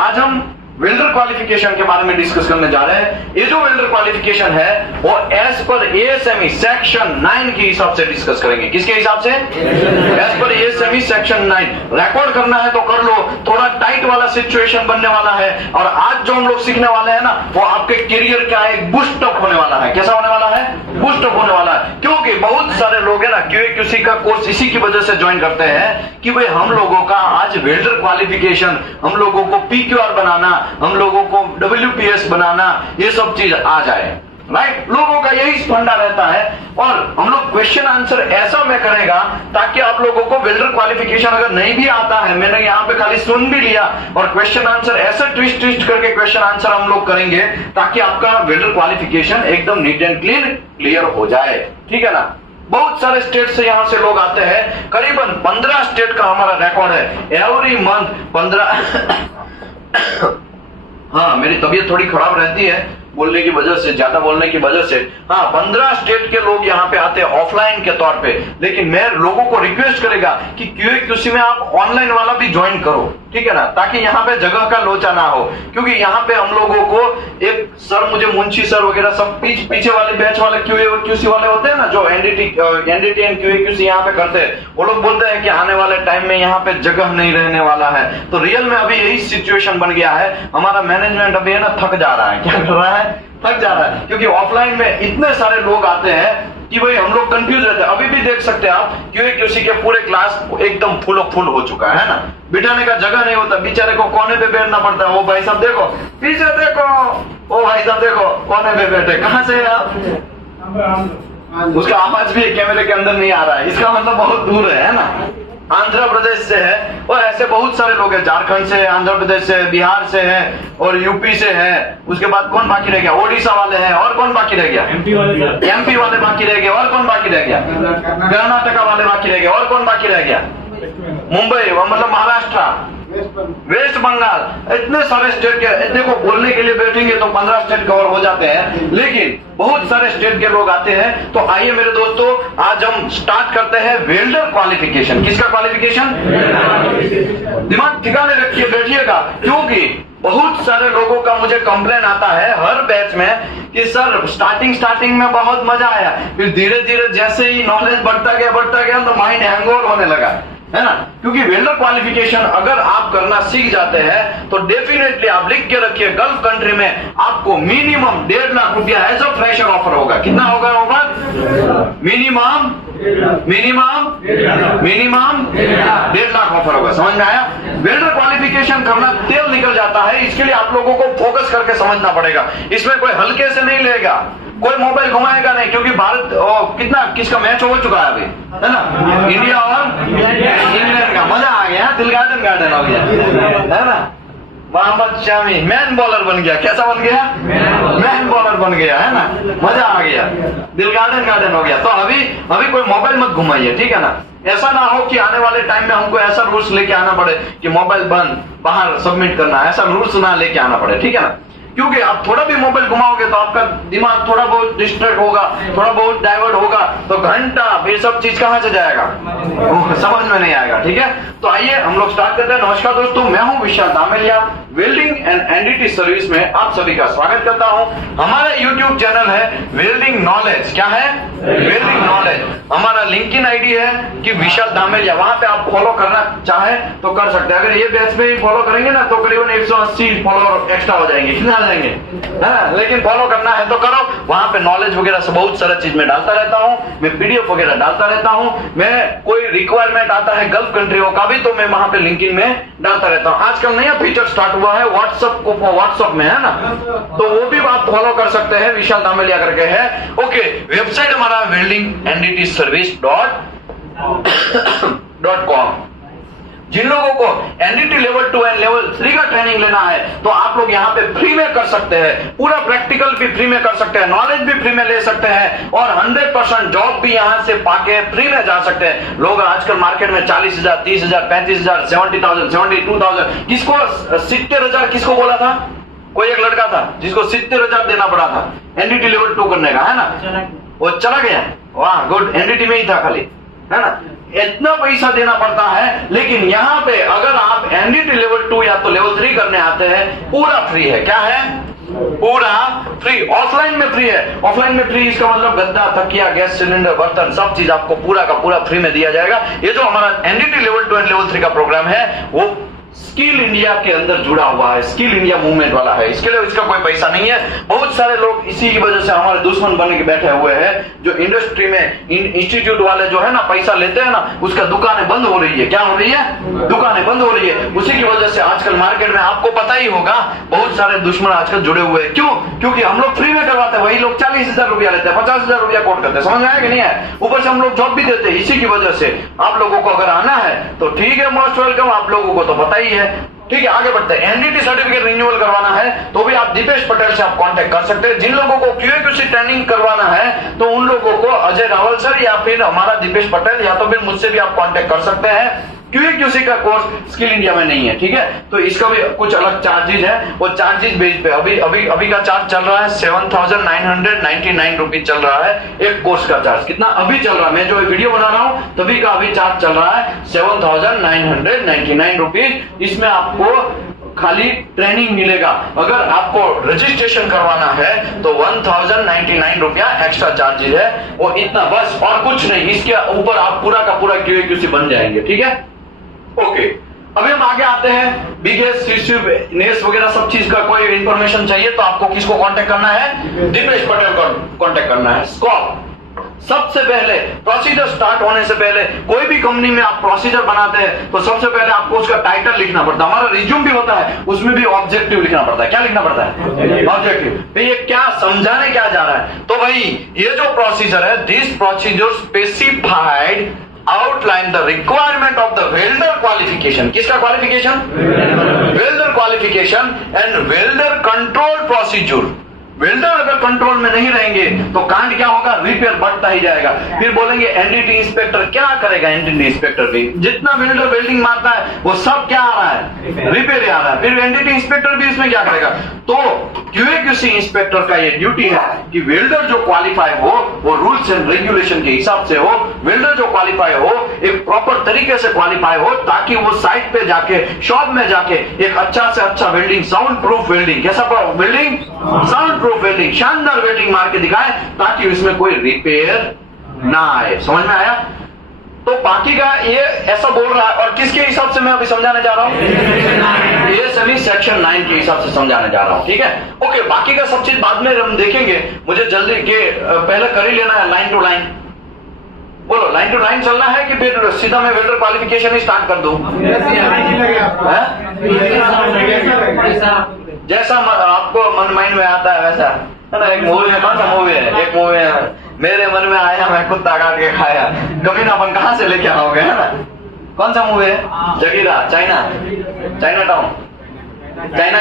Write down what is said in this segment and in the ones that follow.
आज हम welder qualification के बारे में डिस्कस करने जा रहे हैं। ये जो वेल्डर क्वालिफिकेशन है वो एज पर एएसएमई सेक्शन 9 के हिसाब से डिस्कस करेंगे। किसके हिसाब से? As per ASME section 9। Record करना है तो कर लो, थोड़ा टाइट वाला सिचुएशन बनने वाला है। और आज जो हम लोग सीखने वाले हैं ना, वो आपके करियर का एक बूस्ट अप होने वाला है। कैसा होने वाला है? बूस्ट अप होने वाला है। क्योंकि बहुत सारे लोग है ना QA/QC का कोर्स इसी की वजह से ज्वाइन करते हैं कि भाई हम लोगों का आज वेल्डर क्वालिफिकेशन, हम लोगों को PQR बनाना, हम लोगों को WPS बनाना, ये सब चीज आ जाए। राइट, लोगों का यही फंडा रहता है। और हम लोग क्वेश्चन आंसर ऐसा में करेगा ताकि आप लोगों को वेल्डर क्वालिफिकेशन अगर नहीं भी आता है, मैंने यहाँ पे खाली सुन भी लिया, और क्वेश्चन आंसर ऐसे ट्विस्ट करके क्वेश्चन आंसर हम लोग करेंगे ताकि आपका वेल्डर क्वालिफिकेशन एकदम नीट एंड क्लियर हो जाए। ठीक है ना? बहुत सारे स्टेट से यहाँ से लोग आते हैं, करीबन 15 स्टेट का हमारा रिकॉर्ड है। एवरी मंथ 15 हाँ, मेरी तबीयत थोड़ी खराब रहती है बोलने की वजह से, ज्यादा बोलने की वजह से। हाँ, 15 स्टेट के लोग यहाँ पे आते हैं ऑफलाइन के तौर पे। लेकिन मैं लोगों को रिक्वेस्ट करेगा कि QA/QC में आप ऑनलाइन वाला भी ज्वाइन करो। ठीक है ना? ताकि यहाँ पे जगह का लोचा ना हो। क्योंकि यहाँ पे हम लोगों को एक सर, मुझे मुंशी सर वगैरह सब पीछे वाले बैच वाले QA/QC वाले होते हैं ना, जो NDT एंड QA/QC यहाँ पे करते हैं, वो लोग बोलते हैं कि आने वाले टाइम में यहाँ पे जगह नहीं रहने वाला है। तो रियल में अभी यही सिचुएशन बन गया है। हमारा मैनेजमेंट अभी है ना थक जा रहा है। क्या कर रहा है? थक जा रहा है। क्योंकि ऑफलाइन में इतने सारे लोग आते हैं कि भाई हम लोग कंफ्यूज रहते हैं। अभी भी देख सकते हैं आप QA/QC के पूरे क्लास एकदम फुल हो चुका है ना, बिठाने का जगह नहीं होता, बेचारे को कोने पे बैठना पड़ता है। वो भाई साहब देखो, पीछे देखो, वो भाई साहब देखो कोने पे बैठे। कहाँ से आप? उसका आवाज भी कैमरे के अंदर नहीं आ रहा है, इसका मतलब बहुत दूर है ना। आंध्र प्रदेश से है, और ऐसे बहुत सारे लोग हैं, झारखंड से, आंध्र प्रदेश से, बिहार से है, और यूपी से है। उसके बाद कौन बाकी रह गया? ओडिशा वाले हैं। और कौन बाकी रह गया? MP वाले बाकी रह गए। और कौन बाकी रह गया? कर्नाटका वाले बाकी रह गए। और कौन बाकी रह गया? मुंबई, मतलब महाराष्ट्र, वेस्ट बंगाल। इतने सारे स्टेट के, देखो बोलने के लिए बैठेंगे तो 15 स्टेट कवर हो जाते हैं, लेकिन बहुत सारे स्टेट के लोग आते हैं। तो आइए मेरे दोस्तों, आज हम स्टार्ट करते हैं वेल्डर क्वालिफिकेशन। किसका क्वालिफिकेशन? दिमाग ठिकाने रखिए, बैठिएगा। क्योंकि बहुत सारे लोगों का मुझे कंप्लेन आता है हर बैच में कि सर स्टार्टिंग में बहुत मजा आया, फिर धीरे धीरे जैसे ही नॉलेज बढ़ता गया तो माइंड हैंगओवर होने लगा, है ना। क्योंकि वेल्डर क्वालिफिकेशन अगर आप करना सीख जाते हैं तो डेफिनेटली आप लिख के रखिए, गल्फ कंट्री में आपको मिनिमम 1.5 लाख रुपया एज अ फ्रेशर ऑफर होगा। कितना होगा ऑफर? मिनिमम 1.5 लाख ऑफर होगा। समझ में आया? वेल्डर क्वालिफिकेशन करना तेल निकल जाता है। इसके लिए आप लोगों को फोकस करके समझना पड़ेगा। इसमें कोई हल्के से नहीं लेगा, कोई मोबाइल घुमाएगा नहीं। क्योंकि भारत किसका मैच हो चुका है अभी, है ना, इंडिया और इंग्लैंड का। मजा आ गया, दिल गार्डन हो गया, है ना। मोहम्मद शमी मैन बॉलर बन गया। कैसा बन गया? मैन बॉलर बन गया, है ना। मजा आ गया, दिल गार्डन हो गया। तो अभी कोई मोबाइल मत घुमाइए, ठीक है ना। ऐसा ना हो कि आने वाले टाइम में हमको ऐसा रूल्स लेके आना पड़े कि मोबाइल बंद, बाहर सबमिट करना, ऐसा रूल्स ना लेके आना पड़े, ठीक है ना। क्योंकि आप थोड़ा भी मोबाइल घुमाओगे तो आपका दिमाग थोड़ा बहुत डिस्ट्रैक्ट होगा, थोड़ा बहुत डाइवर्ट होगा, तो घंटा फिर सब चीज कहां से जाएगा, समझ में नहीं आएगा, ठीक है। तो आइए हम लोग स्टार्ट करते हैं। नमस्कार दोस्तों, मैं हूं विशाल Dameliya. Welding and NDT service में आप सभी का स्वागत करता हूं। हमारा यूट्यूब चैनल है वेल्डिंग नॉलेज। क्या है? Welding knowledge. हमारा लिंक्डइन आईडी है कि विशाल दामेलिया, वहां पे आप फॉलो करना चाहे तो कर सकते हैं। अगर ये बैच में फॉलो करेंगे ना तो करीबन 180 फॉलोअर एक्स्ट्रा हो जाएंगे। कितना आ जाएंगे, है? लेकिन फॉलो करना है तो करो। वहां पे नॉलेज वगैरह से बहुत सारा चीज में डालता रहता हूं, मैं पीडीएफ वगैरह डालता रहता हूं। मैं कोई रिक्वायरमेंट आता है गल्फ कंट्रियों का भी तो मैं वहां पे लिंक्डइन में डालता रहता हूं। आजकल नया फीचर स्टार्ट हुआ है व्हाट्सएप में, है ना, तो वो भी आप फॉलो कर सकते हैं, विशाल दामेलिया करके है। ओके, वेबसाइट हमारा वेल्डिंग एनडीटी सर्विस .com। जिन लोगों को एनडीटी लेवल 2 एंड लेवल 3 का ट्रेनिंग लेना है तो आप लोग यहाँ पे फ्री में कर सकते हैं। पूरा प्रैक्टिकल भी फ्री में कर सकते हैं, नॉलेज भी फ्री में ले सकते हैं, और 100% जॉब भी यहाँ से पाके फ्री में जा सकते हैं। लोग आजकल मार्केट में 40,000, 30,000, 35,000, 70,000, 72,000, किसको 70,000 किसको बोला था? कोई एक लड़का था जिसको 70,000 देना पड़ा था एनडीटी लेवल 2 करने का, है ना। वो चला गया। वाह गुड, एनडीटी में ही था खाली, है ना। इतना पैसा देना पड़ता है। लेकिन यहाँ पे अगर आप एनडीटी लेवल 2 या तो लेवल 3 करने आते हैं, पूरा फ्री है। क्या है? पूरा फ्री। ऑफलाइन में फ्री है। ऑफलाइन में फ्री इसका मतलब गद्दा, तकिया, गैस सिलेंडर, बर्तन, सब चीज आपको पूरा का पूरा फ्री में दिया जाएगा। ये जो हमारा एनडीटी लेवल 2 एंड लेवल 3 का प्रोग्राम है वो स्किल इंडिया के अंदर जुड़ा हुआ है, स्किल इंडिया मूवमेंट वाला है। इसके लिए इसका कोई पैसा नहीं है। बहुत सारे लोग इसी की वजह से हमारे दुश्मन बन के बैठे हुए हैं। जो इंडस्ट्री में इंस्टीट्यूट वाले जो है ना पैसा लेते हैं ना, उसका दुकानें बंद हो रही है। क्या हो रही है? दुकानें बंद हो रही है। उसी की वजह से आजकल मार्केट में आपको पता ही होगा बहुत सारे दुश्मन आजकल जुड़े हुए हैं। क्यों? क्योंकि हम लोग फ्री में करवाते हैं, वही लोग 40,000 रुपया लेते हैं, 50,000 रुपया कोट करते हैं। समझ में आया कि नहीं है? ऊपर से हम लोग जॉब भी देते हैं। इसी की वजह से आप लोगों को अगर आना है तो ठीक है, मोस्ट वेलकम। आप लोगों को तो पता ही है। ठीक है, आगे बढ़ते हैं। एनडीटी सर्टिफिकेट रिन्यूअल करवाना है तो भी आप दीपेश पटेल से आप कांटेक्ट कर सकते हैं। जिन लोगों को क्यूएक्यूसी ट्रेनिंग करवाना है तो उन लोगों को अजय रावल सर या फिर हमारा दीपेश पटेल या तो फिर मुझसे भी आप कांटेक्ट कर सकते हैं। क्यूएक्यूसी का कोर्स स्किल इंडिया में नहीं है। ठीक है, तो इसका भी कुछ अलग चार्जेज है। वो चार्जेज बेस पे अभी का चार्ज चल रहा है 7,999 रुपीज चल रहा है एक कोर्स का चार्ज। कितना अभी चल रहा है? मैं जो वीडियो बना रहा हूं तभी का अभी चार्ज चल रहा है 7,999 रुपीज। इसमें आपको खाली ट्रेनिंग मिलेगा। अगर आपको रजिस्ट्रेशन करवाना है तो 1,099 रुपया एक्स्ट्रा चार्जेस है। वो इतना बस और कुछ नहीं। इसके ऊपर आप पूरा का पूरा क्यूएक्यूसी बन जाएंगे। ठीक है, ओके। अभी हम आगे आते हैं। बिगेस्ट नेस वगैरह सब चीज का कोई इंफॉर्मेशन चाहिए तो आपको किसको कांटेक्ट करना है? दीपेश पटेल को कांटेक्ट करना है। स्कॉप सबसे पहले प्रोसीजर स्टार्ट होने से पहले कोई भी कंपनी में आप प्रोसीजर बनाते हैं तो सबसे पहले आपको उसका टाइटल लिखना पड़ता है। हमारा रिज्यूम भी होता है, उसमें भी ऑब्जेक्टिव लिखना पड़ता है। क्या लिखना पड़ता है? ऑब्जेक्टिव। ये क्या समझाने क्या जा रहा है? तो भाई ये जो प्रोसीजर है, this procedure specified outline the requirement of the welder qualification. किसका qualification? welder qualification and welder control procedure. Welder अगर कंट्रोल में नहीं रहेंगे तो कांड क्या होगा? रिपेयर बढ़ता ही जाएगा। फिर बोलेंगे एनडीटी इंस्पेक्टर क्या करेगा? एनडीटी इंस्पेक्टर भी जितना वेल्डर वेल्डिंग मारता है वो सब क्या आ रहा है? रिपेयर आ रहा है। फिर एनडीटी इंस्पेक्टर भी इसमें क्या करेगा? तो क्यूएक्यूसी इंस्पेक्टर का ये ड्यूटी है कि वेल्डर जो क्वालिफाई हो वो रूल्स एंड रेगुलेशन के हिसाब से हो। वेल्डर जो क्वालिफाई हो एक प्रॉपर तरीके से क्वालिफाई हो ताकि वो साइट पे जाके, शॉप में जाके एक अच्छा से अच्छा वेल्डिंग, साउंड प्रूफ वेल्डिंग, कैसा वेल्डिंग? साउंड प्रूफ वेल्डिंग, शानदार वेल्डिंग मार के दिखाए ताकि इसमें कोई रिपेयर ना आए। समझ में आया? तो बाकी का ये ऐसा बोल रहा है। और किसके हिसाब से मैं अभी समझाने जा रहा हूं? एएसएमई सेक्शन 9 के हिसाब से समझाने जा रहा हूं। ठीक है, ओके। बाकी का सब चीज बाद में हम देखेंगे। मुझे जल्दी के पहले कर ही लेना है लाइन टू लाइन। बोलो, लाइन टू लाइन चलना है कि फिर सीधा मैं वेल्डर क्वालिफिकेशन ही स्टार्ट कर दूं? जैसा आपको मन माइंड में आता है वैसा है ना। एक मूवी में, कौन सा मूवी है? एक मूवी है मेरे मन में आया मैं कुत्ता काट के खाया, कमीनापन कहां से लेके आओगे, है ना। कौन सा मूवी है? Jagira, China town, China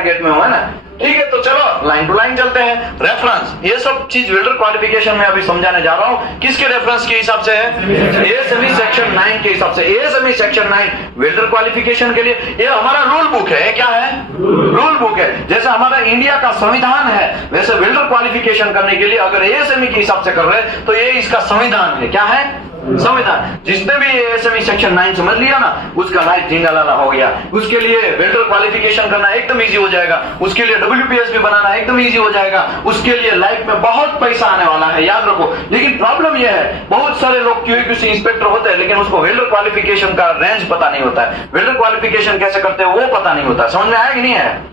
gate में हुआ ना। ठीक है, तो चलो लाइन टू लाइन चलते हैं। रेफरेंस, ये सब चीज वेल्डर क्वालिफिकेशन में अभी समझाने जा रहा हूं। किसके रेफरेंस के हिसाब से है? एएसएमई सेक्शन 9 के हिसाब से। एएसएमई सेक्शन 9 वेल्डर क्वालिफिकेशन के लिए ये हमारा रूल बुक है। क्या है? रूल बुक है। जैसे हमारा इंडिया का संविधान है वैसे वेल्डर क्वालिफिकेशन करने के लिए अगर एएसएमई के हिसाब से कर रहे हैं तो ये इसका संविधान है। क्या है? संविधान। जिसने भी एएसएमई सेक्शन 9 समझ लिया ना उसका लाइफ झिंगा लाला हो गया। उसके लिए वेल्डर क्वालिफिकेशन करना एकदम इजी हो जाएगा। उसके लिए डब्ल्यूपीएस भी बनाना एकदम इजी हो जाएगा। उसके लिए लाइफ में बहुत पैसा आने वाला है, याद रखो। लेकिन प्रॉब्लम यह है बहुत सारे लोग क्यूएक्यूसी इंस्पेक्टर होते हैं लेकिन उसको वेल्डर क्वालिफिकेशन का रेंज पता नहीं होता है। वेल्डर क्वालिफिकेशन कैसे करते हैं वो पता नहीं होता। समझ में आया कि नहीं है?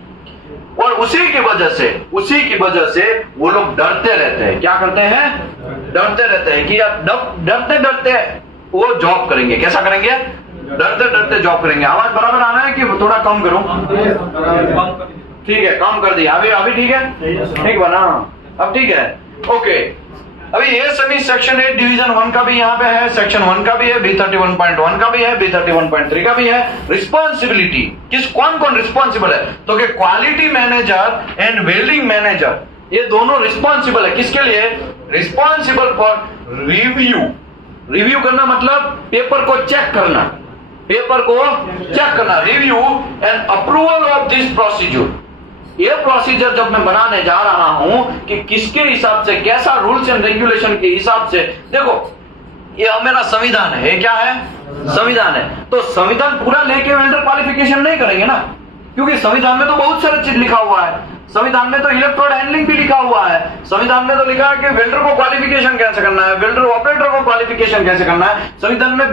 और उसी की वजह से वो लोग डरते रहते हैं। क्या करते हैं? डरते रहते हैं कि यार डरते वो जॉब करेंगे। कैसा करेंगे? डरते जॉब करेंगे। आवाज बराबर आना है कि थोड़ा कम करूं? ठीक है, कम कर दिया। अभी ठीक है? ठीक बना, अब ठीक है, ओके। अभी एएसएमई सेक्शन 8 डिवीजन 1 का भी यहाँ पे है, सेक्शन 1 का भी है, B31.1 का भी है, B31.3 का भी है। रिस्पॉन्सिबिलिटी कौन रिस्पॉन्सिबल है? तो कि quality manager and welding manager ये दोनों रिस्पॉन्सिबल है। किसके लिए? रिस्पॉन्सिबल फॉर रिव्यू करना, मतलब पेपर को चेक करना, review and approval of this procedure. ये प्रोसीजर जब मैं बनाने जा रहा हूं कि किसके हिसाब से, कैसा रूल्स एंड रेगुलेशन के हिसाब से। देखो ये मेरा संविधान है। ये क्या है? संविधान है। तो संविधान पूरा लेके वेल्डर क्वालिफिकेशन नहीं करेंगे ना, क्योंकि संविधान में तो बहुत सारी चीज लिखा हुआ है। संविधान में तो इलेक्ट्रोड हैंडलिंग भी लिखा हुआ है। संविधान में तो लिखा है कि वेल्डर को क्वालिफिकेशन कैसे करना है, वेल्डर ऑपरेटर को क्वालिफिकेशन कैसे करना है। संविधान में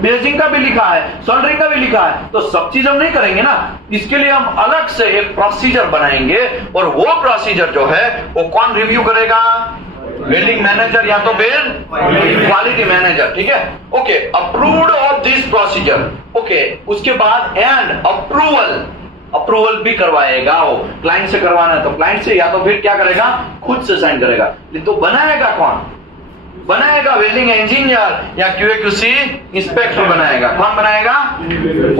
ब्रेजिंग का भी लिखा है, सोल्डरिंग का भी लिखा है। तो सब चीज हम नहीं करेंगे ना, इसके लिए हम अलग से एक प्रोसीजर बनाएंगे, और वो प्रोसीजर जो है वो कौन रिव्यू करेगा? वेल्डिंग मैनेजर या तो फिर क्वालिटी मैनेजर। ठीक है, okay. Approved of this procedure, okay. उसके बाद एंड अप्रूवल भी करवाएगा वो। क्लाइंट से करवाना है तो क्लाइंट से, या तो फिर क्या करेगा? खुद से साइन करेगा। तो बनाएगा कौन? बनाएगा वेल्डिंग इंजीनियर या QA/QC इंस्पेक्टर बनाएगा। कौन बनाएगा?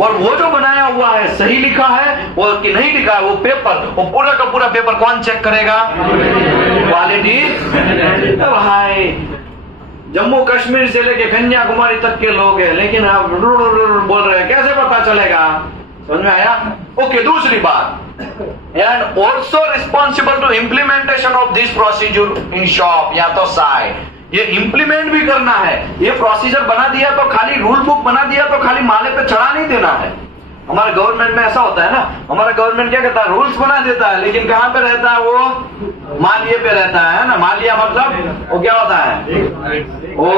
और वो जो बनाया हुआ है सही लिखा है वो कि नहीं लिखा है, वो पेपर, वो पूरा का पूरा पेपर कौन चेक करेगा? क्वालिटी। भाई जम्मू कश्मीर से लेके कन्याकुमारी तक के लोग हैं, लेकिन आप बोल रहे हैं, कैसे पता चलेगा? समझ में आया? ओके। दूसरी बात, and also responsible to implementation of this procedure in shop या तो साइट। ये इंप्लीमेंट भी करना है। ये प्रोसीजर बना दिया तो खाली रूल बुक बना दिया तो खाली माले पे चढ़ा नहीं देना है। हमारे गवर्नमेंट में ऐसा होता है ना, हमारा गवर्नमेंट क्या कहता है? रूल्स बना देता है, लेकिन कहां पे रहता है वो? मालिये पे रहता है ना। मालिया मतलब वो क्या होता है? वो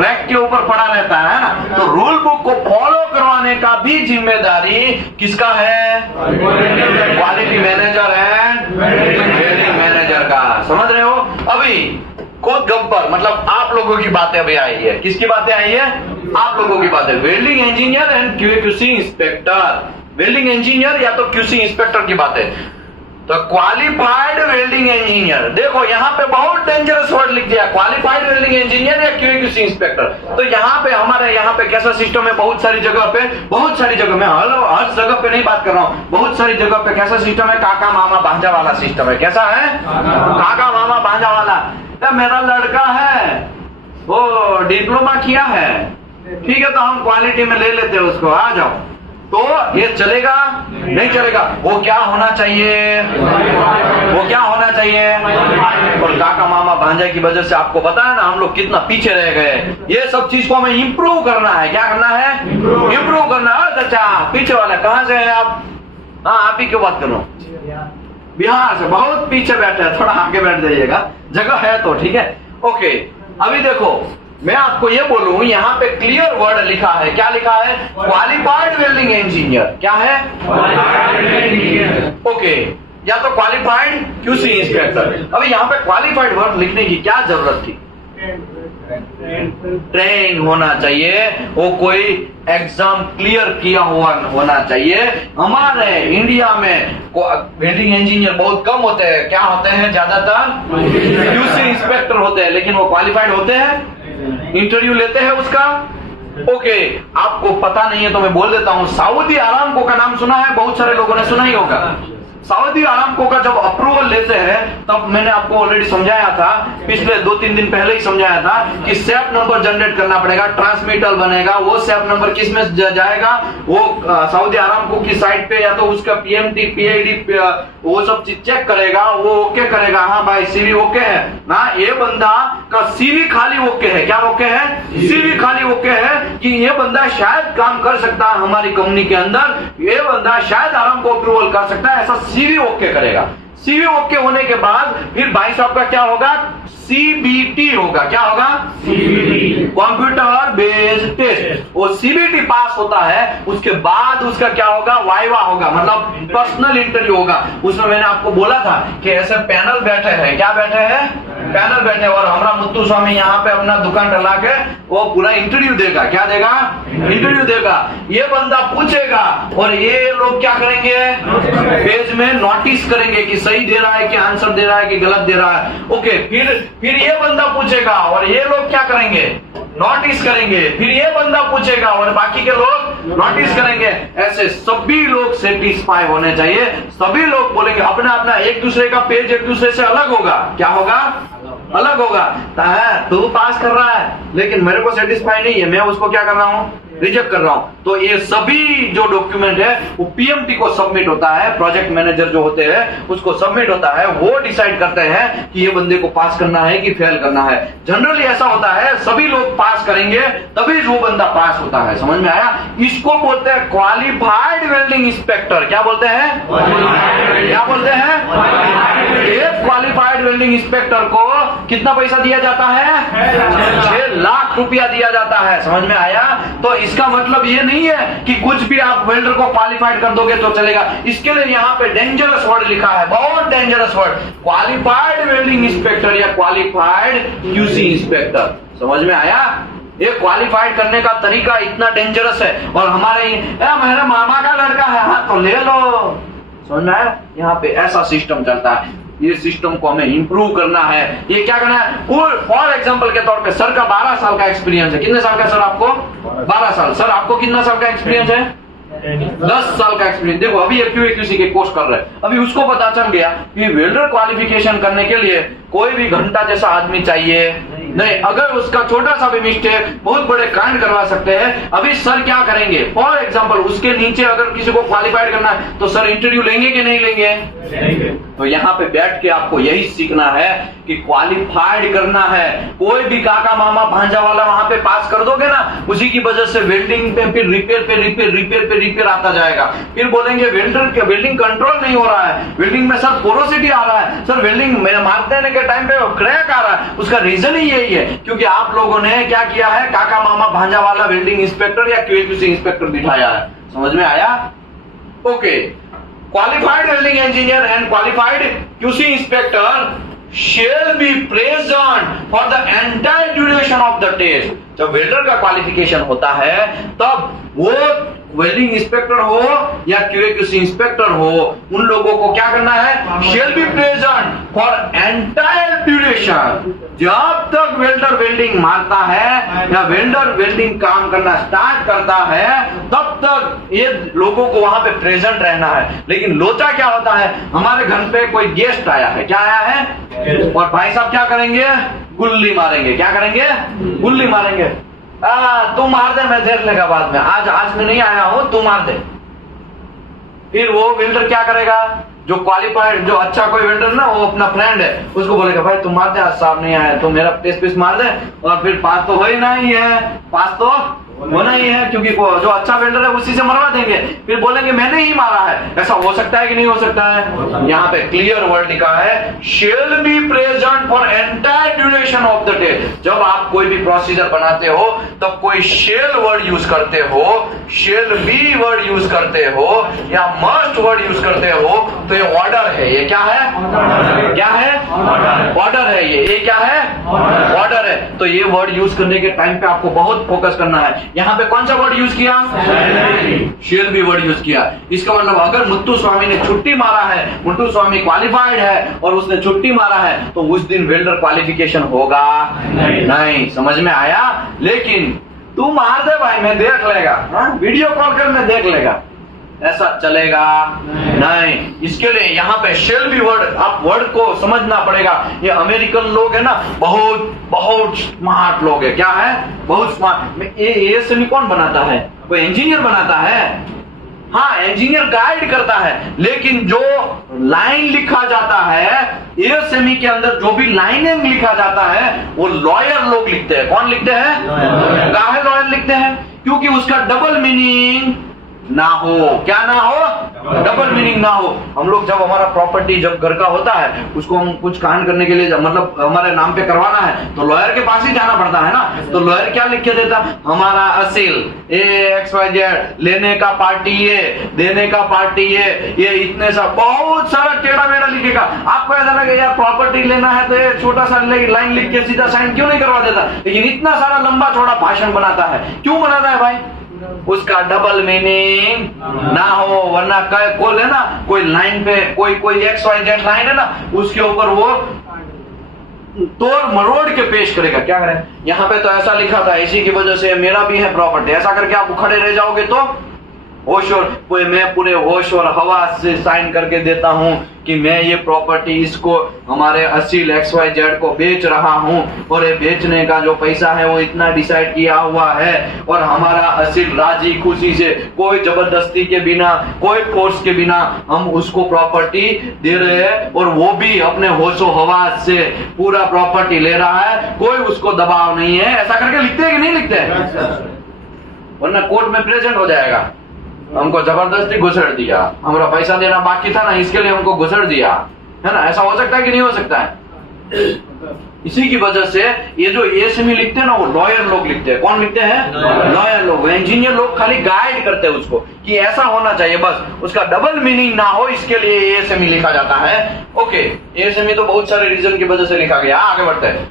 रैक के ऊपर पड़ा रहता है ना। तो रूल बुक को फॉलो करवाने का भी जिम्मेदारी किसका है? Quality manager and welding manager का। समझ रहे हो? अभी खुद गब्बर, मतलब आप लोगों की बातें अभी आई है। किसकी बातें आई है? आप लोगों की बातें। Welding engineer and QA/QC inspector. Welding engineer या तो QC इंस्पेक्टर की बातें। तो क्वालिफाइड वेल्डिंग इंजीनियर, देखो यहाँ पे बहुत डेंजरस वर्ड लिख दिया, क्वालिफाइड वेल्डिंग इंजीनियर या QA/QC इंस्पेक्टर। तो यहाँ पे हमारे यहाँ पे कैसा सिस्टम है? बहुत सारी जगह पे, बहुत सारी जगह में, हर जगह पे नहीं बात कर रहा हूँ, बहुत सारी जगह पे कैसा सिस्टम है? काका मामा भांजा वाला सिस्टम है। कैसा है? काका मामा भांजा वाला। तो मेरा लड़का है, वो डिप्लोमा किया है, ठीक है, तो हम क्वालिटी में ले लेते हैं उसको, आ जाओ। तो ये चलेगा? नहीं चलेगा। वो क्या होना चाहिए? वो क्या होना चाहिए? और काका मामा भांजा की वजह से आपको पता है ना हम लोग कितना पीछे रह गए। ये सब चीज को हमें इंप्रूव करना है। क्या करना है? इंप्रूव करना है। अच्छा, पीछे वाला कहाँ से है आप? हाँ, आप ही क्यों बात करो? बिहार से। बहुत पीछे बैठे हैं, थोड़ा आगे बैठ जाइएगा, जगह है तो। ठीक है, ओके। अभी देखो, मैं आपको ये बोलूं, यहाँ पे क्लियर वर्ड लिखा है। क्या लिखा है? Qualified welding engineer. क्या है? ओके, या तो क्वालिफाइड QC इंस्पेक्टर। अभी यहाँ पे क्वालिफाइड वर्ड लिखने की क्या जरूरत थी? ट्रेन होना चाहिए, वो कोई एग्जाम क्लियर किया हुआ होना चाहिए। हमारे इंडिया में वेल्डिंग इंजीनियर बहुत कम होते हैं। क्या होते हैं? ज्यादातर QC इंस्पेक्टर होते हैं, लेकिन वो क्वालिफाइड होते हैं, इंटरव्यू लेते हैं उसका। ओके, आपको पता नहीं है तो मैं बोल देता हूं। सऊदी अरामको का नाम सुना है? बहुत सारे लोगों ने सुना ही होगा। सऊदी अरामको का जब अप्रूवल लेते हैं, तब मैंने आपको ऑलरेडी समझाया था, पिछले 2-3 दिन पहले ही समझाया था कि सेफ नंबर जनरेट करना पड़ेगा, ट्रांसमीटर बनेगा। वो सेफ नंबर किस में जाएगा? वो सऊदी अरामको की साइट पे, या तो उसका PMT PID वो सब चीज चेक करेगा, वो ओके करेगा। हाँ भाई, CV ओके है ना? ये बंदा का CV खाली ओके है। क्या ओके है? CV खाली ओके है कि ये बंदा शायद काम कर सकता है हमारी कंपनी के अंदर, ये बंदा शायद आरामको अप्रूवल कर सकता है, ऐसा CV ओके करेगा। CV ओके होने के बाद फिर भाई साहब का क्या होगा? CBT होगा। क्या होगा? CBT, computer based test. वो CBT पास होता है, उसके बाद उसका क्या होगा? वाइवा होगा, मतलब पर्सनल इंटरव्यू होगा। उसमें मैंने आपको बोला था कि ऐसे पैनल बैठे हैं। क्या बैठे हैं? पैनल बैठे, और हमारा मुत्तू स्वामी यहाँ पे अपना दुकान डला के वो पूरा इंटरव्यू देगा। क्या देगा? इंटरव्यू देगा। ये बंदा पूछेगा और ये लोग क्या करेंगे? पेज में नोटिस करेंगे कि सही दे रहा है, कि आंसर दे रहा है, कि गलत दे रहा है। ओके, फिर ये बंदा पूछेगा और ये लोग क्या करेंगे? नोटिस करेंगे। फिर ये बंदा पूछेगा और बाकी के लोग नोटिस करेंगे। ऐसे सभी लोग सेटिस्फाई होने चाहिए। सभी लोग बोलेंगे अपना अपना, एक दूसरे का पेज एक दूसरे से अलग होगा। क्या होगा? अलग होगा। तू पास कर रहा है लेकिन मेरे को सेटिस्फाई नहीं है, मैं उसको क्या कर रहा हूँ? रिजेक्ट कर रहा हूं। तो ये सभी जो डॉक्यूमेंट है वो पीएमटी को सबमिट होता है, प्रोजेक्ट मैनेजर जो होते हैं उसको सबमिट होता है, वो डिसाइड करते हैं कि ये बंदे को पास करना है कि फेल करना है। जनरली ऐसा होता है सभी लोग पास करेंगे तभी वो बंदा पास होता है। समझ में आया? इसको बोलते हैं क्वालिफाइड वेल्डिंग इंस्पेक्टर। क्या बोलते हैं? क्या बोलते हैं? एक क्वालिफाइड वेल्डिंग इंस्पेक्टर को कितना पैसा दिया जाता है? 6 लाख रुपया दिया जाता है। समझ में आया? तो इसका मतलब ये नहीं है कि कुछ भी आप वेल्डर को क्वालिफाइड कर दोगे तो चलेगा। इसके लिए यहाँ पे डेंजरस वर्ड लिखा है, बहुत dangerous word, qualified welding inspector या क्वालिफाइड क्यूसी इंस्पेक्टर। समझ में आया? ये क्वालिफाइड करने का तरीका इतना डेंजरस है। और हमारे मेरे मामा का लड़का है, हाँ तो ले लो। समझ में आया? यहाँ पे ऐसा सिस्टम चलता है। ये सिस्टम को हमें इंप्रूव करना है। ये क्या करना है? फॉर एग्जांपल के तौर पे सर का 12 साल का एक्सपीरियंस है। कितने साल का सर आपको? 12 साल। सर आपको कितना साल का एक्सपीरियंस है? 10 साल का एक्सपीरियंस। देखो अभी QA/QC के कोर्स कर रहे हैं, अभी उसको पता चल गया कि वेल्डर क्वालिफिकेशन करने के लिए कोई भी घंटा जैसा आदमी चाहिए नहीं। अगर उसका छोटा सा भी मिस्टेक बहुत बड़े कांड करवा सकते हैं। अभी सर क्या करेंगे? फॉर एग्जांपल उसके नीचे अगर किसी को क्वालिफाइड करना है तो सर इंटरव्यू लेंगे कि नहीं लेंगे? तो यहाँ पे बैठ के आपको यही सीखना है कि क्वालिफाइड करना है। कोई भी काका मामा भांजा वाला वहां पे पास कर दोगे ना, उसी की वजह से वेल्डिंग पे फिर रिपेयर आता जाएगा। फिर बोलेंगे वेल्डिंग कंट्रोल नहीं हो रहा है, वेल्डिंग में सर पोरोसिटी आ रहा है, सर वेल्डिंग में मारते रहने के टाइम पे क्रैक आ रहा है। उसका रीजन ही यही है क्योंकि आप लोगों ने क्या किया है? काका मामा भांजा वाला वेल्डिंग इंस्पेक्टर या QA/QC इंस्पेक्टर बिठाया है। समझ में आया? Okay. Qualified welding engineer and qualified QC inspector shall be present for the entire duration of the test। जब वेल्डर का क्वालिफिकेशन होता है तब वो वेल्डिंग इंस्पेक्टर हो या QA/QC इंस्पेक्टर हो, उन लोगों को क्या करना है? shall be present for entire duration। जब तक वेल्डर वेल्डिंग मारता है या वेल्डर वेल्डिंग काम करना स्टार्ट करता है तब तक ये लोगों को वहां पे प्रेजेंट रहना है। लेकिन लोचा क्या होता है? हमारे घर पे कोई गेस्ट आया है, क्या आया है? और भाई साहब क्या करेंगे? गुल्ली मारेंगे। क्या करेंगे? गुल्ली मारेंगे। तू मार दे, मैं देख लेगा बाद में, आज मैं नहीं आया हूं, तू मार दे। फिर वो वेल्डर क्या करेगा? जो क्वालिफाइड, जो अच्छा कोई वेल्डर ना, वो अपना फ्रेंड है, उसको बोलेगा भाई तुम मार दे, आज साहब नहीं आया, तो मेरा टेस्ट पीस मार दे। और फिर पास तो हो ही नहीं है, पास तो होना ही है क्योंकि जो अच्छा वेल्डर है उसी से मरवा देंगे। फिर बोलेंगे मैंने ही मारा है। ऐसा हो सकता है कि नहीं हो सकता है? यहाँ पे क्लियर वर्ड लिखा है shall be present for entire duration of the day। जब आप कोई भी प्रोसीजर बनाते हो तब कोई shall वर्ड यूज करते हो, shall be वर्ड यूज करते हो या must वर्ड यूज करते हो तो ये ऑर्डर है। ये क्या है? क्या है? ऑर्डर है। ये क्या है? ऑर्डर है। तो ये वर्ड यूज करने के टाइम पे आपको बहुत फोकस करना है। यहाँ पे कौन सा वर्ड यूज किया? शेल बी वर्ड यूज किया। इसका मतलब अगर मुत्तु स्वामी ने छुट्टी मारा है, मुत्तु स्वामी क्वालिफाइड है और उसने छुट्टी मारा है तो उस दिन वेल्डर क्वालिफिकेशन होगा नहीं। समझ में आया? लेकिन तू मार दे भाई, मैं देख लेगा, वीडियो कॉल कर मैं देख लेगा, ऐसा चलेगा नहीं। इसके लिए यहाँ पे शेल बी वर्ड, आप वर्ड को समझना पड़ेगा। ये अमेरिकन लोग है ना, बहुत स्मार्ट लोग है। क्या है? बहुत स्मार्ट। ये सेमी कौन बनाता है? कोई इंजीनियर बनाता है। हाँ, इंजीनियर गाइड करता है, लेकिन जो लाइन लिखा जाता है ये सेमी के अंदर, जो भी लाइनिंग लिखा जाता है वो लॉयर लोग लिखते हैं। कौन लिखते हैं? काहे लॉयर लिखते हैं? क्योंकि उसका डबल मीनिंग ना हो। क्या ना हो? डबल मीनिंग ना हो। हम लोग जब हमारा प्रॉपर्टी जब घर का होता है उसको हम कुछ कांड करने के लिए मतलब हमारे नाम पे करवाना है तो लॉयर के पास ही जाना पड़ता है ना। तो लॉयर क्या लिख के देता? हमारा असील XYZ, लेने का पार्टी ये, देने का पार्टी ये इतने सा, बहुत सारा टेढ़ा मेढ़ा लिखेगा। आपको ऐसा लगे यार प्रॉपर्टी लेना है तो ये छोटा सा लाइन लिख के सीधा साइन क्यों नहीं करवा देता? लेकिन इतना सारा लंबा चौड़ा भाषण बनाता है। क्यों बनाता है भाई? उसका डबल मीनिंग ना हो, वरना कोई है ना, कोई लाइन पे कोई XYZ लाइन है ना, उसके ऊपर वो तोड़ मरोड़ के पेश करेगा। क्या करें? यहाँ पे तो ऐसा लिखा था, इसी की वजह से मेरा भी है प्रॉपर्टी, ऐसा करके आप खड़े रह जाओगे तो मैं पूरे होश और हवास से साइन करके देता हूं कि मैं ये प्रॉपर्टी इसको हमारे असील XYZ को बेच रहा हूं और ये बेचने का जो पैसा है वो इतना डिसाइड किया हुआ है और हमारा असील राजी खुशी से कोई जबरदस्ती के बिना कोई फोर्स के बिना हम उसको प्रॉपर्टी दे रहे हैं और वो भी अपने होशो हवास से पूरा प्रॉपर्टी ले रहा है, कोई उसको दबाव नहीं है। ऐसा करके लिखते हैं कि नहीं लिखते हैं? वरना कोर्ट में प्रेजेंट हो जाएगा, हमको जबरदस्ती घुसड़ दिया, हमारा पैसा देना बाकी था ना इसके लिए हमको घुसड़ दिया, है ना? ऐसा हो सकता है कि नहीं हो सकता है? इसी की वजह से ये जो एएसएमई लिखते हैं ना वो लॉयर लोग लिखते हैं। कौन लिखते हैं? लॉयर लोग। इंजीनियर लोग खाली गाइड करते हैं उसको कि ऐसा होना चाहिए, बस उसका डबल मीनिंग ना हो इसके लिए एएसएमई लिखा जाता है। ओके, एएसएमई तो बहुत सारे रीजन की वजह से लिखा गया। आगे बढ़ते हैं।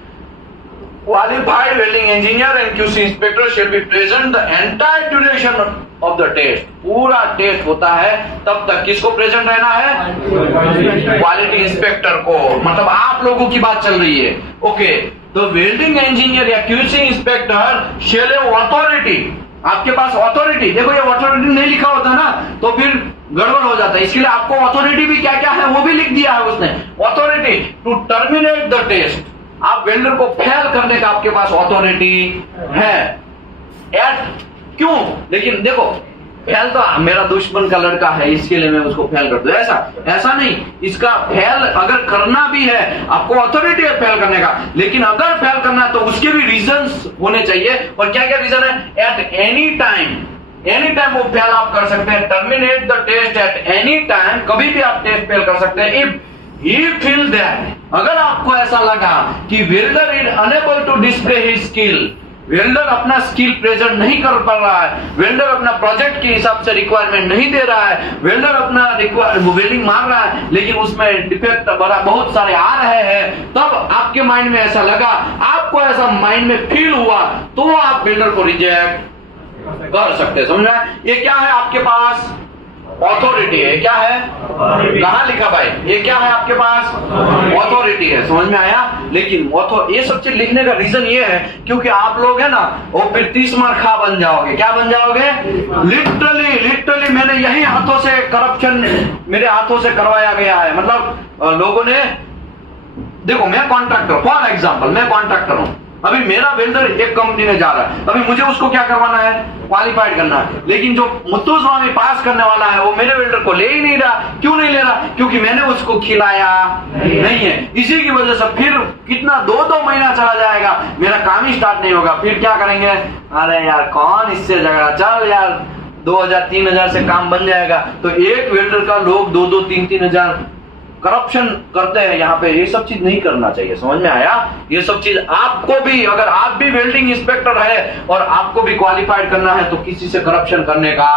Qualified welding engineer and QC inspector shall be present the entire duration of the test। पूरा टेस्ट होता है तब तक किसको प्रेजेंट रहना है? क्वालिटी इंस्पेक्टर को, मतलब आप लोगों की बात चल रही है। ओके, तो वेल्डिंग इंजीनियर या QC inspector shall have authority। आपके पास अथॉरिटी, देखो ये अथॉरिटी नहीं लिखा होता ना तो फिर गड़बड़ हो जाता है, इसके लिए आपको अथॉरिटी भी क्या क्या है वो भी लिख दिया है उसने। Authority to terminate the test, आप वेल्डर को फेल करने का आपके पास अथॉरिटी है। क्यों? लेकिन देखो फेल तो मेरा दुश्मन का लड़का है इसके लिए मैं उसको फेल कर दूं, ऐसा नहीं। इसका फेल अगर करना भी है आपको अथॉरिटी है फेल करने का, लेकिन अगर फेल करना है तो उसके भी रीजंस होने चाहिए। और क्या क्या रीजन है? एट एनी टाइम वो फेल आप कर सकते हैं। Terminate the test at any time, कभी भी आप टेस्ट फेल कर सकते हैं। इफ he feel that, अगर आपको ऐसा लगा कि welder is unable to display his skill, welder अपना स्किल प्रेजेंट नहीं कर पा रहा है, वेल्डर अपना प्रोजेक्ट के हिसाब से रिक्वायरमेंट नहीं दे रहा है, वेल्डर अपना वेल्डिंग मार रहा है लेकिन उसमें डिफेक्ट बहुत सारे आ रहे हैं, तब आपके माइंड में ऐसा लगा, आपको ऐसा माइंड में फील हुआ तो आप वेल्डर को रिजेक्ट कर सकते हैं। समझ में? ये क्या है आपके पास? अथॉरिटी है। क्या है? कहां लिखा भाई? ये क्या है आपके पास? अथॉरिटी है। समझ में आया? लेकिन ये सब चीज लिखने का रीजन ये है क्योंकि आप लोग है ना वो फिर 30 मार खा बन जाओगे। क्या बन जाओगे? लिटरली मैंने यही हाथों से करप्शन मेरे हाथों से करवाया गया है। मतलब लोगों ने, देखो मैं कॉन्ट्रैक्टर, फॉर एग्जाम्पल मैं कॉन्ट्रैक्टर हूं, अभी मेरा वेल्डर एक कंपनी में जा रहा है, अभी मुझे उसको क्या करवाना है? क्वालिफाइड करना है। लेकिन जो मुत्तुस्वामी पास करने वाला है वो मेरे वेल्डर को ले ही नहीं रहा। क्यों नहीं ले रहा? क्योंकि मैंने उसको खिलाया नहीं है। इसी की वजह से फिर कितना 2-2 महीना चला जाएगा, मेरा काम ही स्टार्ट नहीं होगा। फिर क्या करेंगे? अरे यार कौन इससे झगड़ा, चल यार 2000-3000 से काम बन जाएगा। तो एक वेल्डर का लोग 2-2, 3-3 हजार करप्शन करते हैं यहाँ पे। ये सब चीज नहीं करना चाहिए। समझ में आया? ये सब चीज आपको भी, अगर आप भी वेल्डिंग इंस्पेक्टर है और आपको भी क्वालिफाइड करना है तो किसी से करप्शन करने का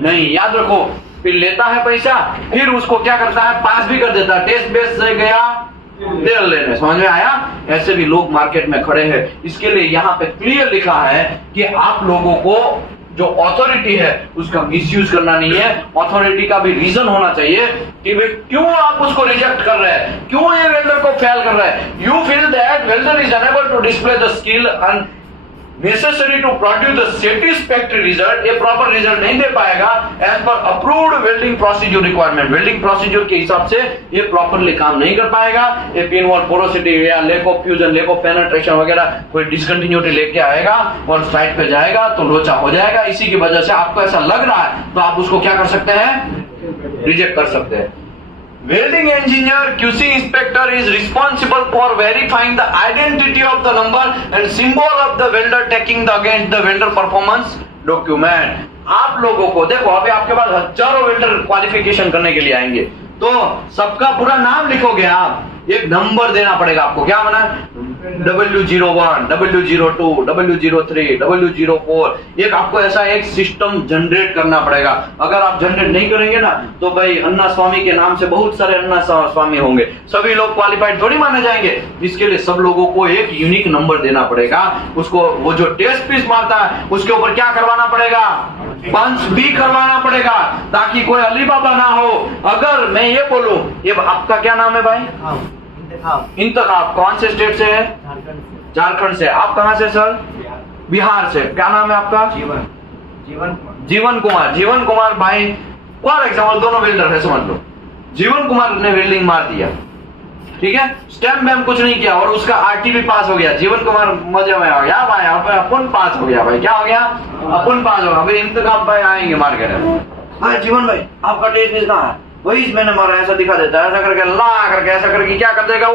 नहीं। याद रखो, फिर लेता है पैसा, फिर उसको क्या करता है? पास भी कर देता है। टेस्ट बेस से गया तेल लेने। समझ में आया? ऐसे भी लोग मार्केट में खड़े हैं। इसके लिए यहाँ पे क्लियर लिखा है कि आप लोगों को जो अथॉरिटी है उसका मिसयूज करना नहीं है। अथॉरिटी का भी रीजन होना चाहिए कि क्यों आप उसको रिजेक्ट कर रहे हैं, क्यों ये वेल्डर को फेल कर रहे हैं। You feel that welder is unable to display the skill and necessary to produce the satisfactory result, ये प्रॉपर रिजल्ट नहीं दे पाएगा as per approved welding procedure requirement. Welding procedure के हिसाब से ये प्रॉपरली काम नहीं कर पाएगा। ये पिन वॉल पोरोसिटी या lake of fusion, lake of penetration वगैरह कोई डिसकंटिन्यूटी लेके आएगा और साइड पे जाएगा तो लोचा हो जाएगा। इसी की वजह से आपको ऐसा लग रहा है तो आप उसको क्या कर सकते हैं? रिजेक्ट कर सकते हैं। Welding engineer QC inspector is responsible for verifying the identity of the number and symbol of the welder taking the against the welder performance document। आप लोगों को देखो, अभी आपके पास हजारों वेल्डर क्वालिफिकेशन करने के लिए आएंगे तो सबका पूरा नाम लिखोगे आप, एक नंबर देना पड़ेगा आपको। क्या बना? W01, W02, W03, W04। एक आपको ऐसा एक सिस्टम जनरेट करना पड़ेगा। अगर आप जनरेट नहीं करेंगे ना तो भाई अन्ना स्वामी के नाम से बहुत सारे अन्ना स्वामी होंगे, सभी लोग क्वालिफाइड थोड़ी माने जाएंगे। इसके लिए सब लोगों को एक यूनिक नंबर देना पड़ेगा। उसको वो जो टेस्ट पीस मारता है उसके ऊपर क्या करवाना पड़ेगा? पंच भी करवाना पड़ेगा ताकि कोई अली बाबा ना हो। अगर मैं ये बोलूं, ये आपका क्या नाम है भाई? इंतखाब। कौन से स्टेट से है? झारखंड से। आप कहां से सर? बिहार से। क्या नाम है आपका? जीवन कुमार भाई फॉर एग्जाम्पल दोनों वेल्डर है समझ लो। जीवन कुमार ने वेल्डिंग मार दिया, ठीक है, स्टैम्प में कुछ नहीं किया और उसका आरटी भी पास हो गया। जीवन कुमार मजे में आ गया भाई, अपन पास हो गया भाई, क्या हो गया, अपन पास हो गया। अभी इंतकाम भाई आएंगे मार्केट में, हाँ जीवन भाई आपका टेस्ट पीस कहाँ है, वही मैंने मारा, ऐसा दिखा देता है, ऐसा करके ला करके ऐसा करके क्या कर देगा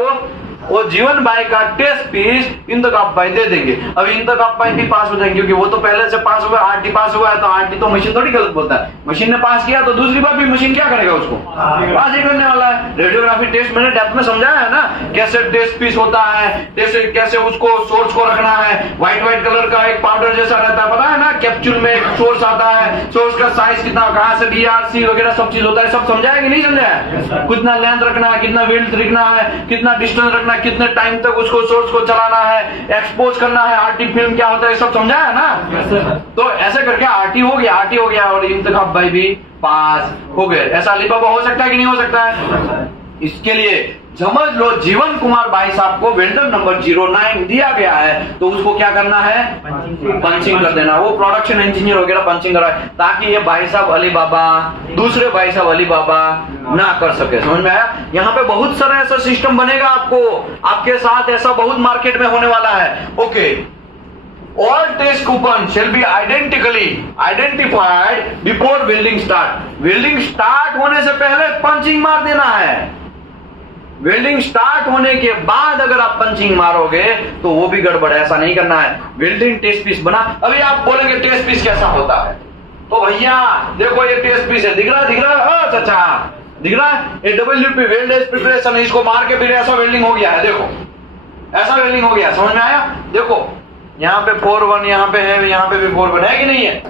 वो जीवन भाई का टेस्ट पीस इंतकाम भाई दे देंगे। अभी इंतकाम भाई भी पास हो जाएंगे क्योंकि वो तो पहले से पास हुआ, आरटी पास हुआ है, तो आरटी तो मशीन थोड़ी गलत बोलता है, मशीन ने पास किया तो दूसरी बार भी मशीन क्या करेगा, उसको पास ही करने वाला है। रेडियोग्राफी टेस्ट मैंने डेप्थ में समझाया है ना, कैसे टेस्ट पीस होता है, कैसे उसको सोर्स को रखना है। व्हाइट कलर का एक पाउडर जैसा रहता है, पता है ना, कैप्सूल में एक सोर्स आता है, सोर्स का साइज कितना, कहां से BRC वगैरह सब चीज होता है, सब समझाया कि नहीं समझाया, कितना लेंथ रखना है, कितना विड्थ रखना है, कितना डिस्टेंस रखना है, कितने टाइम तक उसको सोर्स को चलाना है, एक्सपोज करना है, आरटी फिल्म क्या होता है, सब समझाया है ना। तो ऐसे करके आरटी हो गया और इंतखाब भाई भी पास हो गए। ऐसा अलीबाबा हो सकता है कि नहीं हो सकता है? इसके लिए समझ लो जीवन कुमार भाई साहब को वेल्डर नंबर 09 दिया गया है, तो उसको क्या करना है, पंचिंग कर देना। वो प्रोडक्शन इंजीनियर वगैरह पंचिंग कराए ताकि ये भाई साहब अलीबाबा दूसरे भाई साहब अलीबाबा ना कर सके। समझ में आया? यहाँ पे बहुत सारा ऐसा सिस्टम बनेगा, आपके साथ ऐसा बहुत मार्केट में होने वाला है। Okay, all test coupons shall be identified before welding start. Welding start होने से पहले पंचिंग मार देना है। वेल्डिंग स्टार्ट होने के बाद अगर आप पंचिंग मारोगे तो वो भी गड़बड़ है, ऐसा नहीं करना है। वेल्डिंग टेस्ट पीस बना, अभी आप बोलेंगे टेस्ट पीस कैसा होता है, तो भैया देखो ये टेस्ट पीस है, दिख रहा है, चाचा दिख रहा है, ये WP वेल्डेज प्रिपरेशन, इसको मार के फिर ऐसा वेल्डिंग हो गया है, देखो ऐसा वेल्डिंग हो गया, समझ में आया? देखो यहाँ पे 4-1 यहाँ पे है, यहाँ पे भी 4-1 है कि नहीं है?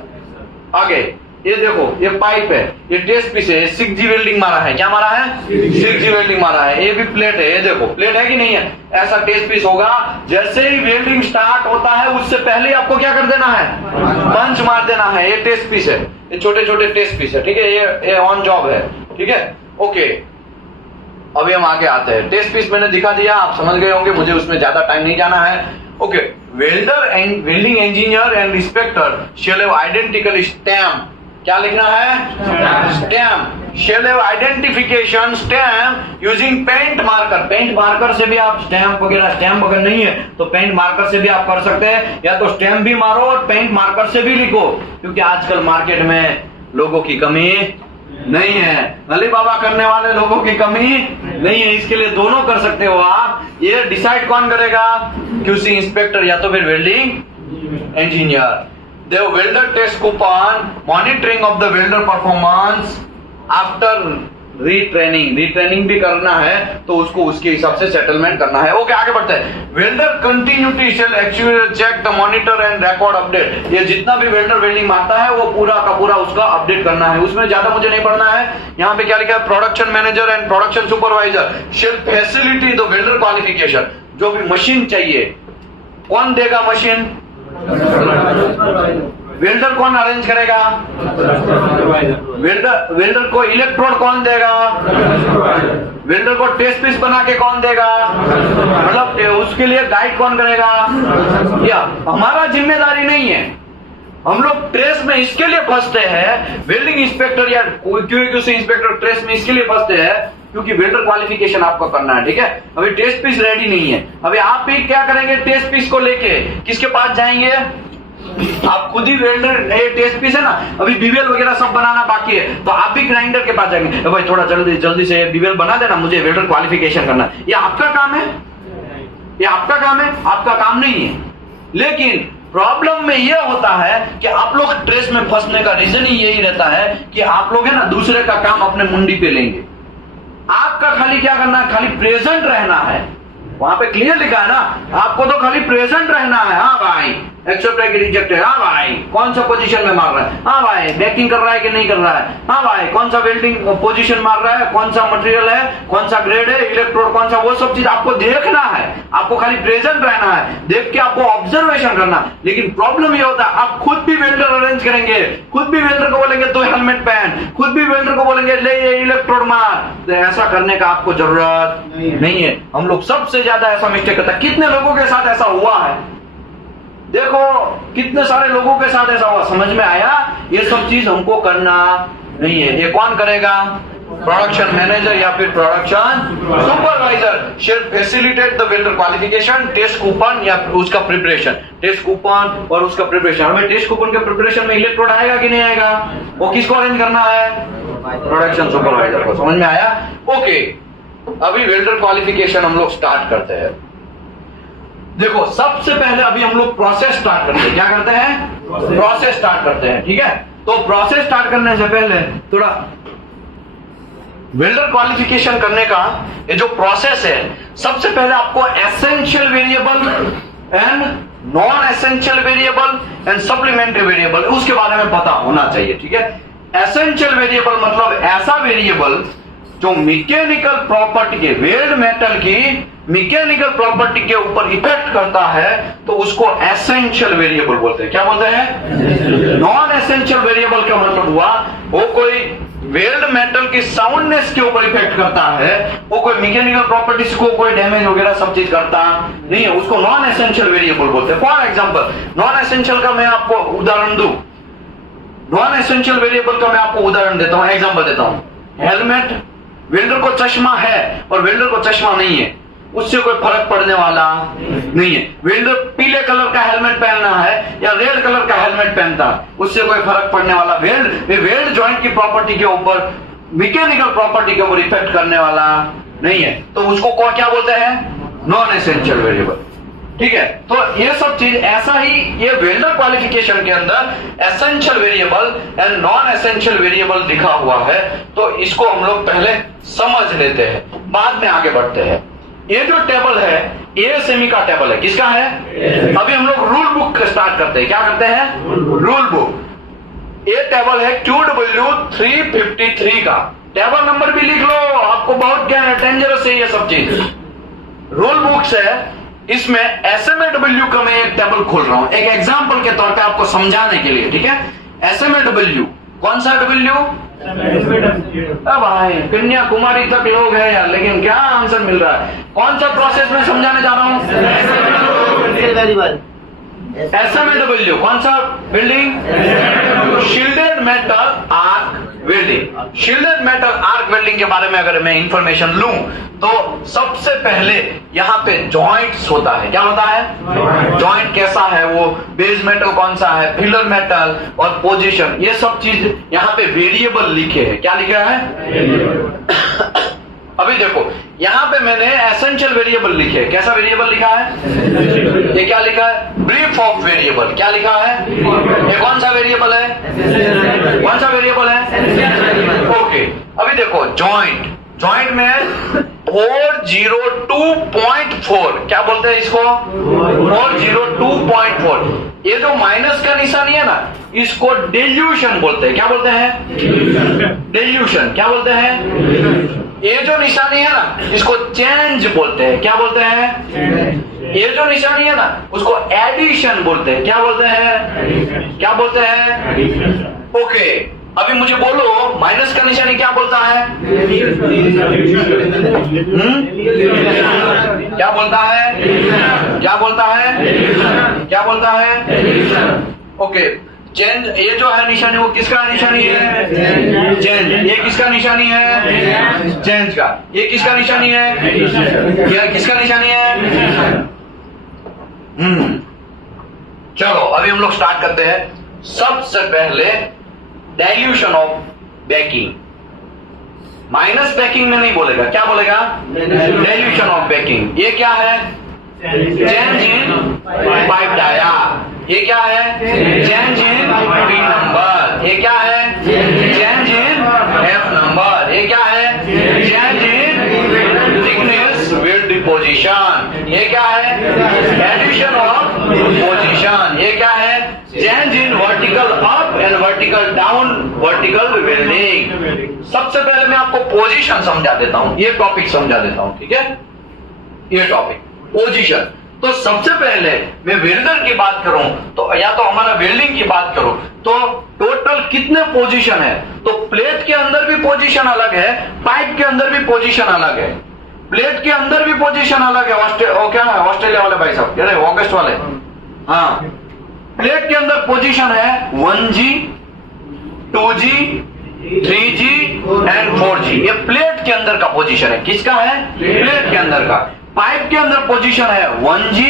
आगे ये देखो, ये पाइप है, ये टेस्ट पीस है, 6G वेल्डिंग मारा है, क्या मारा है, 6G वेल्डिंग मारा है। ये भी प्लेट है, ये देखो प्लेट है कि नहीं है, ऐसा टेस्ट पीस होगा। जैसे ही वेल्डिंग स्टार्ट होता है उससे पहले आपको क्या कर देना है, पंच मार देना है। ये टेस्ट पीस है, ये छोटे छोटे टेस्ट पीस है, ठीक है, ये ऑन जॉब है, ठीक है। ओके, अभी हम आगे आते हैं। टेस्ट पीस मैंने दिखा दिया, आप समझ गए होंगे, मुझे उसमें ज्यादा टाइम नहीं जाना है। Okay, welder and welding engineer and inspector shall have identical stamp, क्या लिखना है, stamp shall have identification stamp using paint marker. Paint marker से भी आप स्टैम्प वगैरह, स्टैम्प अगर नहीं है तो पेंट मार्कर से भी आप कर सकते हैं, या तो स्टैम्प भी मारो और पेंट मार्कर से भी लिखो, क्योंकि आजकल मार्केट में लोगों की कमी नहीं है, अलीबाबा करने वाले लोगों की कमी नहीं है, इसके लिए दोनों कर सकते हो आप। ये डिसाइड कौन करेगा, QC इंस्पेक्टर या तो फिर welding engineer. The welder test coupon, monitoring of the welder performance after retraining भी करना है तो उसको उसके हिसाब से सेटलमेंट करना है। ओके, आगे बढ़ते हैं। Welder continuity shall actually check the monitor and record update. ये जितना भी वेल्डर वेल्डिंग मारता है वो पूरा का पूरा उसका अपडेट करना है, उसमें ज्यादा मुझे नहीं पढ़ना है। यहाँ पे क्या लिखा है, production manager and production supervisor shall facility the welder qualification. जो भी मशीन चाहिए, कौन देगा मशीन, वेल्डर कौन अरेंज करेगा, वेल्डर को इलेक्ट्रोड कौन देगा, वेल्डर को टेस्ट पीस बना के कौन देगा, मतलब उसके लिए गाइड कौन करेगा, या हमारा जिम्मेदारी नहीं है। हम लोग ट्रेस में इसके लिए फंसते हैं, वेल्डिंग इंस्पेक्टर या QC इंस्पेक्टर ट्रेस में इसके लिए फंसते हैं क्योंकि वेल्डर क्वालिफिकेशन आपको करना है, ठीक है। अभी टेस्ट पीस रेडी नहीं है, अभी आप भी क्या करेंगे, टेस्ट पीस को लेके किसके पास जाएंगे, आप खुद ही वेल्डर, टेस्ट पीस है ना, अभी बीवेल वगैरह सब बनाना बाकी है तो आप भी ग्राइंडर के पास जाएंगे, भाई थोड़ा जल्दी से बीवेल बना देना, मुझे वेल्डर क्वालिफिकेशन करना। ये आपका काम है, ये आपका काम है, आपका काम नहीं है। लेकिन प्रॉब्लम में यह होता है कि आप लोग ट्रेस में फंसने का रीजन ही यही रहता है कि आप लोग है ना दूसरे का काम अपने मुंडी पे लेंगे। आपका खाली क्या करना है, खाली प्रेजेंट रहना है। वहां पे क्लियर लिखा है ना, आपको तो खाली प्रेजेंट रहना है। हाँ भाई, एक्सेप्ट है कि रिजेक्ट है, हाँ भाई कौन सा पोजीशन में मार रहा है, हाँ भाई बैकिंग कर रहा है कि नहीं कर रहा है, हाँ भाई कौन सा वेल्डिंग पोजीशन मार रहा है, कौन सा मटेरियल है, कौन सा ग्रेड है, इलेक्ट्रोड कौन सा, वो सब चीज आपको देखना है। आपको खाली प्रेजेंट रहना है, देख के आपको ऑब्जर्वेशन करना। लेकिन प्रॉब्लम ये होता है, आप खुद भी वेल्डर अरेंज करेंगे, खुद भी वेल्डर को बोलेंगे तो हेलमेट पहन, खुद भी वेल्डर को बोलेंगे ले ये इलेक्ट्रोड मार, तो ऐसा करने का आपको जरूरत नहीं है। हम लोग सबसे ज्यादा ऐसा मिस्टेक करता है। कितने लोगों के साथ ऐसा हुआ है, देखो कितने सारे लोगों के साथ ऐसा हुआ, समझ में आया? ये सब चीज हमको करना नहीं है। ये कौन करेगा? प्रोडक्शन मैनेजर या फिर प्रोडक्शन सुपरवाइजर। सिर्फ facilitate the welder qualification, test coupon या उसका प्रिपरेशन, टेस्ट कूपन और उसका प्रिपरेशन। हमें टेस्ट कूपन के प्रिपरेशन में इलेक्ट्रोड आएगा कि नहीं आएगा? वो किसको अरेंज करना है? प्रोडक्शन सुपरवाइजर को। समझ में आया? ओके, अभी वेल्डर क्वालिफिकेशन हम लोग स्टार्ट करते हैं। देखो सबसे पहले अभी हम लोग प्रोसेस स्टार्ट करते हैं। क्या करते हैं? प्रोसेस स्टार्ट करते हैं। ठीक है, तो प्रोसेस स्टार्ट करने से पहले थोड़ा वेल्डर क्वालिफिकेशन करने का ये जो प्रोसेस है, सबसे पहले आपको essential variable and non essential variable and supplementary variable उसके बारे में पता होना चाहिए। ठीक है, एसेंशियल वेरिएबल मतलब ऐसा वेरिएबल जो मैकेनिकल प्रॉपर्टी के, वेल्ड मेटल की मैकेनिकल प्रॉपर्टी के ऊपर इफेक्ट करता है, तो उसको एसेंशियल वेरिएबल बोलते हैं। क्या बोलते हैं? नॉन एसेंशियल वेरिएबल का मतलब हुआ वो कोई वेल्ड मेटल की साउंडनेस के ऊपर इफेक्ट करता है, वो कोई मैकेनिकल प्रॉपर्टीज को कोई डैमेज वगैरह सब चीज करता नहीं है, उसको नॉन एसेंशियल वेरिएबल बोलते हैं। फॉर एग्जांपल, नॉन एसेंशियल का मैं आपको उदाहरण दूं, नॉन एसेंशियल वेरिएबल का मैं आपको उदाहरण देता हूं, एग्जांपल देता हूं। हेलमेट, वेल्डर को चश्मा है और वेल्डर को चश्मा नहीं है, उससे कोई फर्क पड़ने वाला नहीं है। वेल्डर पीले कलर का हेलमेट पहनना है या रेड कलर का हेलमेट पहनता है, उससे कोई फर्क पड़ने वाला, वेल्ड जॉइंट की प्रॉपर्टी के ऊपर, मैकेनिकल प्रॉपर्टी के ऊपर इफेक्ट करने वाला नहीं है, तो उसको क्या बोलते हैं? Non essential variable. ठीक है, तो ये सब चीज ऐसा ही ये वेल्डर क्वालिफिकेशन के अंदर essential variable and non essential variable लिखा हुआ है, तो इसको हम लोग पहले समझ लेते हैं, बाद में आगे बढ़ते हैं। ये जो टेबल है एएसएमई का टेबल है, किसका है? अभी हम लोग रूल बुक स्टार्ट करते हैं। क्या करते हैं? Rule book. ये टेबल है QW 353 का, टेबल नंबर भी लिख लो, आपको बहुत क्या है, डेंजरस है ये सब चीज। रूल बुक से इसमें SMAW का मैं एक टेबल खोल रहा हूं, एक एग्जाम्पल के तौर पे आपको समझाने के लिए। ठीक है, SMAW कौन सा W? भाई कन्याकुमारी तक लोग हैं यार, लेकिन क्या आंसर मिल रहा है? कौन सा प्रोसेस में समझाने जा रहा हूं? SMAW कौन सा building? Shielded metal arc welding. Shielded metal arc welding के बारे में अगर मैं इंफॉर्मेशन लूं तो सबसे पहले यहाँ पे जॉइंट्स होता है। क्या होता है? जॉइंट कैसा है, वो बेस मेटल कौन सा है, फिलर मेटल और पोजीशन, ये सब चीज यहाँ पे वेरिएबल लिखे हैं। क्या लिखा है? अभी देखो यहाँ पे मैंने एसेंशियल वेरिएबल लिखे। कैसा वेरिएबल लिखा है? ये क्या लिखा है? Brief of variable. क्या लिखा है? ये कौन सा वेरिएबल है? कौन सा वेरिएबल है? ओके, अभी देखो जॉइंट, जॉइंट में 402.4 क्या बोलते हैं इसको? 402.4। ये जो माइनस का निशानी है ना, इसको डेल्यूशन बोलते हैं। क्या बोलते हैं? डेल्यूशन। क्या बोलते हैं? ये जो निशानी है ना, इसको चेंज बोलते हैं। क्या बोलते हैं? ये जो निशानी है ना, उसको एडिशन बोलते हैं। क्या बोलते हैं? क्या बोलते हैं? ओके, अभी मुझे बोलो माइनस का निशानी क्या बोलता है? क्या बोलता है? क्या बोलता है? क्या बोलता है? ओके, चेंज, ये जो है निशानी वो किसका निशानी है? चेंज। ये किसका निशानी है? चेंज का। ये किसका निशानी है? ये किसका निशानी है? चलो अभी हम लोग स्टार्ट करते हैं। सबसे पहले dilution of baking, minus baking में नहीं बोलेगा, क्या बोलेगा? Dilution of baking. ये क्या है? Change in pipe dia. ये क्या है? Change in P number. ये क्या है? Change in F number. ये क्या है? Change in thickness with deposition. ये क्या है? Addition of position. ये क्या है? Change in vertical up and vertical down, vertical welding. सबसे पहले मैं आपको पोजीशन समझा देता हूं, ये टॉपिक समझा देता हूं। ठीक है, ये टॉपिक पोजीशन। तो सबसे पहले मैं वेल्डर की बात करूं तो या तो हमारा वेल्डिंग की बात करूं तो टोटल कितने पोजीशन है? तो प्लेट के अंदर भी पोजीशन अलग है, पाइप के अंदर भी पोजीशन अलग है, प्लेट के अंदर भी पोजीशन अलग है। क्या है ऑस्ट्रेलिया वाले भाई साहब, अरे ऑगस्ट वाले, हाँ प्लेट के अंदर पोजीशन है 1G 2G 3G and 4G। ये प्लेट के अंदर का पोजीशन है। किसका है? प्लेट के अंदर का। पाइप के अंदर पोजीशन है 1G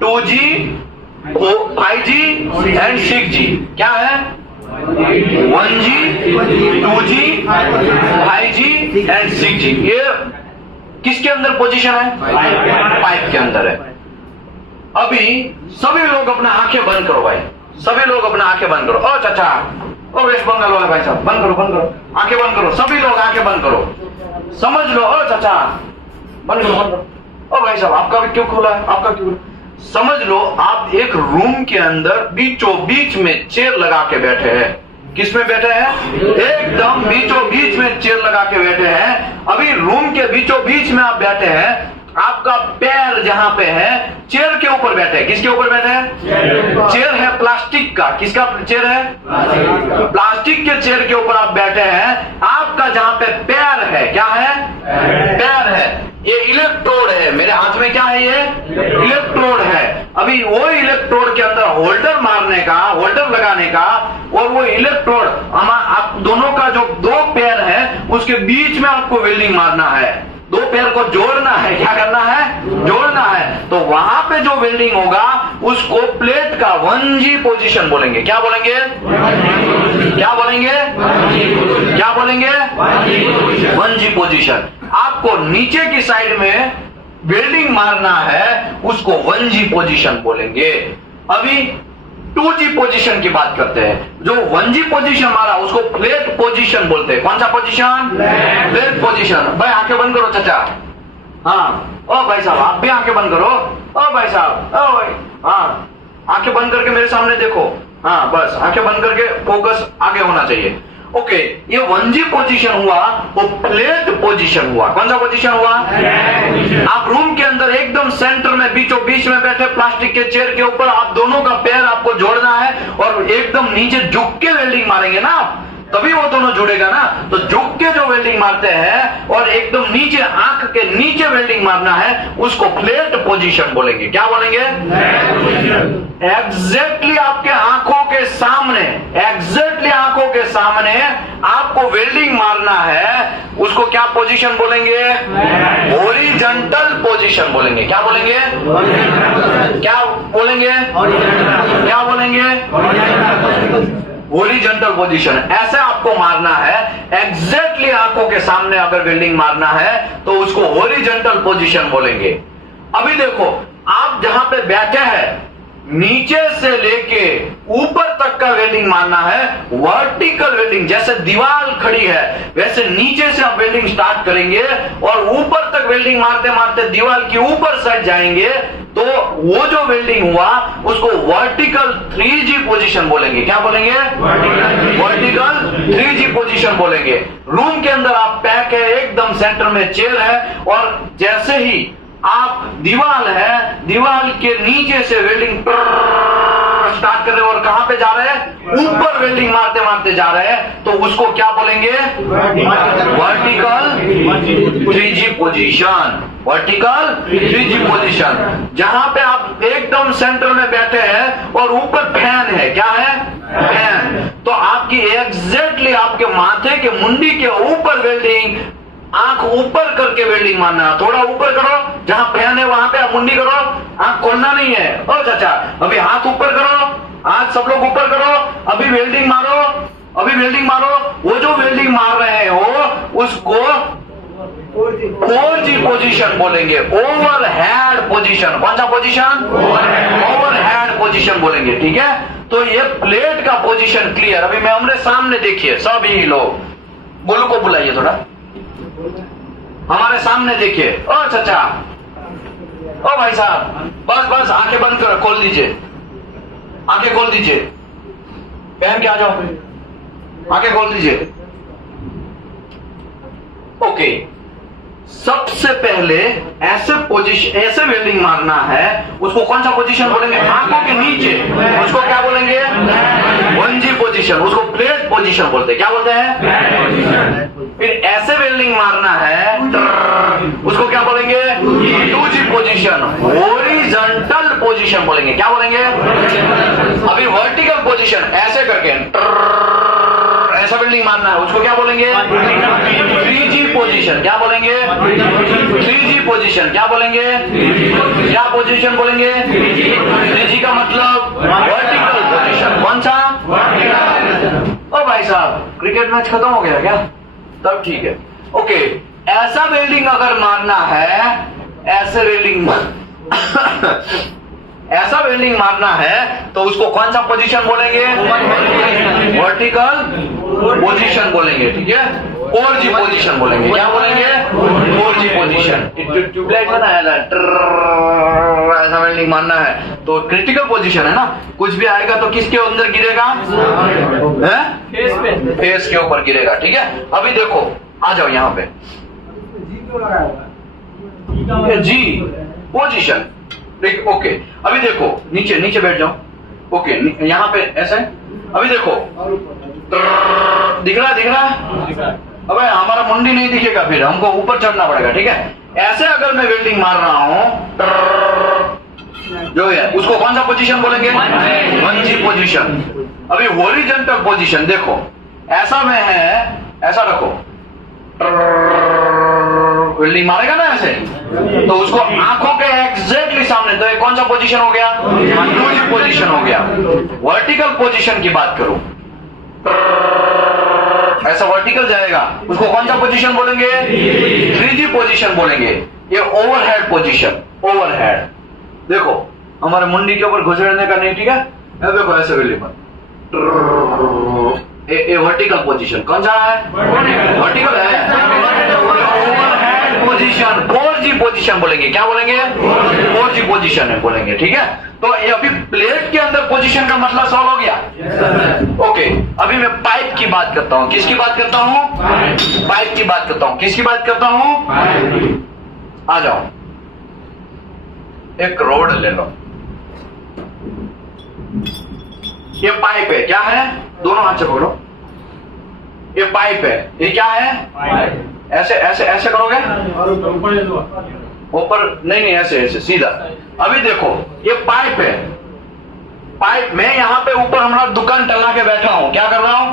2G 5G and 6G। क्या है? 1G 2G 5G and 6G। ये किसके अंदर पोजीशन है? पाइप के अंदर है। अभी सभी लोग अपना आंखें बंद करो भाई, सभी लोग अपना आंखें बंद करो। ओ चाचा, ओ वेस्ट बंगाल वाले भाई साहब, बंद करो, बंद करो, आंखें बंद करो, सभी लोग आंखें बंद करो, समझ लो। ओ चाचा बंद करो, बंद करो। ओ भाई साहब, आपका भी क्यों खुला है? आपका क्यों? समझ लो आप एक रूम के अंदर बीचों बीच में चेयर लगा के बैठे हैं। किस में बैठे हैं? एकदम बीचों बीच में चेयर लगा के बैठे हैं। अभी रूम के बीचों बीच में आप बैठे हैं, आपका पैर जहां पे है चेयर के ऊपर बैठे हैं। किसके ऊपर बैठे हैं? चेयर है प्लास्टिक का। किसका चेयर है? प्लास्टिक के चेयर के ऊपर आप बैठे हैं। आपका जहां पे पैर है, क्या है? पैर है। ये इलेक्ट्रोड है। मेरे हाथ में क्या है? ये इलेक्ट्रोड है। अभी वो इलेक्ट्रोड के अंदर होल्डर मारने का, होल्डर लगाने का, और वो इलेक्ट्रोड आप दोनों का जो दो पैर है उसके बीच में आपको वेल्डिंग मारना है। दो पैर को जोड़ना है। क्या करना है? जोड़ना है। तो वहां पे जो वेल्डिंग होगा उसको प्लेट का 1G पोजीशन बोलेंगे। क्या बोलेंगे? क्या बोलेंगे? क्या बोलेंगे? 1G position. आपको नीचे की साइड में वेल्डिंग मारना है, उसको 1G पोजीशन बोलेंगे। अभी 2G पोजीशन की बात करते हैं। जो 1G पोजीशन मारा उसको फ्लैट पोजीशन बोलते हैं। कौन सा पोजीशन? Flat position. भाई आंखें बंद करो चाचा। हाँ, ओ भाई साहब आप भी आंखें बंद करो। ओ भाई साहब, ओ भाई, हाँ आंखें बंद करके मेरे सामने देखो। हाँ बस आंखें बंद करके फोकस आगे होना चाहिए। ओके, ये 1G पोजीशन हुआ, वो फ्लैट पोजीशन हुआ। कौन सा पोजीशन हुआ? आप रूम के अंदर एकदम सेंटर में बीचों बीच में बैठे प्लास्टिक के चेयर के ऊपर, आप दोनों का पैर आपको जोड़ना है और एकदम नीचे झुक के वेल्डिंग मारेंगे ना आप, तभी वो दोनों जुड़ेगा ना। तो झुक के जो वेल्डिंग मारते हैं और एकदम नीचे आंख के नीचे वेल्डिंग मारना है, उसको फ्लैट पोजीशन बोलेंगे। क्या बोलेंगे? एग्जैक्टली आपके आंखों के सामने, एग्जैक्टली आंखों के सामने आपको वेल्डिंग मारना है, उसको क्या पोजीशन बोलेंगे? हॉरिजॉन्टल पोजीशन बोलेंगे। क्या बोलेंगे? क्या बोलेंगे? क्या बोलेंगे? Horizontal position. ऐसे आपको मारना है, एग्जैक्टली आंखों के सामने अगर वेल्डिंग मारना है तो उसको हॉरिजॉन्टल पोजीशन बोलेंगे। अभी देखो आप जहां पे बैठे हैं, नीचे से लेके ऊपर तक का वेल्डिंग मारना है, वर्टिकल वेल्डिंग। जैसे दीवार खड़ी है वैसे नीचे से आप वेल्डिंग स्टार्ट करेंगे और ऊपर तक वेल्डिंग मारते मारते दीवार की ऊपर साइड जाएंगे, तो वो जो वेल्डिंग हुआ उसको वर्टिकल 3G पोजीशन बोलेंगे। क्या बोलेंगे? वर्टिकल 3G पोजीशन बोलेंगे। रूम के अंदर आप पैक है, एकदम सेंटर में चेयर है, और जैसे ही आप दीवार है, दीवार के नीचे से वेल्डिंग स्टार्ट कर रहे हो और कहां पे जा रहे हैं? ऊपर वेल्डिंग मारते मारते जा रहे हैं, तो उसको क्या बोलेंगे? Vertical 3G position. Vertical 3G position. जहां पे आप एकदम सेंटर में बैठे हैं और ऊपर फैन है। क्या है? फैन। तो आपकी एग्जैक्टली आपके माथे के मुंडी के ऊपर वेल्डिंग, आंख ऊपर करके वेल्डिंग मारना। थोड़ा ऊपर करो, जहां फैन है वहां पे आप मुंडी करो, आंख खोलना नहीं है। ओ चाचा अभी हाथ ऊपर करो, हाथ सब लोग ऊपर करो, अभी वेल्डिंग मारो, अभी वेल्डिंग मारो। वो जो वेल्डिंग मार रहे हो उसको 4G पोजीशन बोलेंगे। Overhead position. कौन सा पोजीशन? ओवरहेड पोजीशन बोलेंगे। ठीक है, तो ये प्लेट का पोजीशन क्लियर। अभी मैं हमारे सामने देखिए सभी लोग, बोलो को बुलाइए थोड़ा, हमारे सामने देखिए। ओ चाचा, ओ भाई साहब, बस बस आंखें बंद करो, खोल दीजिए, आंखें खोल दीजिए, पहन के आ जाओ, आंखें खोल दीजिए। ओके, सबसे पहले ऐसे पोजीशन, ऐसे वेल्डिंग मारना है, उसको कौन सा पोजीशन बोलेंगे? आंखों के नीचे, उसको क्या बोलेंगे? 1G position. पोजीशन, उसको फ्लैट पोजीशन बोलते हैं। क्या बोलते हैं? फिर ऐसे वेल्डिंग मारना है, उसको क्या बोलेंगे? 2G पोजीशन, हॉरिजॉन्टल पोजीशन बोलेंगे। क्या बोलेंगे? अभी वर्टिकल पोजीशन ऐसे करके ऐसा वेल्डिंग मारना है, उसको क्या बोलेंगे? 3G position. क्या बोलेंगे? 3G position. क्या बोलेंगे? क्या पोजीशन बोलेंगे? 3G का मतलब वर्टिकल पोजीशन। कौन सा? ओ भाई साहब, क्रिकेट मैच खत्म हो गया क्या? तब ठीक है। ओके, ऐसा वेल्डिंग अगर मारना है, ऐसे वेल्डिंग ऐसा वेल्डिंग मारना है तो उसको कौन सा पोजीशन बोलेंगे? वर्टिकल पोजीशन बोलेंगे। ठीक है, 4G पोजीशन बोलेंगे। क्या बोलेंगे? 4G position. ट्यूबलाइट बनाया था, ऐसा वेल्डिंग मारना है तो क्रिटिकल पोजीशन है ना, कुछ भी आएगा तो किसके अंदर गिरेगा? फेस के ऊपर गिरेगा। ठीक है, अभी देखो, आ जाओ यहाँ पे, जी पोजीशन। ओके, अभी देखो, नीचे नीचे बैठ जाओ। ओके, यहाँ पे ऐसे, अभी देखो, दिख रहा? अबे हमारा मुंडी नहीं दिखेगा, फिर हमको ऊपर चढ़ना पड़ेगा। ठीक है, ऐसे अगर मैं वेल्डिंग मार रहा हूं जो है, उसको कौन सा पोजीशन बोलेंगे? 1G position. अभी हॉरिजॉन्टल पोजीशन देखो, ऐसा में है, ऐसा रखो, वेल्डिंग मारेगा ना ऐसे, तो उसको आंखों के एग्जैक्टली सामने, तो ये कौन सा पोजीशन हो गया? 2G पोजीशन हो गया। वर्टिकल पोजीशन की बात करूं, ऐसा वर्टिकल जाएगा, उसको कौन सा पोजीशन बोलेंगे? 3G पोजीशन बोलेंगे। ये ओवरहेड पोजीशन, ओवरहेड। देखो, हमारे मुंडी के ऊपर घुसड़ने का नहीं। ठीक है, देखो ऐसे वेल्डिंग, ये वर्टिकल पोजीशन। कौन सा है? वर्टिकल है। पोजीशन 4G पोजीशन बोलेंगे। क्या बोलेंगे? 4G पोजीशन है बोलेंगे। ठीक है, तो ये अभी प्लेट के अंदर पोजीशन का मतलब सॉल्व हो गया। ओके, अभी मैं पाइप की बात करता हूं। किसकी बात करता हूं? पाइप की बात करता हूं। किसकी बात करता हूं? आ जाओ, एक रोड ले लो, ये पाइप है। क्या है? दोनों हाथ से पकड़ो, ये पाइप है। ये क्या है? ऐसे ऐसे ऐसे करोगे, ऊपर नहीं, ऐसे ऐसे सीधा। अभी देखो, ये पाइप है, पाइप। मैं यहाँ पे ऊपर हमारा दुकान टला के बैठा हूँ। क्या कर रहा हूँ?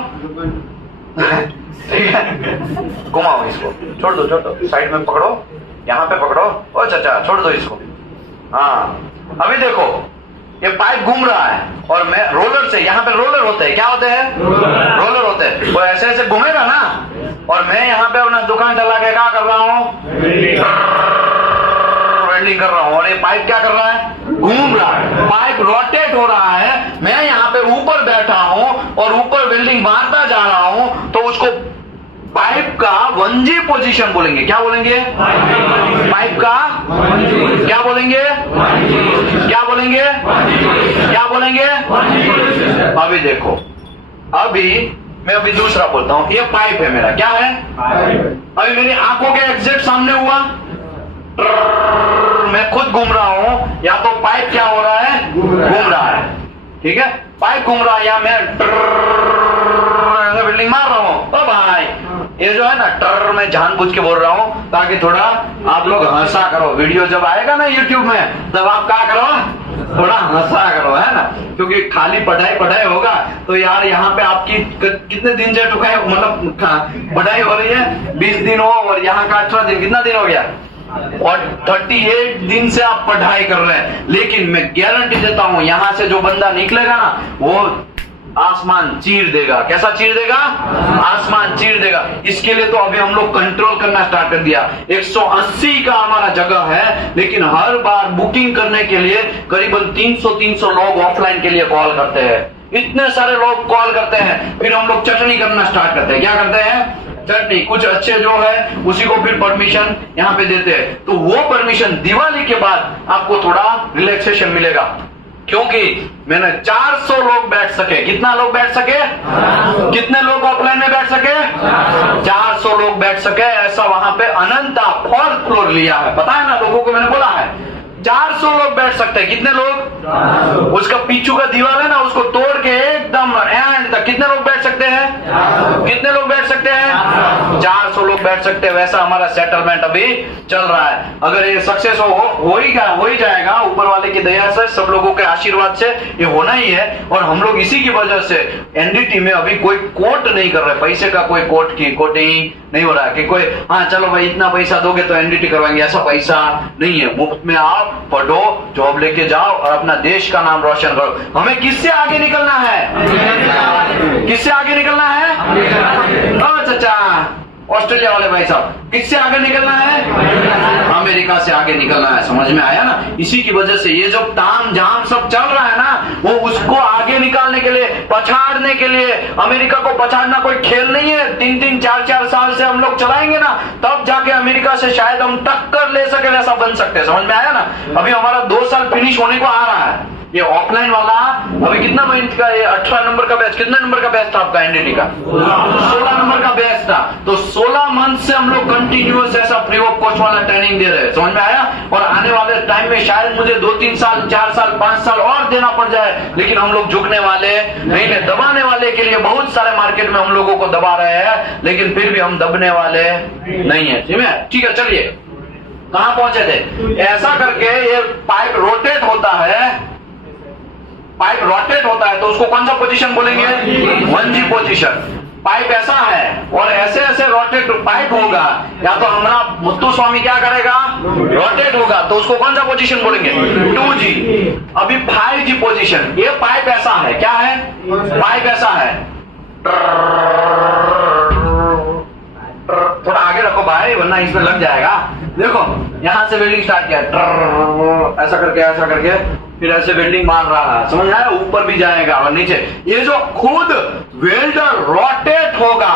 घुमाओ इसको, छोड़ दो, साइड में पकड़ो, यहाँ पे पकड़ो। ओ चाचा, छोड़ दो इसको। हाँ, अभी देखो, ये पाइप घूम रहा है और मैं रोलर से, यहाँ पे रोलर होते हैं। क्या होते हैं? रोलर होते हैं। वो ऐसे ऐसे घूमेगा ना, और मैं यहाँ पे अपना दुकान चला के क्या कर रहा हूँ? वेल्डिंग कर रहा हूँ। और ये पाइप क्या कर रहा है? घूम रहा है। पाइप रोटेट हो रहा है, मैं यहाँ पे ऊपर बैठा हूँ और ऊपर वेल्डिंग मारता जा रहा हूँ, तो उसको पाइप का 1G पोजीशन बोलेंगे। क्या बोलेंगे? पाइप का क्या बोलेंगे? क्या बोलेंगे? क्या बोलेंगे? अभी देखो, मैं अभी दूसरा बोलता हूँ। ये पाइप है मेरा। क्या है? अभी मेरी आंखों के एग्जैक्ट सामने हुआ, मैं खुद घूम रहा हूँ, या तो पाइप क्या हो रहा है? घूम रहा है। ठीक है, पाइप घूम रहा है, या मैं बिल्डिंग मार रहा हूँ। ओ भाई, ये जो है ना, टर मैं जानबूझ के बोल रहा हूँ ताकि थोड़ा आप लोग हंसा करो। वीडियो जब आएगा ना YouTube में, तब आप क्या करो? थोड़ा हंसा करो, है ना, क्योंकि खाली पढ़ाई होगा तो यार यहाँ पे आपकी कितने दिन से टुकाई, मतलब पढ़ाई हो रही है 20 दिन हो, और यहाँ का 18 दिन, कितना दिन हो गया? और 38 दिन से आप पढ़ाई कर रहे हैं। लेकिन मैं गारंटी देता हूं, यहां से जो बंदा निकलेगा ना, वो आसमान चीर देगा। कैसा चीर देगा? आसमान चीर देगा। इसके लिए तो अभी हम लोग कंट्रोल करना स्टार्ट कर दिया। 180 का हमारा जगह है, लेकिन हर बार बुकिंग करने के लिए करीबन 300 लोग ऑफलाइन के लिए कॉल करते हैं। इतने सारे लोग कॉल करते हैं, फिर हम लोग चटनी करना स्टार्ट करते हैं। क्या करते हैं? चटनी। कुछ अच्छे जो है उसी को फिर परमिशन यहाँ पे देते हैं। तो वो परमिशन दिवाली के बाद आपको थोड़ा रिलैक्सेशन मिलेगा, क्योंकि मैंने 400 लोग बैठ सके। कितना लोग बैठ सके? कितने लोग ऑफलाइन में बैठ सके? 400 लोग बैठ सके। ऐसा वहां पे अनंता 4th फ्लोर लिया है। पता है ना लोगों को, मैंने बोला है 400 लोग बैठ सकते हैं। कितने लोग? उसका पीछू का दीवार है ना, उसको तोड़ के एकदम एंड तक कितने लोग बैठ सकते हैं? कितने लोग बैठ सकते हैं? 400 लोग बैठ सकते हैं। वैसा हमारा सेटलमेंट अभी चल रहा है। अगर ये सक्सेस हो ही जाएगा, ऊपर वाले की दया से, सब लोगों के आशीर्वाद से ये होना ही है। और हम लोग इसी की वजह से एनडीटी में अभी कोई कोट नहीं कर रहे, पैसे का कोई कोटिंग नहीं हो रहा है कि कोई हाँ चलो भाई इतना पैसा दोगे तो एनडीटी करवाएंगे, ऐसा पैसा नहीं है। मुफ्त में आओ, पढ़ो, जॉब लेके जाओ और अपना देश का नाम रोशन करो। हमें किससे आगे निकलना है? किससे आगे निकलना है? चाचा ऑस्ट्रेलिया वाले भाई साहब, किससे आगे निकलना है? अमेरिका से आगे निकलना है। समझ में आया ना? इसी की वजह से ये जो ताम झाम सब चल रहा है ना, वो उसको आगे निकालने के लिए, पछाड़ने के लिए। अमेरिका को पछाड़ना कोई खेल नहीं है। 3-3, 4-4 साल से हम लोग चलाएंगे ना, तब जाके अमेरिका से शायद हम टक्कर ले सके, वैसा बन सकते हैं। समझ में आया ना? अभी हमारा 2 साल फिनिश होने को आ रहा है। ये ऑफलाइन वाला अभी कितना महीने का? ये 18 नंबर का बैच, कितना नंबर का बैच था आपका एनडीटी का? 16 नंबर का बैच था। तो 16 मंथ से हम लोग कंटिन्यूअस ऐसा फ्री ऑफ कॉस्ट वाला ट्रेनिंग दे रहे हैं। समझ में आया? और आने वाले टाइम में शायद मुझे 2-3 साल, 4 साल, 5 साल और देना पड़ जाए, लेकिन हम लोग झुकने वाले नहीं है। दबाने वाले के लिए बहुत सारे मार्केट में हम लोगों को दबा रहे हैं, लेकिन फिर भी हम दबने वाले नहीं है। ठीक है, चलिए कहां पहुंचे थे? ऐसा करके ये पाइप रोटेट होता है, पाइप रोटेट होता है तो उसको कौन सा पोजीशन बोलेंगे? 1G position. पाइप ऐसा है और ऐसे ऐसे रोटेट पाइप होगा, या तो हमारा मुत्तु स्वामी क्या करेगा? रोटेट होगा, तो उसको कौन सा पोजीशन बोलेंगे? 2G। अभी 5G पोजीशन। ये पाइप ऐसा है, क्या है? पाइप ऐसा है। थोड़ा आगे रखो भाई, वरना इसमें लग जाएगा। देखो यहां से वेल्डिंग स्टार्ट किया, ऐसा करके फिर ऐसे वेल्डिंग मार रहा है। समझ आया? ऊपर भी जाएगा और नीचे। ये जो खुद वेल्डर रोटेट होगा,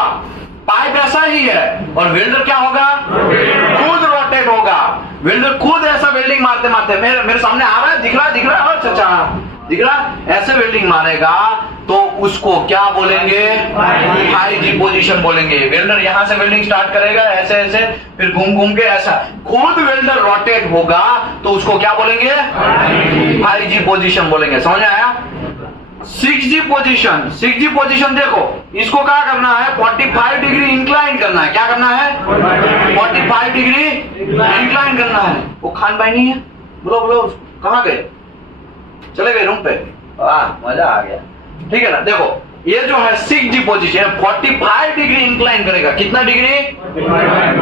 पाइप ऐसा ही है, और वेल्डर क्या होगा? खुद रोटेट होगा। वेल्डर खुद ऐसा वेल्डिंग मारते मारते, मेरे सामने आ रहा है, दिख रहा है चाचा, दिख रहा? ऐसे वेल्डिंग मारेगा तो उसको क्या बोलेंगे? 5G पोजीशन बोलेंगे। वेल्डर यहां से वेल्डिंग स्टार्ट करेगा, ऐसे ऐसे, फिर घूम के ऐसा, खुद वेल्डर रोटेट होगा तो उसको क्या बोलेंगे? 5G पोजीशन बोलेंगे। समझ में आया? 6G position. 6G पोजीशन देखो, इसको क्या करना है? 45 डिग्री इंक्लाइन करना है। क्या करना है? 45 डिग्री इंक्लाइन करना है। वो खान भाई नहीं है? बोलो कहां गए? चले गए रूम पे? मजा आ गया। ठीक है ना? देखो ये जो है 6G पोजीशन, 45 डिग्री इंक्लाइन करेगा। कितना डिग्री?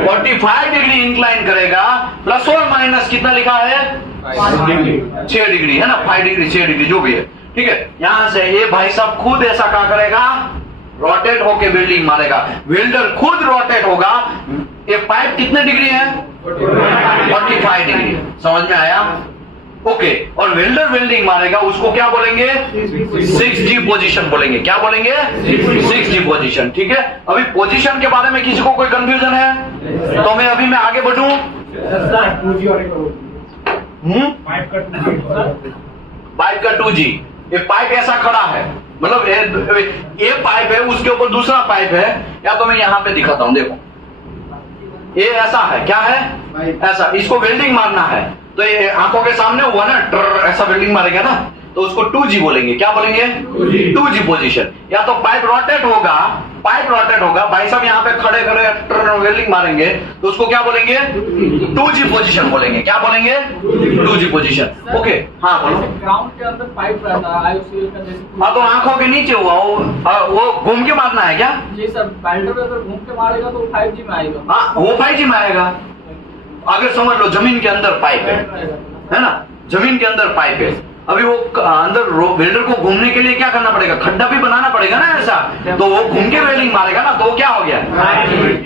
45 डिग्री इंक्लाइन करेगा। प्लस और माइनस कितना लिखा है? 6 डिग्री है ना? 5 डिग्री 6 डिग्री जो भी है। ठीक है, यहां से ये भाई साहब खुद ऐसा क्या करेगा? रोटेट होके वेल्डिंग मारेगा। वेल्डर खुद रोटेट होगा। ये पाइप कितने डिग्री है? 45 डिग्री। समझ में आया? ओके। और वेल्डर वेल्डिंग मारेगा, उसको क्या बोलेंगे? 6G पोजीशन बोलेंगे। क्या बोलेंगे? 6G position. ठीक है, अभी पोजीशन के बारे में किसी को कोई कंफ्यूजन है तो मैं आगे बढ़ूं? पाइप का 2G। ये पाइप ऐसा खड़ा है, मतलब ये पाइप है, उसके ऊपर दूसरा पाइप है, या तो मैं यहां पे दिखाता हूं। देखो ये ऐसा है, क्या है? ऐसा। इसको वेल्डिंग मारना है तो ये आंखों के सामने हुआ ना, ऐसा वेल्डिंग मारेगा ना, तो उसको 2G बोलेंगे। क्या बोलेंगे? 2G position. या तो पाइप रोटेट होगा, भाई साहब यहाँ पे खड़े वेल्डिंग मारेंगे तो उसको क्या बोलेंगे? 2G पोजीशन बोलेंगे। क्या बोलेंगे? 2G position. ओके, हाँ बोलो। ग्राउंड के अंदर पाइप रहता है, हाँ तो आंखों के नीचे हुआ वो घूम के मारना है क्या? जी सर, बेल्टर अगर घूम के मारेगा तो 5G में आएगा। हाँ वो 5G में आएगा। अगर समझ लो जमीन के अंदर पाइप है ना, जमीन के अंदर पाइप है, अभी वो अंदर वेल्डर को घूमने के लिए क्या करना पड़ेगा? खड्डा भी बनाना पड़ेगा ना ऐसा, तो वो घूम के वेल्डिंग मारेगा ना, तो क्या हो गया?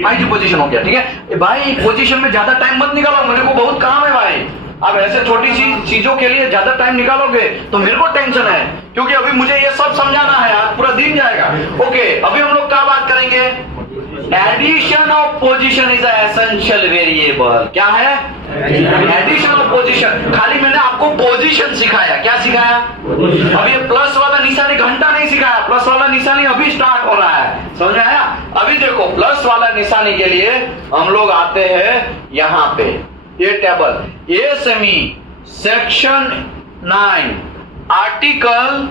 5G पोजीशन हो गया। ठीक है भाई, पोजीशन में ज्यादा टाइम मत निकालो, मेरे को बहुत काम है भाई। अब ऐसे छोटी सी चीजों के लिए ज्यादा टाइम निकालोगे तो मेरे को टेंशन है, क्योंकि अभी मुझे ये सब समझाना है, आज पूरा दिन जाएगा। ओके, अभी हम लोग क्या बात करेंगे? Addition of position is essential variable. क्या है? Addition of position. खाली मैंने आपको पोजीशन सिखाया। क्या सिखाया? अभी ये प्लस वाला निशानी घंटा नहीं सिखाया, प्लस वाला निशानी अभी स्टार्ट हो रहा है। समझ में आया? अभी देखो प्लस वाला निशानी के लिए हम लोग आते हैं यहाँ पे, ये टेबल, ये सेमी सेक्शन 9 आर्टिकल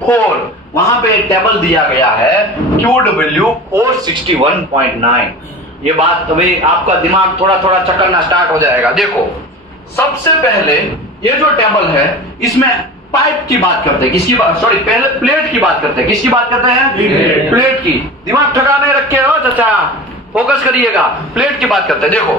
4, वहां पे एक टेबल दिया गया है QW 461.9। ये बात अभी आपका दिमाग थोड़ा थोड़ा चकरना स्टार्ट हो जाएगा। देखो, सबसे पहले ये जो टेबल है इसमें पाइप की बात करते हैं। किसकी बात? सॉरी, पहले प्लेट की बात करते हैं। किसकी बात करते हैं? प्लेट की। दिमाग ठिकाने रख के हो चाचा, फोकस करिएगा। प्लेट की बात करते हैं। देखो,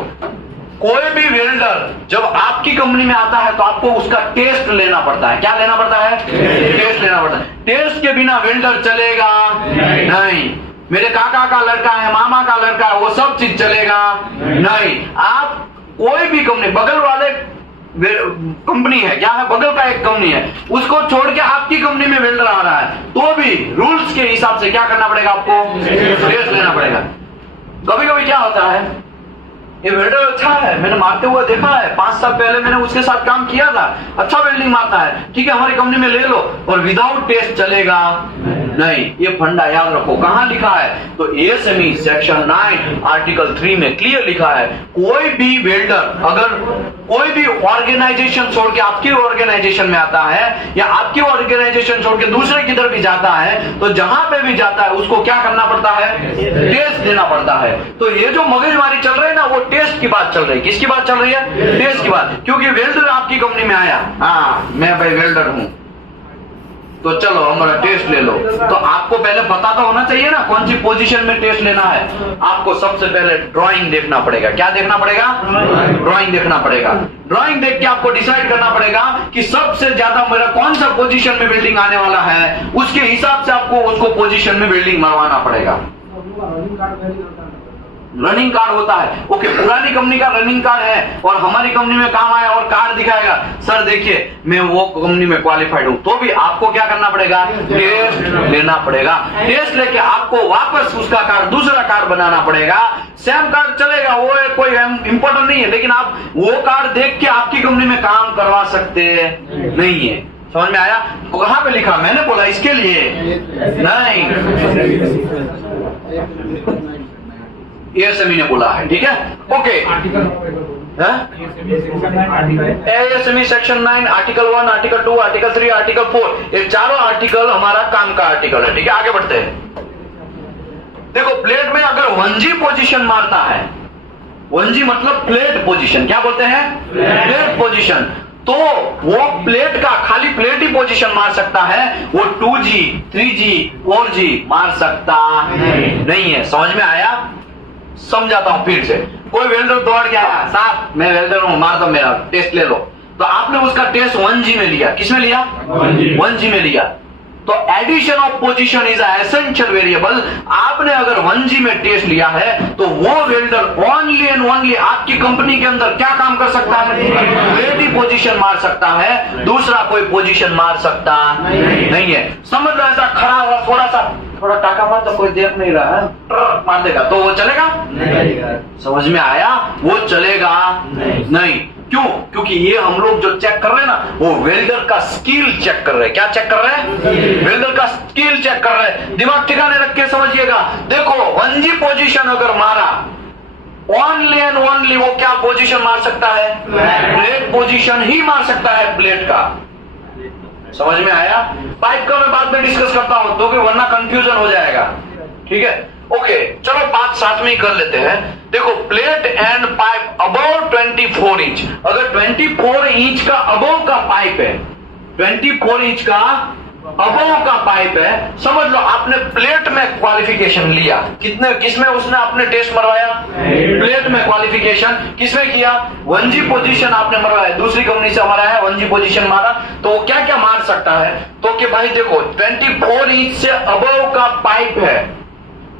कोई भी वेल्डर जब आपकी कंपनी में आता है तो आपको उसका टेस्ट लेना पड़ता है। क्या लेना पड़ता है? टेस्ट लेना पड़ता है। टेस्ट के बिना वेल्डर चलेगा नहीं। मेरे काका का लड़का है, मामा का लड़का है, वो सब चीज चलेगा नहीं। आप कोई भी कंपनी, बगल वाले कंपनी है, क्या है, बगल का एक कंपनी है, उसको छोड़ के आपकी कंपनी में वेल्डर आ रहा है तो भी रूल्स के हिसाब से क्या करना पड़ेगा? आपको टेस्ट लेना पड़ेगा। कभी कभी क्या होता है, ये वेल्डर अच्छा है, मैंने मारते हुए देखा है, 5 साल पहले मैंने उसके साथ काम किया था, अच्छा वेल्डिंग मारता है, ठीक है, हमारी कंपनी में ले लो, और विदाउट टेस्ट चलेगा नहीं। ये फंडा याद रखो। कहां लिखा है? तो ASME सेक्शन 9 आर्टिकल 3 में क्लियर लिखा है, कोई भी वेल्डर अगर कोई भी ऑर्गेनाइजेशन छोड़ के आपकी ऑर्गेनाइजेशन में आता है या आपकी ऑर्गेनाइजेशन छोड़ के दूसरे किधर भी जाता है तो जहां पे भी जाता है उसको क्या करना पड़ता है? टेस्ट देना पड़ता है। तो ये जो मगजमारी चल रही है ना, वो टेस्ट की बात चल रही है। किसकी बात चल रही है? टेस्ट की बात। क्योंकि वेल्डर आपकी कंपनी में आया, हाँ मैं भाई वेल्डर हूं, तो चलो हमारा टेस्ट ले लो। तो आपको पहले पता तो होना चाहिए ना कौन सी पोजीशन में टेस्ट लेना है। आपको सबसे पहले ड्राइंग देखना पड़ेगा। क्या देखना पड़ेगा? ड्राइंग देखना पड़ेगा। ड्राइंग देख के आपको डिसाइड करना पड़ेगा कि सबसे ज्यादा मेरा कौन सा पोजीशन में बिल्डिंग आने वाला है, उसके हिसाब से आपको उसको पोजीशन में बिल्डिंग मरवाना पड़ेगा। रनिंग कार्ड होता है। ओके, पुरानी कंपनी का रनिंग कार्ड है और हमारी कंपनी में काम आया और कार्ड दिखाएगा, सर देखिए मैं वो कंपनी में क्वालिफाइड हूं, तो भी आपको क्या करना पड़ेगा? टेस्ट लेना पड़ेगा। टेस्ट लेके आपको वापस उसका कार्ड, दूसरा कार्ड बनाना पड़ेगा। सेम कार्ड चलेगा, वो कोई इंपॉर्टेंट नहीं है, लेकिन आप वो कार्ड देख के आपकी कंपनी में काम करवा सकते नहीं है। समझ में आया? कहां पे लिखा? मैंने बोला इसके लिए नहीं, ASME ने बोला है, ठीक है। Okay, ASME section 9 article 1, article 2, article 3, article 4, ये चारों आर्टिकल हमारा काम का आर्टिकल है, ठीक है। आगे बढ़ते हैं। देखो, प्लेट में अगर 1G पोजीशन मारता है, 1G मतलब प्लेट पोजीशन, क्या बोलते हैं? Plate position. तो वो प्लेट का खाली प्लेट ही पोजीशन मार सकता है, वो 2G, 3G, 4G मार सकता नहीं है। समझ में आया? समझाता हूं फिर से। कोई वेल्डर दौड़ के आया, साहब मैं वेल्डर हूं, मार दो मेरा, टेस्ट ले लो। तो आपने उसका टेस्ट 1G में लिया। किसमें लिया? 1G में लिया। तो addition of position is essential variable. आपने अगर 1G में टेस्ट लिया है तो वो वेल्डर ओनली एंड ओनली आपकी कंपनी के अंदर क्या काम कर सकता है? प्लेट ही पोजीशन मार सकता है, दूसरा कोई पोजीशन मार सकता नहीं है। समझ लो, ऐसा खड़ा हुआ थोड़ा टाका मार तो कोई देख नहीं रहा है, मार देगा तो वो चलेगा नहीं। समझ में आया? वो चलेगा नहीं। क्यों? क्योंकि ये हम लोग जो चेक कर रहे हैं ना, वो वेल्डर का स्किल चेक कर रहे हैं। क्या चेक कर रहे हैं? वेल्डर का स्किल चेक कर रहे हैं। दिमाग ठिकाने रख के समझिएगा। देखो, 1G पोजीशन अगर मारा, ओनली एंड ओनली वो क्या पोजीशन मार सकता है? प्लेट पोजीशन ही मार सकता है, प्लेट का। समझ में आया? पाइप का मैं बाद में डिस्कस करता हूं, तो वरना कंफ्यूजन हो जाएगा, ठीक है। ओके, चलो बात साथ में ही कर लेते हैं। देखो, plate and pipe above 24 inch, अगर 24 इंच का अबव का पाइप है, 24 इंच का अबव का पाइप है, समझ लो आपने प्लेट में क्वालिफिकेशन लिया। किसमें उसने अपने टेस्ट मरवाया? प्लेट में क्वालिफिकेशन किसमें किया? 1G पोजीशन आपने मरवाया, दूसरी कंपनी से हमारा है 1G पोजीशन मारा, तो क्या क्या मार सकता है? तो कि भाई देखो, 24 इंच से अबव का पाइप है,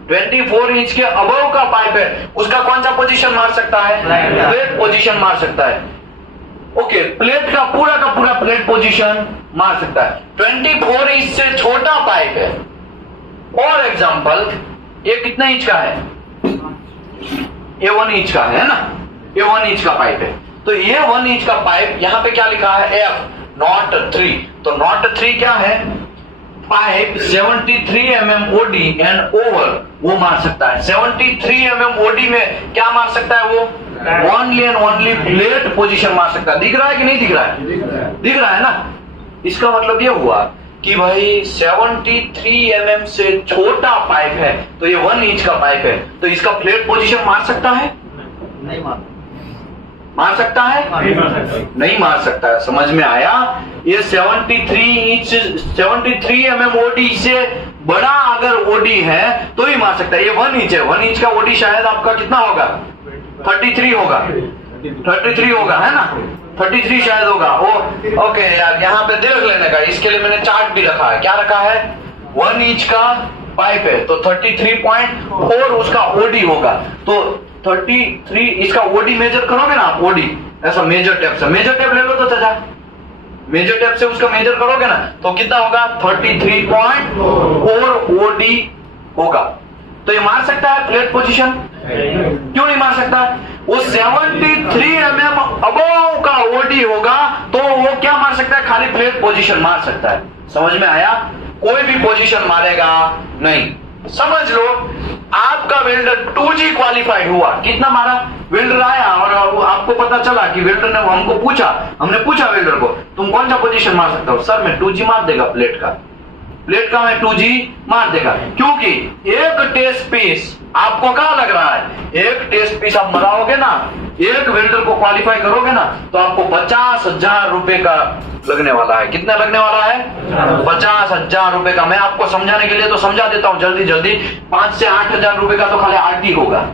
24 इंच के अबव का पाइप है, उसका कौन सा पोजीशन मार सकता है? प्लेट पोजीशन मार सकता है। ओके, प्लेट का पूरा प्लेट पोजीशन मार सकता है। 24 इंच से छोटा पाइप है, और एग्जांपल ये कितने इंच का है? ये 1 इंच का है ना, ये 1 इंच का पाइप है। तो ये 1 इंच का पाइप, यहां पे क्या लिखा है? F, not 3। तो नॉट 3 क्या है? Pipe 73 mm OD and over वो मार सकता है। 73 mm OD में क्या मार सकता है वो? Only and only plate position मार सकता है। दिख रहा है कि नहीं दिख रहा है? दिख रहा है ना। इसका मतलब ये हुआ कि भाई 73 mm से छोटा पाइप है तो ये 1 इंच का पाइप है तो इसका प्लेट पोजीशन मार सकता है? नहीं मार सकता है? नहीं मार सकता है। समझ में आया? ये 73 mm OD से बड़ा अगर OD है तो ही मार सकता है। ये 1 इंच है। 1 इंच का OD शायद आपका कितना होगा? 33 होगा। 33 होगा है ना? 33 शायद होगा। ओके यार, यहाँ पे देख लेने का। इसके लिए मैंने चार्ट भी रखा है। क्या रखा है? 1 इंच का पाइप है तो 33.4 उसका OD होगा। तो 33 इसका OD मेजर करोगे ना आप, OD ऐसा मेजर टेप से, मेजर टेप ले लो तो चाचा, मेजर टेप से उसका मेजर करोगे ना तो कितना होगा? 33.4 OD होगा। तो ये मार सकता है प्लेट पोजीशन? क्यों नहीं मार सकता? वो 73 mm अबव का OD होगा तो वो क्या मार सकता है? खाली प्लेट पोजीशन मार सकता है। समझ में आया? कोई भी पोजीशन मारेगा नहीं। समझ लो आपका वेल्डर 2G क्वालिफाइड हुआ, कितना मारा? वेल्डर आया और आपको पता चला कि वेल्डर ने हमको पूछा, हमने पूछा वेल्डर को तुम कौन सा पोजीशन मार सकते हो? सर मैं 2G मार देगा प्लेट का मैं 2G मार देगा। क्योंकि एक टेस्ट पीस आपको क्या लग रहा है? एक टेस्ट पीस आप मराओगे ना, एक वेल्डर को क्वालिफाई करोगे ना तो आपको 50,000 रुपए का लगने वाला है। कितना लगने वाला है? 50,000 रुपए का। मैं आपको समझाने के लिए तो समझा देता हूं जल्दी जल्दी। 5 से 8,000 रुपए का तो खाली RT होगा।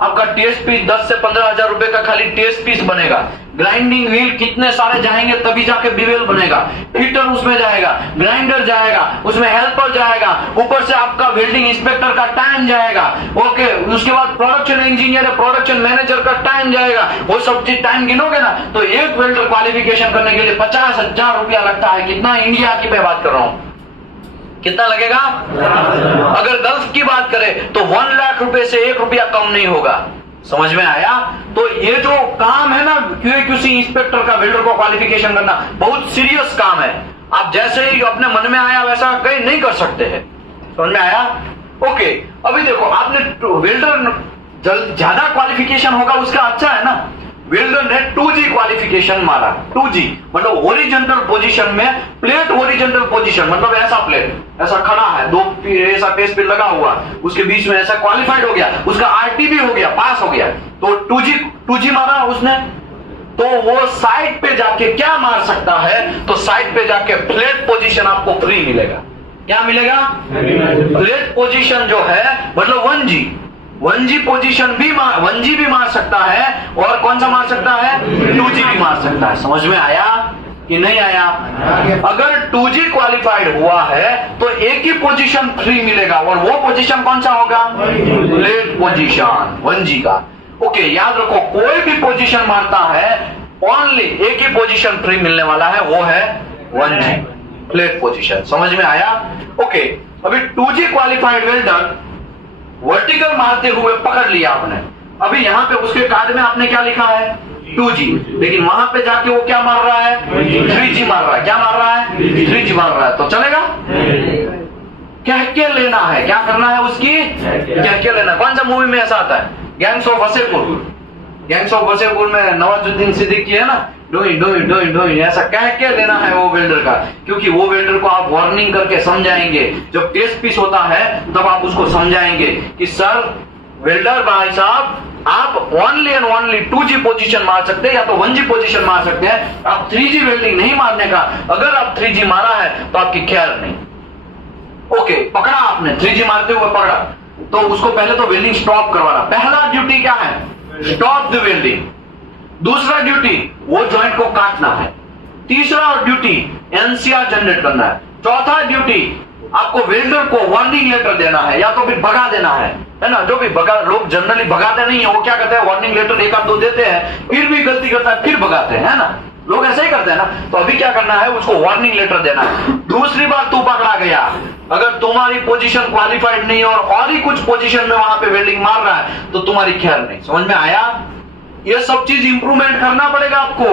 आपका टेस्ट पीस 10 से 15,000 रुपए का खाली टेस्ट पीस बनेगा। ग्राइंडिंग व्हील कितने सारे जाएंगे तभी जाके बीवेल बनेगा। हीटर उसमें जाएगा, ग्राइंडर जाएगा, उसमें हेल्पर जाएगा, ऊपर से आपका वेल्डिंग इंस्पेक्टर का टाइम जाएगा। ओके, उसके बाद प्रोडक्शन इंजीनियर है, प्रोडक्शन मैनेजर का टाइम जाएगा। वो सब चीज टाइम गिनोगे ना तो एक वेल्डर क्वालिफिकेशन करने के लिए 50,000 रुपया लगता है। कितना? इंडिया की मैं बात कर रहा हूं। कितना लगेगा? अगर गल्फ की बात करें तो 1 लाख रुपए से 1 रुपया कम नहीं होगा। समझ में आया? तो ये जो काम है ना QA/QC इंस्पेक्टर का, वेल्डर को क्वालिफिकेशन करना बहुत सीरियस काम है। आप जैसे ही अपने मन में आया वैसा कहीं नहीं कर सकते हैं। समझ में आया? ओके, अभी देखो आपने वेल्डर ज्यादा क्वालिफिकेशन होगा उसका अच्छा है ना। वेल्डर ने 2G क्वालिफिकेशन मारा। 2G मतलब ओरिजेंटल पोजीशन में प्लेट, ओरिजेंटल पोजीशन मतलब ऐसा प्लेट ऐसा खड़ा है, 2 ऐसा टेस्ट पे लगा हुआ, उसके बीच में ऐसा क्वालिफाइड हो गया, उसका RT भी हो गया, पास हो गया। तो 2G मारा उसने तो वो साइड पे जाके क्या मार सकता है? तो साइड पे जाके प्लेट पोजीशन आपको फ्री मिलेगा। क्या मिलेगा? प्लेट पोजीशन जो है मतलब 1G पोजीशन भी 1G भी मार सकता है और कौन सा मार सकता है? 2G भी मार सकता है। समझ में आया कि नहीं आया? अगर 2G क्वालिफाइड हुआ है तो एक ही पोजीशन फ्री मिलेगा और वो पोजीशन कौन सा होगा? प्लेट पोजीशन 1G का। ओके, याद रखो कोई भी पोजीशन मारता है ओनली एक ही पोजीशन फ्री मिलने वाला है, वो है 1G प्लेट पोजीशन। समझ में आया? ओके, अभी 2G क्वालिफाइड वेल्डर वर्टिकल मारते हुए पकड़ लिया आपने। अभी यहाँ पे उसके कार्ड में आपने क्या लिखा है? 2G, लेकिन वहां पे जाके वो क्या मार रहा है? 3G मार रहा है। क्या मार रहा है? 3G मार रहा है। तो चलेगा? कह के लेना है। क्या करना है उसकी? कह के लेना। कौन सा मूवी में ऐसा आता है? Gangs of Wasseypur. Gangs of Wasseypur में नवाजुद्दीन सिद्दीकी है ना, डोई ऐसा कह के लेना है वो वेल्डर का। क्योंकि वो वेल्डर को आप वार्निंग करके समझाएंगे। जब टेस्ट पीस होता है तब आप उसको समझाएंगे कि सर वेल्डर भाई साहब आप only and only 2G position मार सकते हैं या तो 1G पोजीशन मार सकते हैं। आप 3G वेल्डिंग नहीं मारने का। अगर आप 3G मारा है तो आपकी खैर नहीं। ओके, पकड़ा आपने, 3G मारते हुए पकड़ा तो उसको पहले तो वेल्डिंग स्टॉप करवाना। पहला ड्यूटी क्या है? Stop the welding. दूसरा ड्यूटी वो जॉइंट को काटना है। तीसरा ड्यूटी NCR जनरेट करना है। चौथा ड्यूटी आपको वेल्डर को वार्निंग लेटर देना है या तो फिर भगा देना है ना। जो भी भगा, लोग जनरली भगाते नहीं है, वो क्या करते हैं? वार्निंग लेटर 1-2 देते हैं, फिर भी गलती करता है फिर भगाते हैं, है ना। लोग ऐसे ही करते हैं ना। तो अभी क्या करना है? उसको वार्निंग लेटर देना है। दूसरी बार तू पकड़ा गया, अगर तुम्हारी पोजीशन क्वालिफाइड नहीं और ही कुछ पोजीशन में वहां पे वेल्डिंग मार रहा है तो तुम्हारी खैर नहीं। समझ में आया? ये सब चीज इंप्रूवमेंट करना पड़ेगा आपको।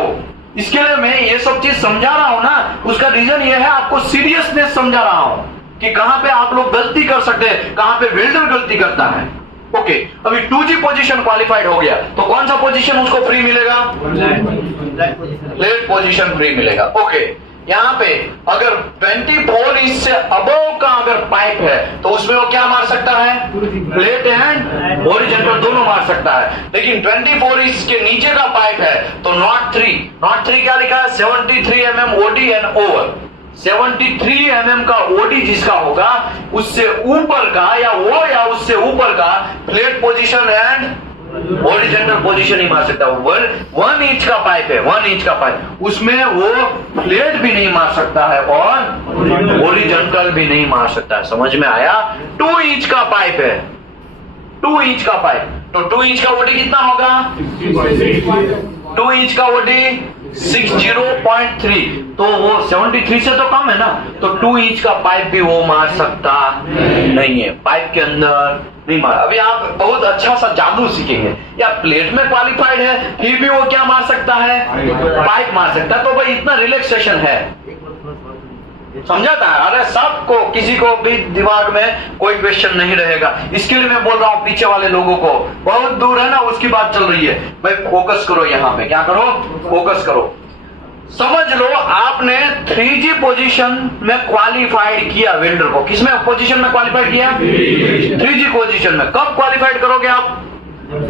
इसके लिए मैं ये सब चीज समझा रहा हूं ना, उसका रीजन ये है आपको सीरियसनेस समझा रहा हूं कि कहां पे आप लोग गलती कर सकते हैं, कहां पे वेल्डर गलती करता है। ओके, अभी 2G पोजीशन क्वालिफाइड हो गया तो कौन सा पोजीशन उसको फ्री मिलेगा? फ्लैट पोजीशन फ्री मिलेगा। ओके, यहाँ पे अगर 24 इंच से अबव का अगर पाइप है तो उसमें वो क्या मार सकता है? फ्लैट एंड हॉरिजॉन्टल दोनों मार सकता है। लेकिन 24 इंच के नीचे का पाइप है तो नॉट 3 क्या लिखा है? 73 mm OD and over. 73 mm का ओडी जिसका होगा उससे ऊपर का या उससे ऊपर का flat position and horizontal position ही मार सकता है। 1 इंच का पाइप है, 1 इंच का पाइप, उसमें वो फ्लैट भी नहीं मार सकता है और हॉरिजॉन्टल भी नहीं मार सकता है। समझ में आया? 2 इंच का पाइप है, 2 इंच का पाइप, तो 2 इंच का ओडी कितना होगा? 2 इंच का ओडी 60.3, तो वो 73 से तो कम है ना, तो 2 इंच का पाइप भी वो मार सकता नहीं है, पाइप के अंदर नहीं मार। अभी आप बहुत अच्छा सा जादू सीखेंगे, या प्लेट में क्वालिफाइड है फिर भी वो क्या मार सकता है? पाइप मार सकता है। तो भाई इतना रिलैक्सेशन है, समझाता है? अरे सबको, किसी को भी दिमाग में कोई क्वेश्चन नहीं रहेगा। इसके लिए मैं बोल रहा हूं पीछे वाले लोगों को, बहुत दूर है ना उसकी बात चल रही है, भाई फोकस करो, यहाँ पे क्या करो? फोकस करो। समझ लो आपने 3G पोजीशन में क्वालिफाइड किया वेल्डर को। किसमें पोजीशन में क्वालिफाइड किया? 3G पोजीशन में। कब क्वालिफाइड करोगे आप?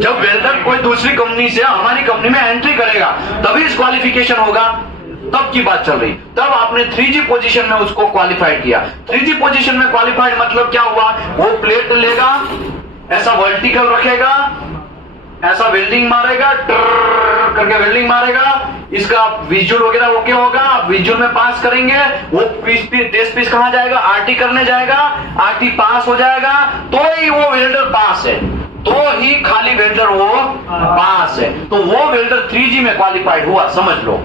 जब वेल्डर कोई दूसरी कंपनी से हमारी कंपनी में एंट्री करेगा तभी इस क्वालिफिकेशन होगा, तब की बात चल रही। तब आपने 3G पोजीशन में उसको क्वालिफाइड किया। 3G पोजीशन में क्वालिफाइड मतलब क्या हुआ? वो प्लेट लेगा, ऐसा वर्टिकल रखेगा, ऐसा वेल्डिंग मारेगा, करके वेल्डिंग मारेगा, इसका विजुअल वगैरह ओके होगा, विजुअल में पास करेंगे, वो टेस्ट पीस कहां जाएगा? आरटी करने जाएगा, आरटी पास हो जाएगा तो ही वो वेल्डर पास है, तो ही खाली वेल्डर वो पास है। तो वो वेल्डर 3G में क्वालिफाइड हुआ, समझ लो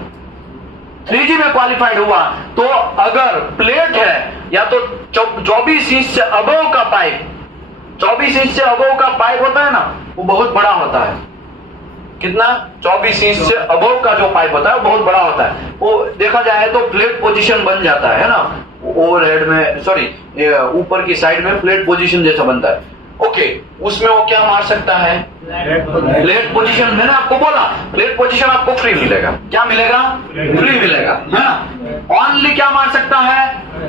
3G में क्वालिफाइड हुआ। तो अगर प्लेट है या तो 24 इंच से अबव का पाइप, 24 इंच से अबव का पाइप होता है ना, वो बहुत बड़ा होता है। कितना? 24 इंच से अबव का जो पाइप होता है वो बहुत बड़ा होता है। वो देखा जाए तो फ्लैट पोजीशन बन जाता है ना, ओवरहेड में, सॉरी ऊपर की साइड में फ्लैट पोजीशन जैसा बनता है। ओके, उसमें वो क्या मार सकता है? Flat position. मैंने आपको बोला फ्लैट पोजीशन आपको फ्री मिलेगा। क्या मिलेगा? फ्री मिलेगा, है ना। ओनली क्या मार सकता है?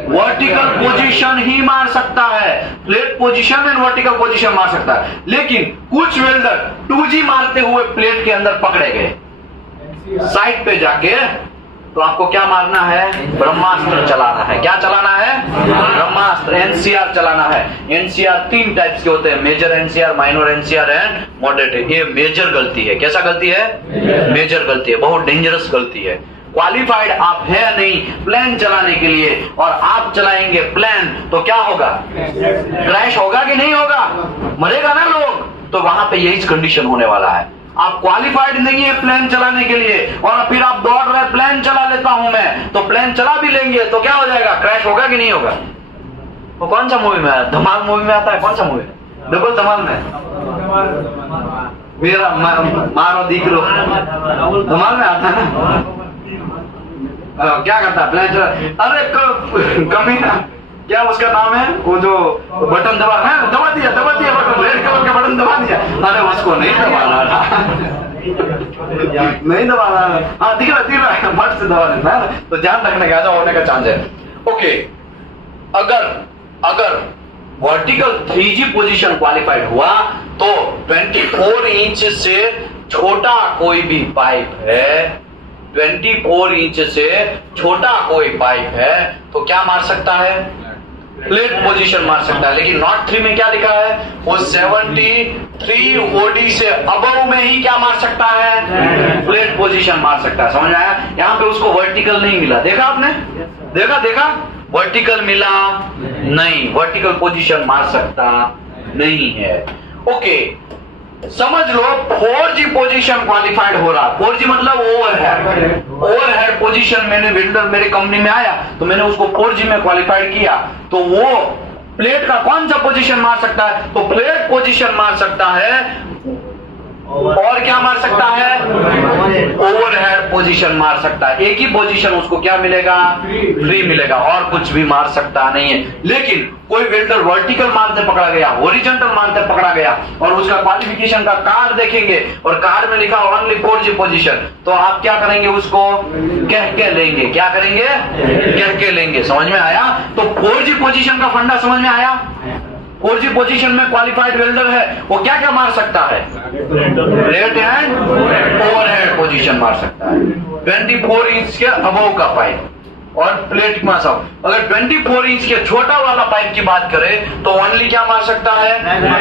वर्टिकल पोजीशन ही मार सकता है। Flat position and vertical position मार सकता है। लेकिन कुछ वेल्डर 2G मारते हुए प्लेट के अंदर पकड़े गए, साइड पे जाके, तो आपको क्या मारना है? ब्रह्मास्त्र चलाना है। क्या चलाना है? ब्रह्मास्त्र, एनसीआर चलाना है। एनसीआर 3 टाइप्स के होते हैं, major NCR, minor NCR and moderate. ये मेजर गलती है। कैसा गलती है? मेजर गलती है, बहुत डेंजरस गलती है। क्वालिफाइड आप है नहीं प्लान चलाने के लिए, और आप चलाएंगे प्लान तो क्या होगा? क्रैश होगा कि नहीं होगा? मरेगा ना लोग। तो वहां पे यही कंडीशन होने वाला है। आप क्वालिफाइड नहीं है प्लान चलाने के लिए, और फिर आप दौड़ रहे प्लान चला लेता हूं मैं, तो प्लान चला भी लेंगे तो क्या हो जाएगा? क्रैश होगा कि नहीं होगा? वो कौन सा मूवी में आया? धमाल मूवी में आता है। कौन सा मूवी? डबल धमाल में। मेरा मारो दिख लो, धमाल में आता है ना। क्या करता है? प्लान चला, अरे कमीना, क्या उसका नाम है? वो जो बटन दबा दिया बटन, रेड कलर का बटन दबा दिया। अरे उसको नहीं दबाना था, नहीं दबाना। हाँ दिख रहा है, बट से दबा देना है, तो ध्यान रखने का ऐसा होने का चांस है। ओके, अगर वर्टिकल 3G पोजीशन क्वालिफाइड हुआ तो 24 इंच से छोटा कोई भी पाइप है, 24 इंच से छोटा कोई पाइप है तो क्या मार सकता है? फ्लैट पोजीशन मार सकता है। लेकिन नॉट 3 में क्या लिखा है? वो 73 ओडी से अबव में ही क्या मार सकता है? फ्लैट पोजीशन मार सकता है। समझ आया? यहाँ पे उसको वर्टिकल नहीं मिला। देखा आपने? देखा वर्टिकल मिला नहीं, वर्टिकल पोजीशन मार सकता नहीं है। ओके, समझ लो 4G पोजीशन क्वालिफाइड हो रहा। 4G मतलब ओवरहेड पोजीशन। मैंने वेल्डर मेरी कंपनी में आया तो मैंने उसको 4G में क्वालिफाइड किया, तो वो प्लेट का कौन सा पोजीशन मार सकता है? तो प्लेट पोजीशन मार सकता है, और क्या मार सकता है? ओवरहेड पोजीशन पोजीशन मार सकता है, एक ही पोजीशन उसको क्या मिलेगा, फ्री मिलेगा, और कुछ भी मार सकता नहीं है। लेकिन कोई वेल्डर वर्टिकल मारते पकड़ा गया, हॉरिजॉन्टल मारते पकड़ा गया, और उसका क्वालिफिकेशन का कार्ड देखेंगे और कार्ड में लिखा ओनली 4G पोजीशन, तो आप क्या करेंगे, उसको कह के लेंगे। क्या करेंगे, कह के लेंगे। समझ में आया? तो 4G पोजीशन का फंडा समझ में आया। 4G पोजीशन में क्वालिफाइड वेल्डर है, वो क्या क्या मार सकता है, प्लेट एंड ओवरहेड पोजीशन मार सकता है। 24 इंच के अबव का पाइप और प्लेट में सब। अगर 24 इंच के छोटा वाला पाइप की बात करें तो ओनली क्या मार सकता है,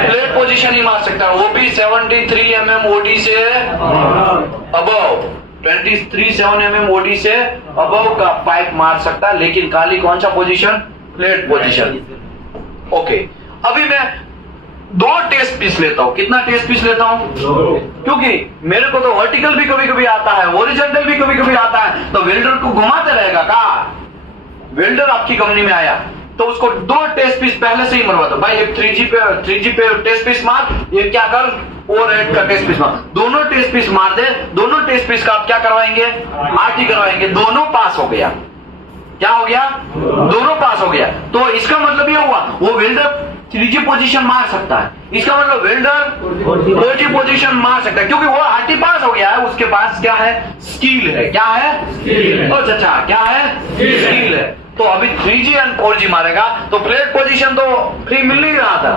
प्लेट पोजीशन ही मार सकता है, वो भी 73 mm OD से अबव, 23.7 mm OD से अबव का पाइप मार सकता है। लेकिन खाली कौन सा पोजीशन, प्लेट पोजीशन। ओके, अभी मैं 2 टेस्ट पीस लेता हूं। कितना टेस्ट पीस लेता हूं, क्योंकि मेरे को तो वर्टिकल भी कभी कभी आता है, हॉरिजॉन्टल भी कभी कभी आता है, तो वेल्डर को घुमाते रहेगा का। वेल्डर आपकी कंपनी में आया तो उसको 2 टेस्ट पीस पहले से ही मरवा दो भाई। एक 3G पे टेस्ट पीस मार, ये क्या कर, ओवरहेड का टेस्ट पीस मार, दोनों टेस्ट पीस मार दे। दोनों टेस्ट पीस का आप क्या करवाएंगे, RT करवाएंगे। दोनों पास हो गया। क्या हो गया, दोनों पास हो गया। तो इसका मतलब ये हुआ वो वेल्डर 3G पोजीशन मार सकता है, इसका मतलब वेल्डर 4G पोजीशन मार सकता है, क्योंकि वो RT पास हो गया है, उसके पास क्या है, स्किल है। क्या है, अच्छा क्या है, स्किल है। तो अभी 3G एंड 4G मारेगा तो प्लेट पोजीशन तो फ्री मिल नहीं रहा था,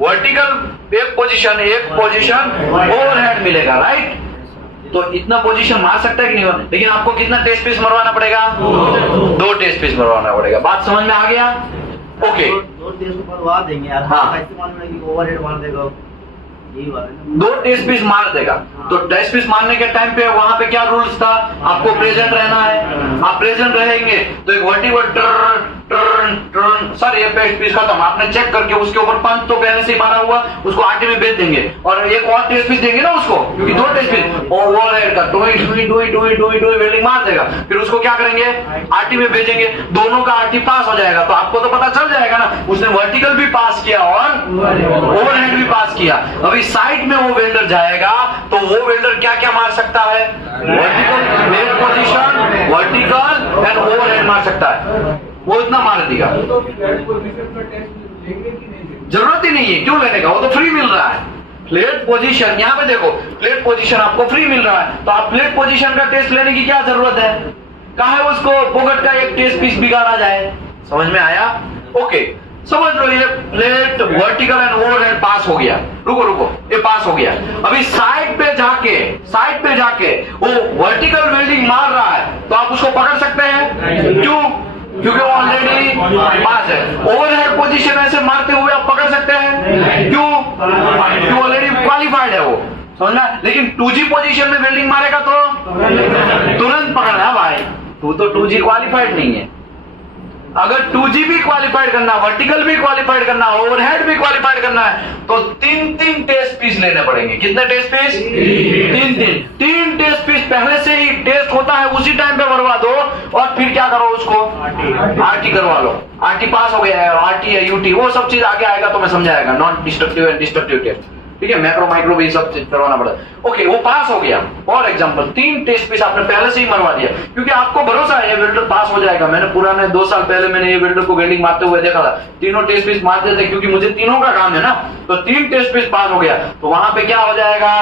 वर्टिकल एक पोजीशन ओवरहेड मिलेगा, राइट। तो इतना पोजीशन मार सकता है कि नहीं, लेकिन आपको कितना टेस्ट पीस मरवाना पड़ेगा, 2 टेस्ट पीस मरवाना पड़ेगा। बात समझ में आ गया। ओके, 2 टेस्ट मरवा देंगे यार। हाँ, इस्तेमाल में ओवरहेड मार देगा, यही बात है। 2 टेस्ट पीस मार देगा। तो टेस्ट पीस मारने के टाइम पे वहां पे क्या रूल्स था, आपको प्रेजेंट रहना है। आप प्रेजेंट रहेंगे तो एक वर्टिकल टर्न सर ये टेस्ट पीस खत्म, आपने चेक करके उसके ऊपर पंच तो पहले से ही मारा हुआ, उसको RT में भेज देंगे और एक और टेस्ट पीस देंगे ना उसको, क्योंकि 2 टेस्ट पीस ओवरहेड का टुई वेल्डिंग मार देगा। फिर उसको क्या करेंगे, RT में भेजेंगे, दोनों का RT पास हो जाएगा। तो आपको तो पता चल जाएगा ना, उसने वर्टिकल भी पास किया और ओवरहेड भी पास किया। अभी साइड में वो वेल्डर जाएगा तो वो वेल्डर क्या क्या मार सकता है, vertical plate position, vertical and overhead मार सकता है। वो इतना मार दिया, जरूरत ही नहीं है, क्यों लेने का, वो तो फ्री मिल रहा है। प्लेट पोजीशन, यहाँ पे देखो प्लेट पोजीशन आपको फ्री मिल रहा है, तो आप प्लेट पोजीशन का टेस्ट लेने की क्या जरूरत है, कहा है उसको पोगट का एक टेस्ट पीस बिगाड़ा जाए। समझ में आया। ओके, समझ लो ये प्लेट वर्टिकल एंड ओवरहेड पास हो गया। रुको ये पास हो गया। अभी साइड पे जाके वो वर्टिकल वेल्डिंग मार रहा है, तो आप उसको पकड़ सकते हैं, क्यों, क्योंकि वो ऑलरेडी पास है। ओवरहेड पोजीशन ऐसे मारते हुए आप पकड़ सकते हैं, क्यों ऑलरेडी क्वालिफाइड है वो, समझना। लेकिन 2G पोजीशन में वेल्डिंग मारेगा तो तुरंत पकड़ना है भाई, तू तो 2G क्वालिफाइड नहीं है। अगर 2G भी क्वालिफाइड करना, वर्टिकल भी क्वालिफाइड करना, ओवरहेड भी क्वालिफाइड करना है तो 3 टेस्ट पीस लेने पड़ेंगे। कितने टेस्ट पीस, 3 टेस्ट पीस पहले से ही टेस्ट होता है, उसी टाइम पे भरवा दो और फिर क्या करो, उसको RT करवा लो। RT पास हो गया है, RT है, UT, वो सब चीज आगे आएगा तो मैं समझाएगा, non destructive and destructive test, ठीक है, मैक्रो माइक्रो भी सब चीज करवाना पड़ा। ओके, वो पास हो गया। और एग्जांपल 3 टेस्ट पीस आपने पहले से ही मरवा दिया, क्योंकि आपको भरोसा है ये वेल्डर पास हो जाएगा। मैंने पुराने 2 साल पहले मैंने ये वेल्डर को वेल्डिंग मारते हुए देखा था, तीनों टेस्ट पीस मारते थे, क्योंकि मुझे तीनों का काम है ना। तो 3 टेस्ट पीस पास हो गया, तो वहां पे क्या हो जाएगा,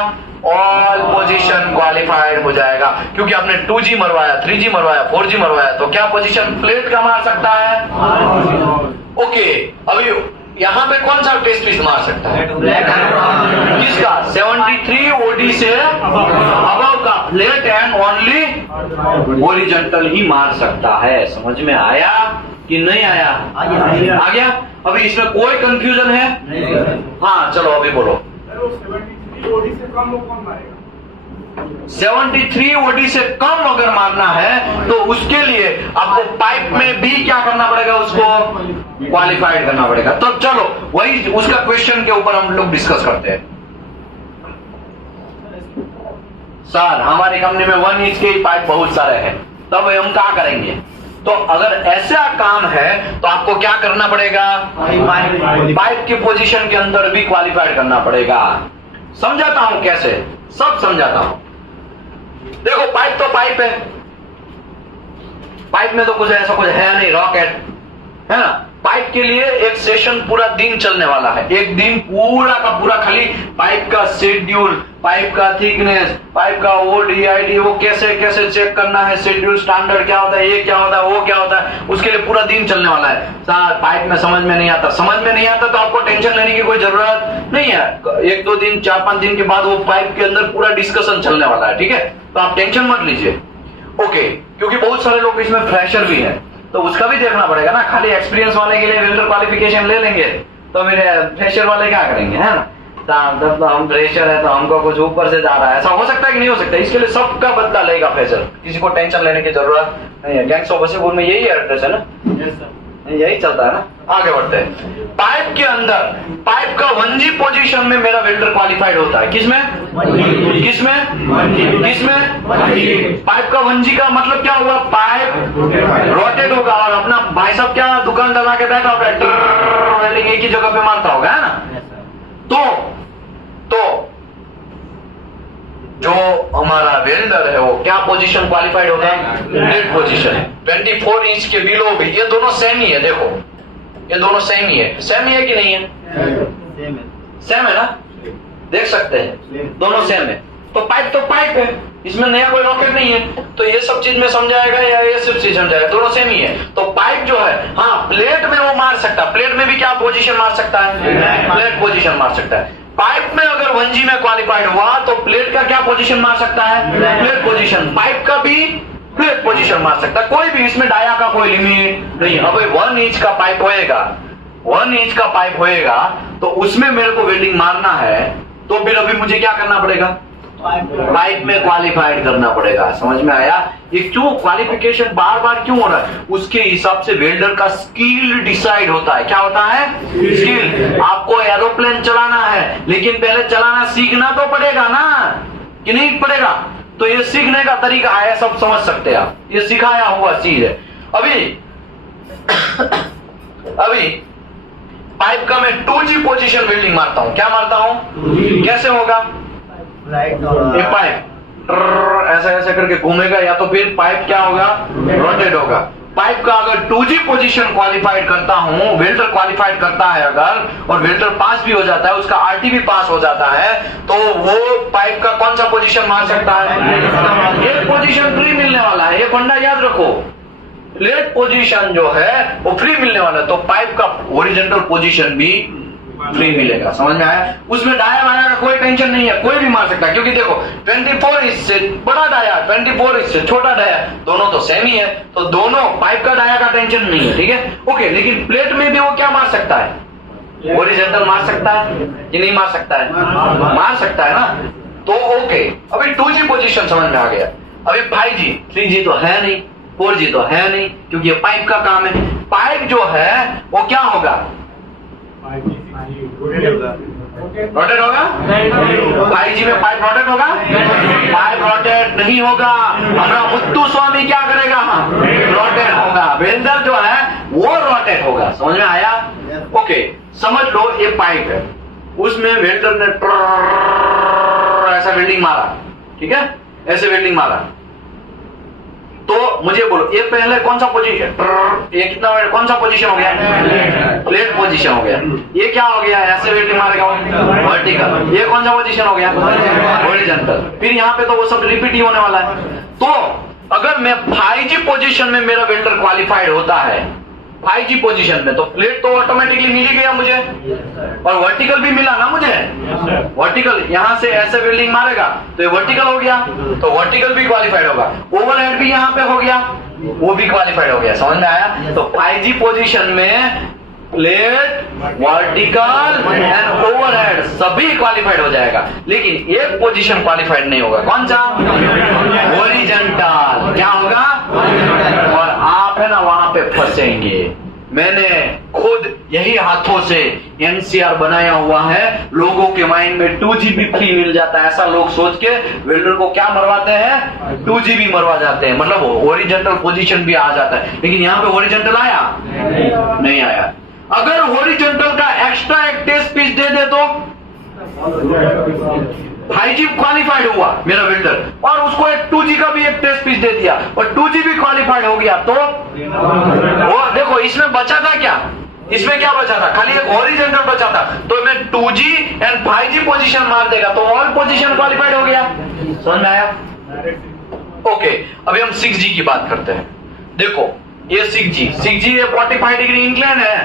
ऑल पोजीशन क्वालिफाइड हो जाएगा, क्योंकि आपने 2G मरवाया, 3G मरवाया, 4G मरवाया, तो क्या पोजीशन प्लेट का मार सकता है। ओके, अभी यहाँ पे कौन सा टेस्ट पीस मार सकता है, किसका, 73 OD से अबव का प्लेट एंड ओनली हॉरिजॉन्टल ही मार सकता है। समझ में आया कि नहीं आया, आ गया। अभी इसमें कोई कंफ्यूजन है, हाँ चलो अभी बोलो। 73 OD से कम अगर मारना है तो उसके लिए आपको पाइप में भी क्या करना पड़ेगा, उसको क्वालिफाइड करना पड़ेगा। तो चलो वही उसका क्वेश्चन के ऊपर हम लोग डिस्कस करते हैं। सर हमारी कंपनी में 1 इंच के पाइप बहुत सारे हैं, तब हम क्या करेंगे। तो अगर ऐसा काम है तो आपको क्या करना पड़ेगा, पाइप की पोजीशन के अंदर भी क्वालिफाइड करना पड़ेगा। समझाता हूं कैसे, सब समझाता हूं। देखो पाइप तो पाइप है, पाइप में तो कुछ ऐसा कुछ है नहीं, रॉकेट है ना। पाइप के लिए एक सेशन पूरा दिन चलने वाला है, एक दिन पूरा का पूरा खाली पाइप का शेड्यूल, पाइप का थिकनेस, पाइप का वो DID, वो कैसे कैसे चेक करना है, शेड्यूल स्टैंडर्ड क्या होता है, ये क्या होता है, वो क्या होता है, उसके लिए पूरा दिन चलने वाला है। पाइप में समझ में नहीं आता, समझ में नहीं आता तो आपको टेंशन लेने की कोई जरूरत नहीं है। 1-2 दिन 4-5 दिन के बाद वो पाइप के अंदर पूरा डिस्कशन चलने वाला है, ठीक है। तो आप टेंशन मत लीजिए, ओके। क्योंकि बहुत सारे लोग इसमें फ्रेशर भी हैं, तो उसका भी देखना पड़ेगा ना। खाली एक्सपीरियंस वाले के लिए वेल्डर क्वालिफिकेशन ले लेंगे तो मेरे फ्रेशर वाले क्या करेंगे, है ना। तब तो हम फ्रेशर है तो हमको कुछ ऊपर से जा रहा है, ऐसा हो सकता है कि नहीं हो सकता। इसके लिए सबका बदला लेगा फ्रेशर, किसी को टेंशन लेने की जरूरत नहीं है। गैंग्स ऑफ वसीपुर में यही एड्रेस है ना, यही चलता है ना। आगे बढ़ते हैं। पाइप के अंदर पाइप का 1G पोजीशन में मेरा वेल्डर क्वालिफाइड होता है। किसमें किसमें किसमें पाइप का 1G का मतलब क्या हुआ, पाइप रोटेट होगा और अपना भाई साहब क्या दुकान डला के बैठा होगा, वेल्डिंग एक ही जगह पे मारता होगा, है ना। तो जो हमारा वेल्डर है वो क्या पोजीशन क्वालिफाइड होगा, प्लेट पोजीशन। 24 इंच के बिलो भी, ये दोनों सेम ही है। देखो ये दोनों सेम ही है, सेम ही है कि नहीं है, सेम है ना, देख सकते हैं दोनों सेम है। तो पाइप है, इसमें नया कोई रॉकेट नहीं है। तो ये सब चीज में समझाएगा या ये सब चीज समझाएगा, दोनों सेम ही है। तो पाइप जो है, हाँ प्लेट में वो मार सकता है, प्लेट में भी क्या पोजीशन मार सकता है, प्लेट पोजीशन मार सकता है। पाइप में अगर 1G में क्वालिफाइड हुआ तो प्लेट का क्या पोजीशन मार सकता है, प्लेट पोजीशन। पाइप का भी प्लेट पोजीशन मार सकता है, कोई भी, इसमें डाया का कोई लिमिट नहीं। अब 1 इंच का पाइप होएगा, 1 इंच का पाइप होएगा तो उसमें मेरे को वेल्डिंग मारना है, तो फिर अभी मुझे क्या करना पड़ेगा, पाइप में क्वालिफाइड करना पड़ेगा। समझ में आया। ये क्यों क्वालिफिकेशन बार बार क्यों हो रहा है, उसके हिसाब से वेल्डर का स्किल डिसाइड होता है। क्या होता है, स्किल। आपको एरोप्लेन चलाना है लेकिन पहले चलाना सीखना तो पड़ेगा ना, कि नहीं पड़ेगा। तो ये सीखने का तरीका है, सब समझ सकते हैं आप, ये सिखाया हुआ चीज है। अभी पाइप का मैं 2G पोजीशन वेल्डिंग मारता हूं। क्या मारता हूं, कैसे होगा, ये पाइप ऐसा ऐसा करके घूमेगा, या तो फिर पाइप क्या होगा, रोटेट होगा। पाइप का अगर 2G पोजीशन क्वालिफाइड करता हूं, वेल्डर क्वालिफाइड करता है अगर, और वेल्डर पास भी हो जाता है, उसका RT भी पास हो जाता है, तो वो पाइप का कौन सा पोजीशन मार सकता है, एक पोजीशन फ्री मिलने वाला है। ये फंडा याद रखो, प्लेट पोजीशन जो है वो फ्री मिलने वाला है, तो पाइप का हॉरिजॉन्टल पोजीशन भी फ्री मिलेगा। समझ में आया। उसमें डाया वाया का कोई टेंशन नहीं है, कोई भी मार सकता है। क्योंकि देखो 24 इंच से बड़ा डाया, 24 इंच से छोटा डाया, दोनों तो सेम ही है, तो दोनों पाइप का डाया का टेंशन नहीं है, ठीक है, ओके। लेकिन प्लेट में भी वो क्या मार सकता है, हॉरिजॉन्टल मार सकता है कि नहीं मार सकता है, मार सकता है ना। तो ओके, अभी 2G पोजीशन समझ में आ गया। अभी 5G 3G तो है नहीं, 4G तो है नहीं, क्योंकि ये पाइप का काम है। पाइप जो है वो क्या होगा, रोटेट होगा। 5G में पाइप रोटेट होगा, पाइप रोटेट नहीं होगा। हमारा मुत्तु स्वामी क्या करेगा, रोटेट होगा। वेल्डर जो है वो रोटेट होगा। समझ में आया, ओके। समझ लो ये पाइप है, उसमें वेल्डर ने ऐसा वेल्डिंग मारा, ठीक है, ऐसे वेल्डिंग मारा, तो मुझे बोलो ये पहले कौन सा पोजीशन, ये कितना कौन सा पोजीशन हो गया, प्लेट पोजीशन हो गया। ये क्या हो गया, ऐसे वेल्डिंग मारेगा वर्टिकल। ये कौन सा पोजीशन हो गया, हॉरिजॉन्टल। फिर यहाँ पे तो वो सब रिपीट ही होने वाला है। तो अगर मैं 5G पोजीशन में मेरा वेल्डर क्वालिफाइड होता है, 5G पोजीशन में, तो प्लेट तो ऑटोमेटिकली मिल ही गया मुझे, और वर्टिकल भी मिला ना मुझे। वर्टिकल यहां से ऐसे वेल्डिंग मारेगा तो ये वर्टिकल हो गया, तो वर्टिकल भी क्वालिफाइड होगा। ओवरहेड भी यहां पे हो गया, वो भी क्वालिफाइड हो गया। समझ में आया। तो 5G पोजीशन में प्लेट, वर्टिकल एंड ओवरहेड सभी क्वालिफाइड हो जाएगा, लेकिन एक पोजीशन क्वालिफाइड नहीं होगा। कौन सा, हॉरिजॉन्टल। क्या होगा, और आप है ना वहां पे फंसेंगे। मैंने खुद यही हाथों से NCR बनाया हुआ है। लोगों के माइंड में 2G भी फ्री मिल जाता है, ऐसा लोग सोच के वेल्डर को क्या मरवाते हैं, 2G भी मरवा जाते हैं, मतलब हॉरिजॉन्टल पोजीशन भी आ जाता है। लेकिन यहाँ पे हॉरिजॉन्टल आया नहीं आया। अगर हॉरिजॉन्टल का एक्स्ट्रा एक टेस्ट पीस दे तो 5G क्वालिफाइड हुआ मेरा वेल्डर, और उसको एक 2G का भी एक टेस्ट पीस दे दिया और 2G भी क्वालिफाइड हो गया, तो वो देखो इसमें बचा था क्या, इसमें क्या बचा था, खाली एक हॉरिजॉन्टल बचा था, तो मैं 2G एंड 5G पोजीशन मार देगा तो ऑल पोजीशन क्वालिफाइड हो गया। समझ में आया? ओके, अभी हम 6G की बात करते हैं। देखो ये 6G ये 45 डिग्री इंक्लाइन है।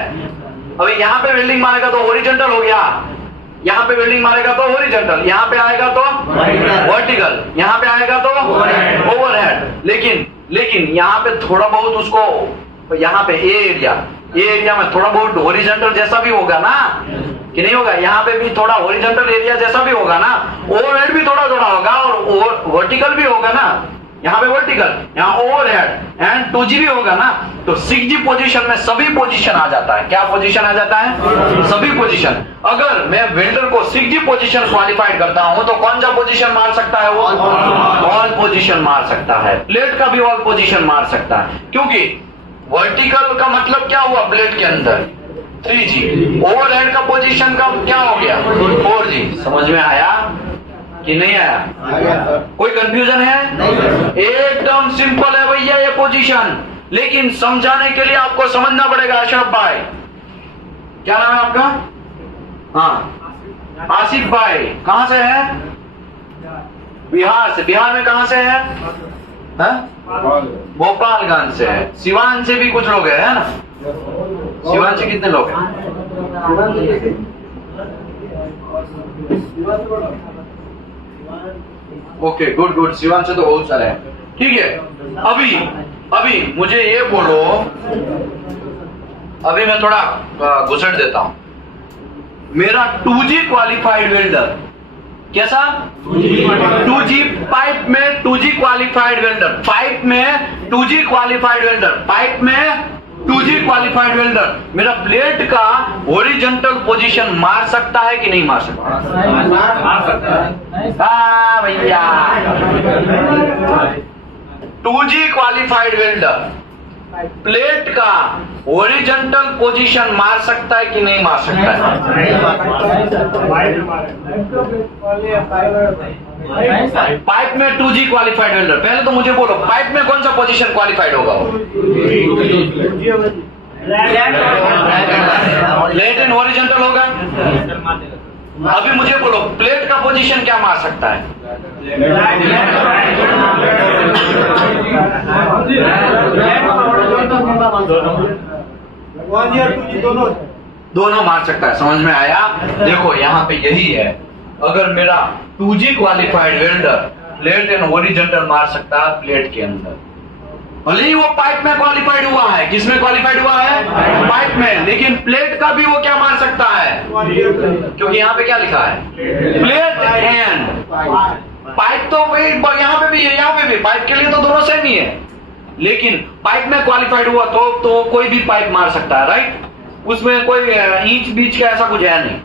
अभी यहाँ पे वेल्डिंग मारेगा तो हॉरिजॉन्टल हो गया, यहाँ पे वेल्डिंग मारेगा तो हॉरिजॉन्टल, यहाँ पे आएगा तो वर्टिकल, यहाँ पे आएगा तो ओवरहेड। लेकिन यहाँ पे थोड़ा बहुत उसको, यहाँ पे ये एरिया में थोड़ा बहुत हॉरिजॉन्टल जैसा भी होगा ना, कि नहीं होगा? यहाँ पे भी थोड़ा हॉरिजॉन्टल एरिया जैसा भी होगा ना, ओवरहेड भी थोड़ा होगा और वर्टिकल भी होगा ना, यहाँ पे वर्टिकल, यहाँ ओवरहेड एंड 2G भी होगा ना। तो 6G पोजीशन में सभी पोजीशन आ जाता है। क्या पोजीशन आ जाता है? सभी पोजीशन। अगर मैं वेल्डर को 6G पोजीशन क्वालिफाइड करता हूं तो कौन सा पोजीशन मार सकता है? वो ऑल पोजीशन मार सकता है। प्लेट का भी ऑल पोजीशन मार सकता है, क्योंकि वर्टिकल का मतलब क्या हुआ प्लेट के अंदर? 3G। ओवरहेड का पोजीशन का क्या हो गया? 4G। समझ में आया कि नहीं आया? कोई कंफ्यूजन है? एकदम सिंपल है भैया ये पोजीशन, लेकिन समझाने के लिए आपको समझना पड़ेगा। अशरफ भाई, क्या नाम है आपका? हाँ, आसिफ भाई। कहां से है? बिहार से। बिहार में कहां से है? भोपालगंज से है। सिवान से भी कुछ लोग है ना? सिवान से कितने लोग हैं? Okay, good. सिवान से तो बहुत सारे हैं। ठीक है, अभी मुझे ये बोलो, अभी मैं थोड़ा घुसट देता हूं। मेरा 2G क्वालिफाइड वेल्डर, कैसा? 2G पाइप में 2G क्वालिफाइड वेल्डर, पाइप में 2G क्वालिफाइड वेल्डर, पाइप में 2G क्वालिफाइड वेल्डर मेरा प्लेट का हॉरिजॉन्टल पोजीशन मार सकता है कि नहीं मार सकता? मार सकता है। हाँ भैया, 2G क्वालिफाइड वेल्डर प्लेट का हॉरिजॉन्टल पोजीशन मार सकता है कि नहीं मार सकता है? पाइप में 2G क्वालिफाइड वेल्डर, पहले तो मुझे बोलो पाइप में कौन सा पोजीशन क्वालिफाइड होगा? प्लेट एंड हॉरिजॉन्टल होगा। अभी मुझे बोलो प्लेट का पोजीशन क्या मार सकता है? दोनों मार सकता है। समझ में आया? देखो यहाँ पे यही है, अगर मेरा 2G qualified welder plate and horizontal मार सकता है प्लेट के अंदर, भले ही वो पाइप में क्वालिफाइड हुआ है। किसमें क्वालिफाइड हुआ है? पाइप में। लेकिन प्लेट का भी वो क्या मार सकता है? क्योंकि यहाँ पे क्या लिखा है? Plate and pipe. तो वही यहाँ पे भी है, यहाँ पे भी। पाइप के लिए तो दोनों सेम ही है, लेकिन पाइप में क्वालिफाइड हुआ तो कोई भी पाइप मार सकता है, राइट? उसमें कोई इंच बीच का ऐसा कुछ है नहीं।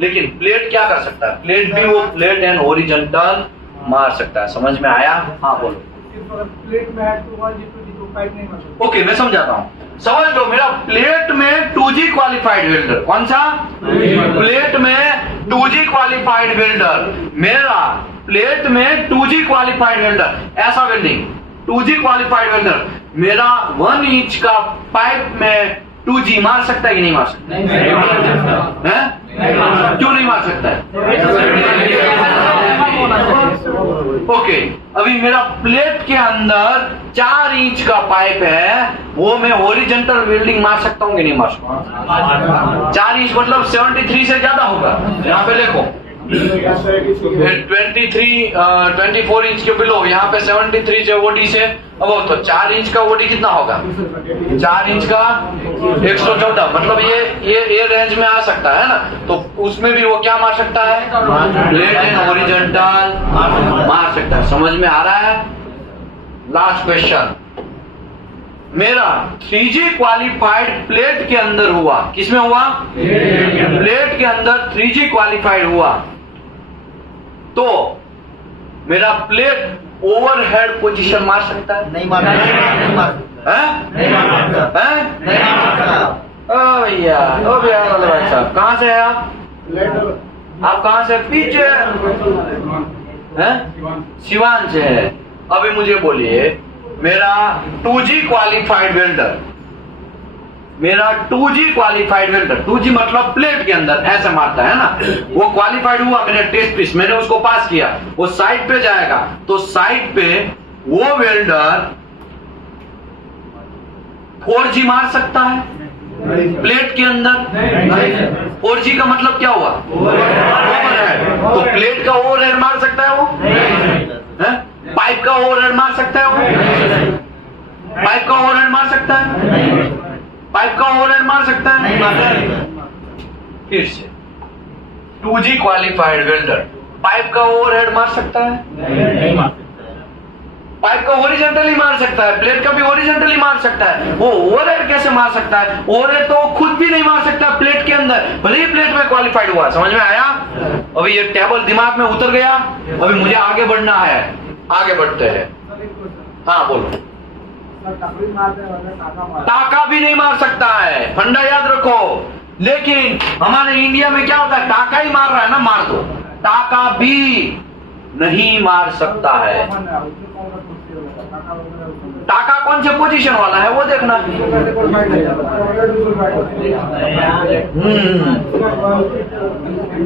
लेकिन प्लेट क्या कर सकता है? प्लेट भी वो प्लेट एंड हॉरिजॉन्टल मार सकता है। समझ में आया? हाँ बोलो। प्लेट में है तो 1G 2G तो पाइप नहीं मार सकता। ओके, मैं समझाता हूँ। समझ लो, मेरा प्लेट में 2G क्वालिफाइड वेल्डर, कौन सा? प्लेट में 2G क्वालिफाइड वेल्डर, मेरा प्लेट में 2G क्वालिफाइड वेल्डर, ऐसा वेल्डिंग 2G क्वालिफाइड वेल्डर मेरा 1 इंच का पाइप में 2G मार सकता है कि नहीं मार सकता? क्यों नहीं मार सकता है? ओके, अभी मेरा प्लेट के अंदर 4 इंच का पाइप है, वो मैं हॉरिजॉन्टल वेल्डिंग मार सकता हूँ कि नहीं मार सकता? 4 इंच मतलब 73 से ज्यादा होगा। यहाँ पे देखो 24 इंच के बिलो, यहाँ पे 73 से ओडी से अब तो 4 इंच का ओडी कितना होगा? 4 इंच का 114, मतलब ये रेंज में आ सकता है ना। तो उसमें भी वो क्या मार सकता है? प्लेट एंड हॉरिजॉन्टल मार सकता है। समझ में आ रहा है? लास्ट क्वेश्चन, मेरा 3G क्वालिफाइड प्लेट के अंदर हुआ, किसमें हुआ? प्लेट के अंदर 3G क्वालिफाइड हुआ, तो मेरा प्लेट ओवरहेड पोजीशन मार सकता है? नहीं मार सकता। भैया, ओ भैया वाले भाई साहब, कहाँ से है आप? आप कहाँ से? पीछे हैं? सिवान से है। अभी मुझे बोलिए, मेरा 2G क्वालिफाइड वेल्डर, मेरा 2G क्वालिफाइड वेल्डर, 2G मतलब प्लेट के अंदर ऐसे मारता है ना, वो क्वालिफाइड हुआ, मेरा टेस्ट पीस, मैंने उसको पास किया, वो साइट पे जाएगा, तो साइट पे वो वेल्डर 4G मार सकता है प्लेट के अंदर? 4G का मतलब क्या हुआ? ओवरहेड। तो प्लेट का ओवरहेड मार सकता है वो? पाइप का ओवरहेड मार सकता है वो? पाइप का ओवरहेड मार सकता है? पाइप का ओवरहेड मार सकता है? फिर से 2G क्वालिफाइड वेल्डर पाइप का ओवरहेड मार सकता है? नहीं मार सकता। पाइप का ओरिजेंटली मार सकता है, प्लेट का भी ओरिजेंटली मार सकता है। वो ओवरहेड कैसे मार सकता है? ओवरहेड तो वो खुद भी नहीं मार सकता प्लेट के अंदर, भले ही प्लेट में क्वालिफाइड हुआ। समझ में आया? अभी ये टेबल दिमाग में उतर गया। अभी मुझे आगे बढ़ना है, आगे बढ़ते हैं। हाँ बोलो। टाका भी नहीं मार सकता है, फंडा याद रखो। लेकिन हमारे इंडिया में क्या होता है? टाका ही मार रहा है ना, मार दो। टाका भी नहीं मार सकता है। टाका कौन से पोजीशन वाला है वो देखना।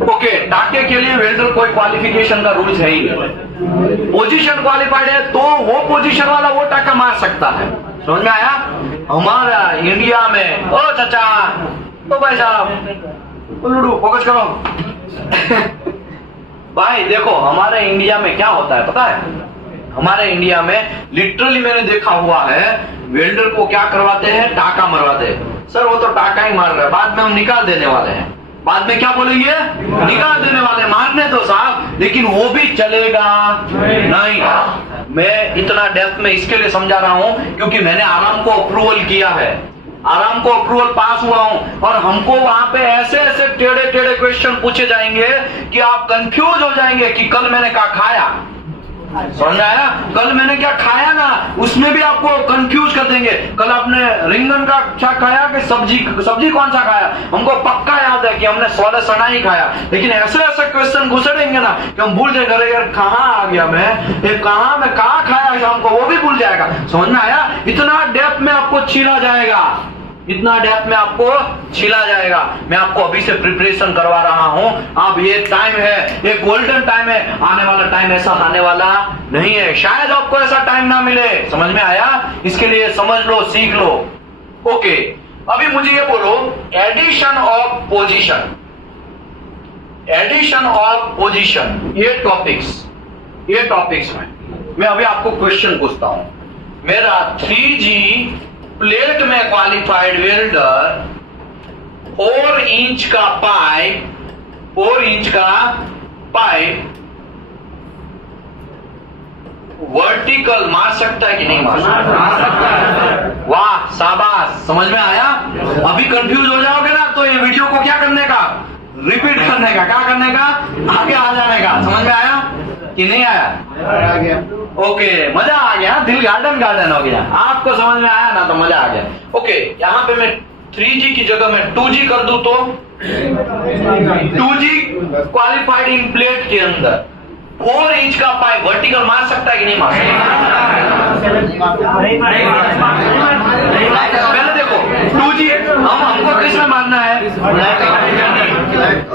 ओके, टाके के लिए वेल्डर कोई क्वालिफिकेशन का रूल्स है ही नहीं। पोजीशन क्वालिफाइड है तो वो पोजीशन वाला वो टाका मार सकता है। समझ में आया? हमारा इंडिया में, ओ चाचा, ओ भाई साहब, लूडू फोकस करो। भाई देखो, हमारे इंडिया में क्या होता है पता है? हमारे इंडिया में लिटरली मैंने देखा हुआ है, वेल्डर को क्या करवाते हैं? टाका मरवाते हैं। सर वो तो टाका ही मार रहा है, बाद में हम निकाल देने वाले हैं। बाद में क्या बोलेंगे? निकाल देने वाले, मारने तो साहब, लेकिन वो भी चलेगा नहीं। मैं इतना डेप्थ में इसके लिए समझा रहा हूं क्योंकि मैंने आराम को अप्रूवल किया है, आराम को अप्रूवल पास हुआ हूं, और हमको वहां पे ऐसे ऐसे टेढ़े टेढ़े क्वेश्चन पूछे जाएंगे कि आप कंफ्यूज हो जाएंगे कि कल मैंने क्या खाया। समझ में आया? कल मैंने क्या खाया ना, उसमें भी आपको कंफ्यूज कर देंगे। कल आपने रिंगन का क्या खाया कि सब्जी कौन सा खाया? हमको पक्का याद है कि हमने सोलह सना ही खाया, लेकिन ऐसे ऐसे क्वेश्चन घुसेड़ेंगे ना कि हम भूल जाएंगे, अरे यार कहाँ आ गया मैं, ये कहाँ मैं कहाँ खाया शाम को, वो भी भूल जाएगा। समझ में आया? इतना डेप्थ में आपको छीला जाएगा, इतना डेप्थ में आपको छिला जाएगा। मैं आपको अभी से प्रिपरेशन करवा रहा हूं। अब ये टाइम है, ये गोल्डन टाइम है, आने वाला टाइम ऐसा आने वाला नहीं है, शायद आपको ऐसा टाइम ना मिले। समझ में आया? इसके लिए समझ लो, सीख लो। ओके, अभी मुझे ये बोलो, addition of position, addition of position, ये टॉपिक्स में मैं अभी आपको क्वेश्चन पूछता हूं। मेरा 3G प्लेट में क्वालिफाइड वेल्डर 4 इंच का पाइप वर्टिकल मार सकता है कि नहीं मार सकता है? वाह, शाबाश, समझ में आया? अभी कंफ्यूज हो जाओगे ना तो ये वीडियो को क्या करने का? रिपीट करने का। क्या करने का? आगे आ जाने का। समझ में आया कि नहीं आया? आ गया। ओके, मजा आ गया, दिल गार्डन हो गया। आपको समझ में आया ना तो मजा आ गया। ओके, यहाँ पे मैं 3G की जगह में 2G कर दूं तो 2G क्वालिफाइड इन प्लेट के अंदर 4 इंच का पाइप वर्टिकल मार सकता है कि नहीं मार सकता? पहले देखो 2G हमको किस में मारना है?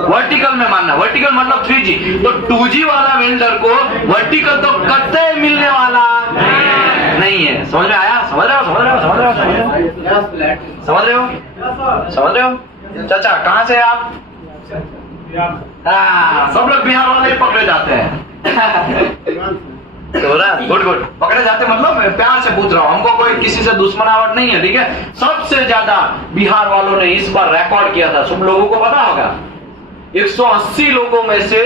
वर्टिकल में मारना। वर्टिकल मतलब 3G। तो 2G वाला वेल्डर को वर्टिकल तो कतई मिलने वाला नहीं है। समझ में आया? समझ रहे हो? चाचा कहाँ से आप? सब लोग बिहार वाले पकड़े जाते हैं। गुड पकड़े जाते मतलब मैं प्यार से पूछ रहा हूँ, हमको कोई किसी से दुश्मनावट नहीं है, ठीक है? सबसे ज्यादा बिहार वालों ने इस बार रिकॉर्ड किया था, सब लोगों को पता होगा। 180 लोगों में से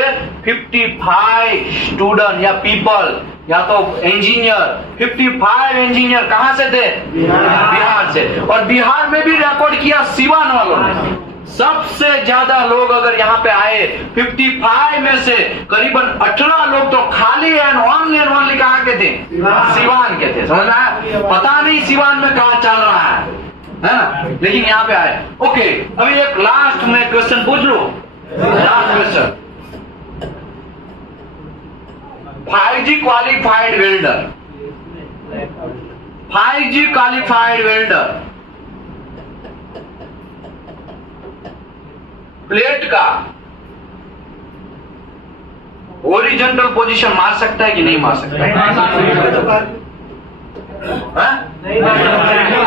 55 स्टूडेंट या पीपल या तो इंजीनियर, 55 इंजीनियर कहां से थे? बिहार से। और बिहार में भी रिकॉर्ड किया सिवान वालों ने। सबसे ज्यादा लोग अगर यहाँ पे आए 55 में से करीबन 18 लोग तो खाली एंड ओनली कहाँ के थे? सिवान के थे। समझ में आया? पता नहीं सिवान में कहाँ चल रहा है ना, लेकिन यहाँ पे आए। ओके, अभी एक लास्ट में क्वेश्चन पूछ लूं। Last question, 5G qualified welder, 5G qualified welder plate का हॉरिजॉन्टल पोजीशन मार सकता है कि नहीं मार सकता है?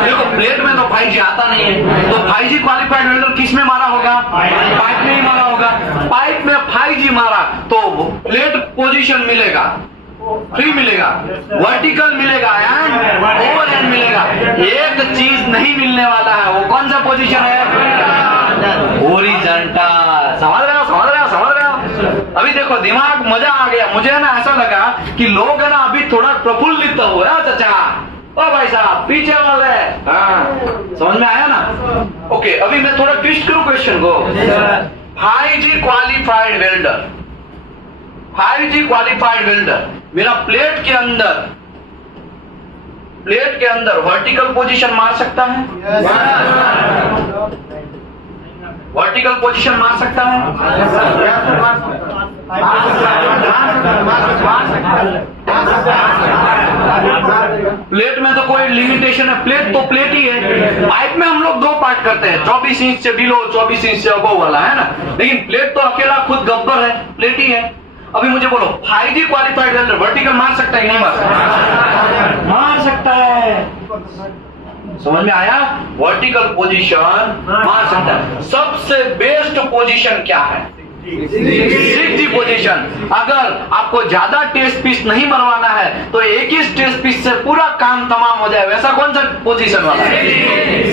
देखो प्लेट में तो 5G आता नहीं है, तो 5G क्वालिफाइड वेल्डर किस में मारा होगा? पाइप में ही मारा होगा। पाइप में 5G मारा तो प्लेट पोजीशन मिलेगा, फ्री मिलेगा, वर्टिकल मिलेगा एंड ओवरहैंड मिलेगा। एक चीज नहीं मिलने वाला है, वो कौन सा पोजीशन है? हॉरिजॉन्टल। समझ रहे हो, समझ रहे हो, समझ रहे हो? अभी देखो दिमाग मजा आ गया। मुझे ना ऐसा लगा कि लोग है ना अभी थोड़ा प्रफुल्लित हुए। चाचा ओ भाई साहब पीछे वाले, हाँ समझ में आया ना? ओके, अभी मैं थोड़ा ट्विस्ट करूं क्वेश्चन को। 5G qualified welder, 5G qualified welder मेरा प्लेट के अंदर वर्टिकल पोजीशन मार सकता है? वर्टिकल पोजीशन मार सकता है? प्लेट में तो कोई लिमिटेशन है, प्लेट तो प्लेट ही है। पाइप में हम लोग दो पार्ट करते हैं, 24 इंच से बिलो, 24 इंच से अबव वाला, है ना? लेकिन प्लेट तो अकेला खुद गब्बर है, प्लेट ही है। अभी मुझे बोलो 5G क्वालिफाइड वेल्डर वर्टिकल मार सकता है कि नहीं मार सकता? मार सकता है। समझ में आया? वर्टिकल पोजीशन मार सकता है। सबसे बेस्ट पोजीशन क्या है? 6G position. अगर आपको ज्यादा टेस्ट पीस नहीं मरवाना है तो एक ही टेस्ट पीस से पूरा काम तमाम हो जाए, वैसा कौन सा पोजीशन वाला है?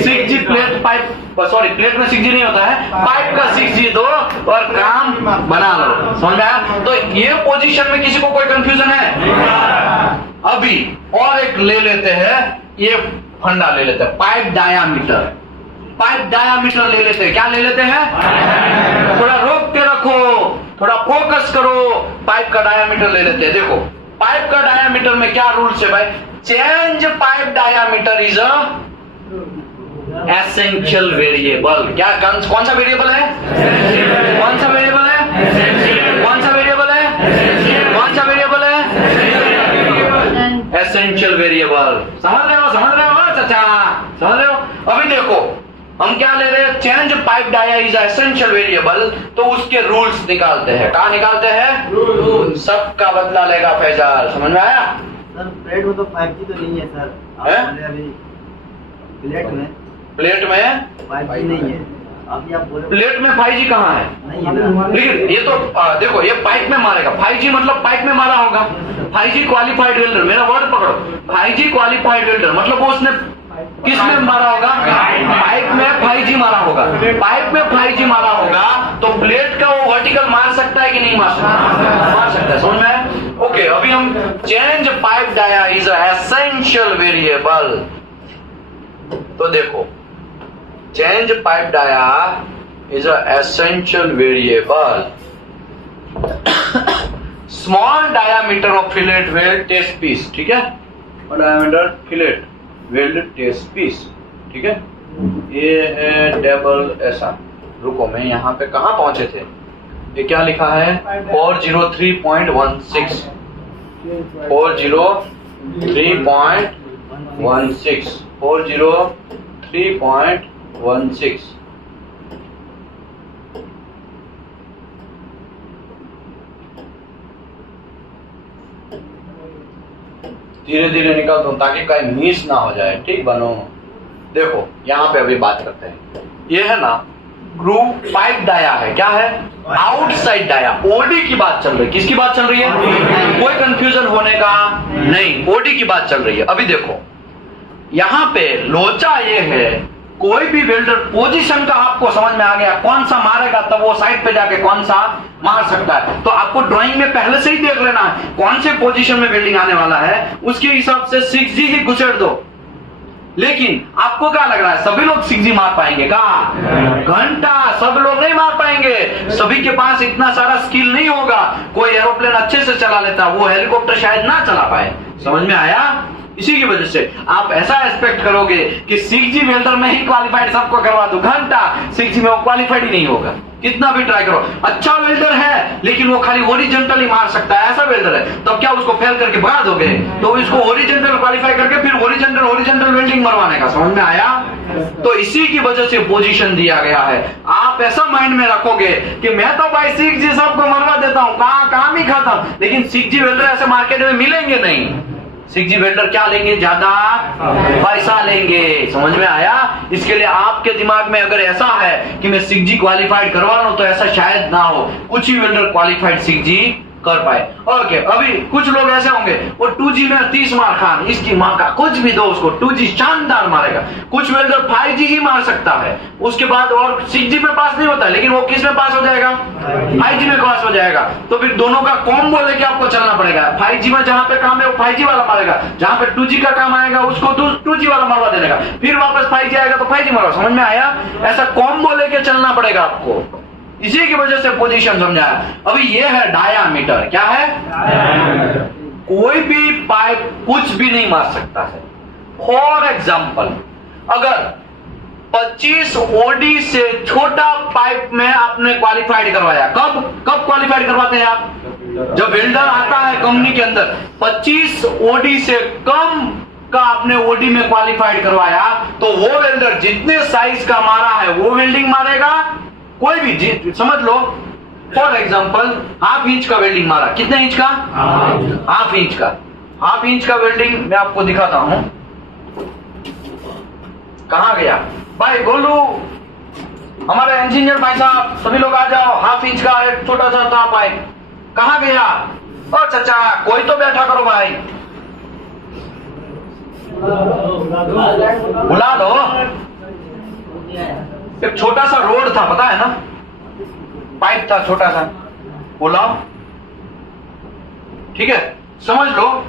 6G plate pipe, sorry plate में 6G नहीं होता है, पाइप का 6G दो और काम बना लो। समझ में आया? तो ये पोजीशन में किसी को कोई कंफ्यूजन है? अभी और एक ले लेते हैं, ये फंडा ले लेते हैं, पाइप डायामीटर। पाइप डायामीटर ले लेते हैं। क्या ले लेते हैं? थोड़ा रोक के रखो, थोड़ा फोकस करो। पाइप का डायामीटर ले लेते हैं। देखो पाइप का डायामीटर में क्या रूल्स है भाई? Change pipe diameter is a essential variable. क्या कौन सा वेरिएबल है? कौन सा वेरिएबल है? कौन सा वेरिएबल है? कौन सा वेरिएबल है? Essential variable. समझ रहे हो, समझ रहे हो चाचा? समझ रहे हो? अभी देखो हम क्या ले रहे हैं? Change pipe dia is essential variable, तो उसके रूल्स निकालते हैं। कहाँ निकालते हैं? रूल। सबका बदला लेगा फैजल। समझ में आया? सर प्लेट में तो 5G तो नहीं है सर। अभी प्लेट में 5G नहीं है। अभी आप बोले प्लेट में 5G कहाँ है? नहीं है। लेकिन ये तो देखो ये पाइप में मारेगा। 5G मतलब पाइप में मारा होगा। 5G क्वालिफाइड वेल्डर, मेरा वर्ड पकड़ो। 5G क्वालिफाइड वेल्डर मतलब वो उसने किस में मारा होगा? पाइप में 5G मारा होगा। पाइप में 5G मारा होगा तो प्लेट का वो वर्टिकल मार सकता है कि नहीं मार सकता? मार सकता है। समझ में? ओके, अभी हम change pipe dia is essential variable. तो देखो change pipe dia is essential variable. Small diameter of fillet weld test piece, ठीक है? Diameter fillet weld test piece, ठीक है? ये है टेबल ऐसा। रुको मैं यहाँ पे कहाँ पहुंचे थे? ये क्या लिखा है? 403.16 403.16 403.16। धीरे धीरे निकालता हूं ताकि कहीं मिस ना हो जाए, ठीक बनो? देखो यहाँ पे अभी बात करते हैं। ये है ना ग्रूव पाइप डाया है। क्या है? Outside dia. ओडी की बात चल रही है। किसकी बात चल रही है? कोई कंफ्यूजन होने का नहीं, ओडी की बात चल रही है। अभी देखो यहाँ पे लोचा ये है, कोई भी वेल्डर पोजीशन का आपको समझ में आ गया कौन सा मारेगा, तब वो साइड पे जाके कौन सा मार सकता है। तो आपको ड्राइंग में पहले से ही देख लेना है कौन से पोजीशन में वेल्डिंग आने वाला है, उसके हिसाब से 6G ही घुसेड़ दो। लेकिन आपको क्या लग रहा है? सभी लोग 6G मार पाएंगे? कहा घंटा सब लोग नहीं मार पाएंगे। सभी के पास इतना सारा स्किल नहीं होगा। कोई एरोप्लेन अच्छे से चला लेता, वो हेलीकॉप्टर शायद ना चला पाए। समझ में आया? इसी की वजह से आप ऐसा एक्सपेक्ट करोगे कि 6G वेल्डर में ही क्वालिफाइड सबको करवा दो, घंटा 6G में वो क्वालिफाइड ही नहीं होगा। कितना भी ट्राई करो। अच्छा वेल्डर है लेकिन वो खाली हॉरिजॉन्टली मार सकता है, ऐसा वेल्डर है, तब क्या उसको फेल करके भगा दोगे? तो इसको हॉरिजॉन्टल क्वालिफाई करके फिर हॉरिजॉन्टल वेल्डिंग मरवाने का। समझ में आया? तो इसी की वजह से पोजीशन दिया गया है। आप ऐसा माइंड में रखोगे कि मैं तो भाई 6G सबको मरवा देता हूं, काम ही खत्म, लेकिन 6G वेल्डर ऐसे मार्केट में मिलेंगे नहीं। 6G वेल्डर क्या लेंगे? ज्यादा पैसा लेंगे। समझ में आया? इसके लिए आपके दिमाग में अगर ऐसा है कि मैं 6G क्वालिफाइड करवा लूं, तो ऐसा शायद ना हो, कुछ ही वेल्डर क्वालिफाइड 6G कर पाए। ओके, अभी कुछ लोग ऐसे होंगे वो 2G में 30 मार खान, इसकी माँ का कुछ भी दो उसको, 2G शानदार मारेगा। कुछ वेल्डर 5G ही मार सकता है, उसके बाद और 6G में पास नहीं होता, लेकिन वो किस में पास हो जाएगा? 5G में पास हो जाएगा। तो फिर दोनों का कॉम्बो लेके आपको चलना पड़ेगा। 5G में जहां पे काम है वो 5G वाला मारेगा, जहां पे 2G का काम आएगा उसको 2G वाला मरवा देगा, फिर वापस 5G आएगा तो 5G मरवा। समझ में आया? ऐसा कॉम्बो लेके चलना पड़ेगा आपको। इसी की वजह से पोजीशन समझाया। अभी ये है डायामीटर। क्या है? कोई भी पाइप कुछ भी नहीं मार सकता है। फॉर एग्जाम्पल, अगर 25 OD से छोटा पाइप में आपने क्वालिफाइड करवाया, कब क्वालिफाइड करवाते हैं आप? जब वेल्डर आता है कंपनी के अंदर, 25 OD से कम का आपने OD में क्वालिफाइड करवाया, तो वो वेल्डर जितने साइज का मारा है वो वेल्डिंग मारेगा। कोई भी समझ लो, फॉर एग्जाम्पल हाफ इंच का वेल्डिंग मारा। कितने इंच का? हाफ इंच का। हाफ इंच का वेल्डिंग मैं आपको दिखाता हूं। कहां गया भाई गोलू, हमारे इंजीनियर भाई साहब, सभी लोग आ जाओ। हाफ इंच का एक छोटा सा था पाइप, कहां गया? ओ चाचा, कोई तो बैठा करो भाई, बुला लो। एक छोटा सा रोड था, पता है ना, पाइप था छोटा सा, बोला। ठीक है, समझ लो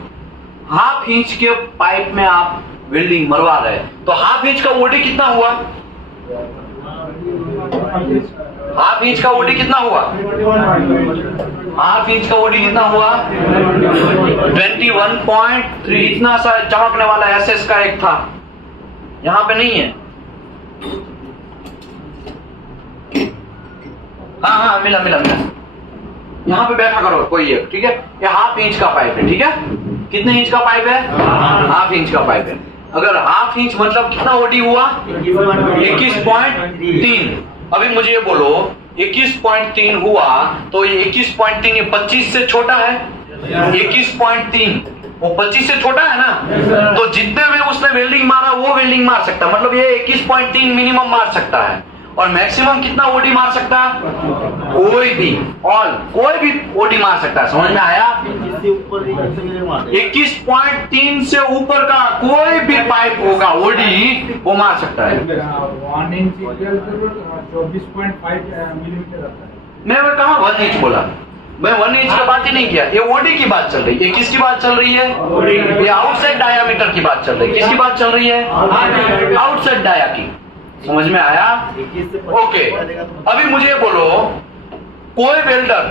हाफ इंच के पाइप में आप वेल्डिंग मरवा रहे हैं, तो हाफ इंच का OD कितना हुआ? हाफ इंच का OD कितना हुआ? हाफ इंच का OD कितना हुआ? 21.3। इतना सा चमकने वाला SS का एक था, यहां पे नहीं है। हाँ, मिला। यहाँ पे बैठा करो कोई एक, ठीक है? ये हाफ इंच का पाइप है, ठीक है? कितने इंच का पाइप है? हाफ इंच का पाइप है। अगर हाफ इंच मतलब कितना OD हुआ? 21.3। अभी मुझे ये बोलो, 21.3 हुआ तो ये 21.3 ये 25 से छोटा है। 21.3 वो 25 से छोटा है ना, तो जितने में उसने वेल्डिंग मारा वो वेल्डिंग मार सकता है। मतलब ये 21.3 मिनिमम मार सकता है। और मैक्सिमम कितना OD मार सकता है? कोई भी OD मार सकता है। समझ में आया? 21.3 से ऊपर का कोई भी पाइप होगा OD वो मार सकता है। 1 इंच 24.5 मिलीमीटर आता है। मैं कहा 1 इंच बोला, मैं 1 इंच की बात ही नहीं किया। ये OD की बात चल रही है। किसकी बात चल रही है? ये आउटसाइड डायामीटर की बात चल रही है। किसकी बात चल रही है? आउटसाइड डाया की। समझ में आया? ओके, अभी मुझे बोलो, कोई वेल्डर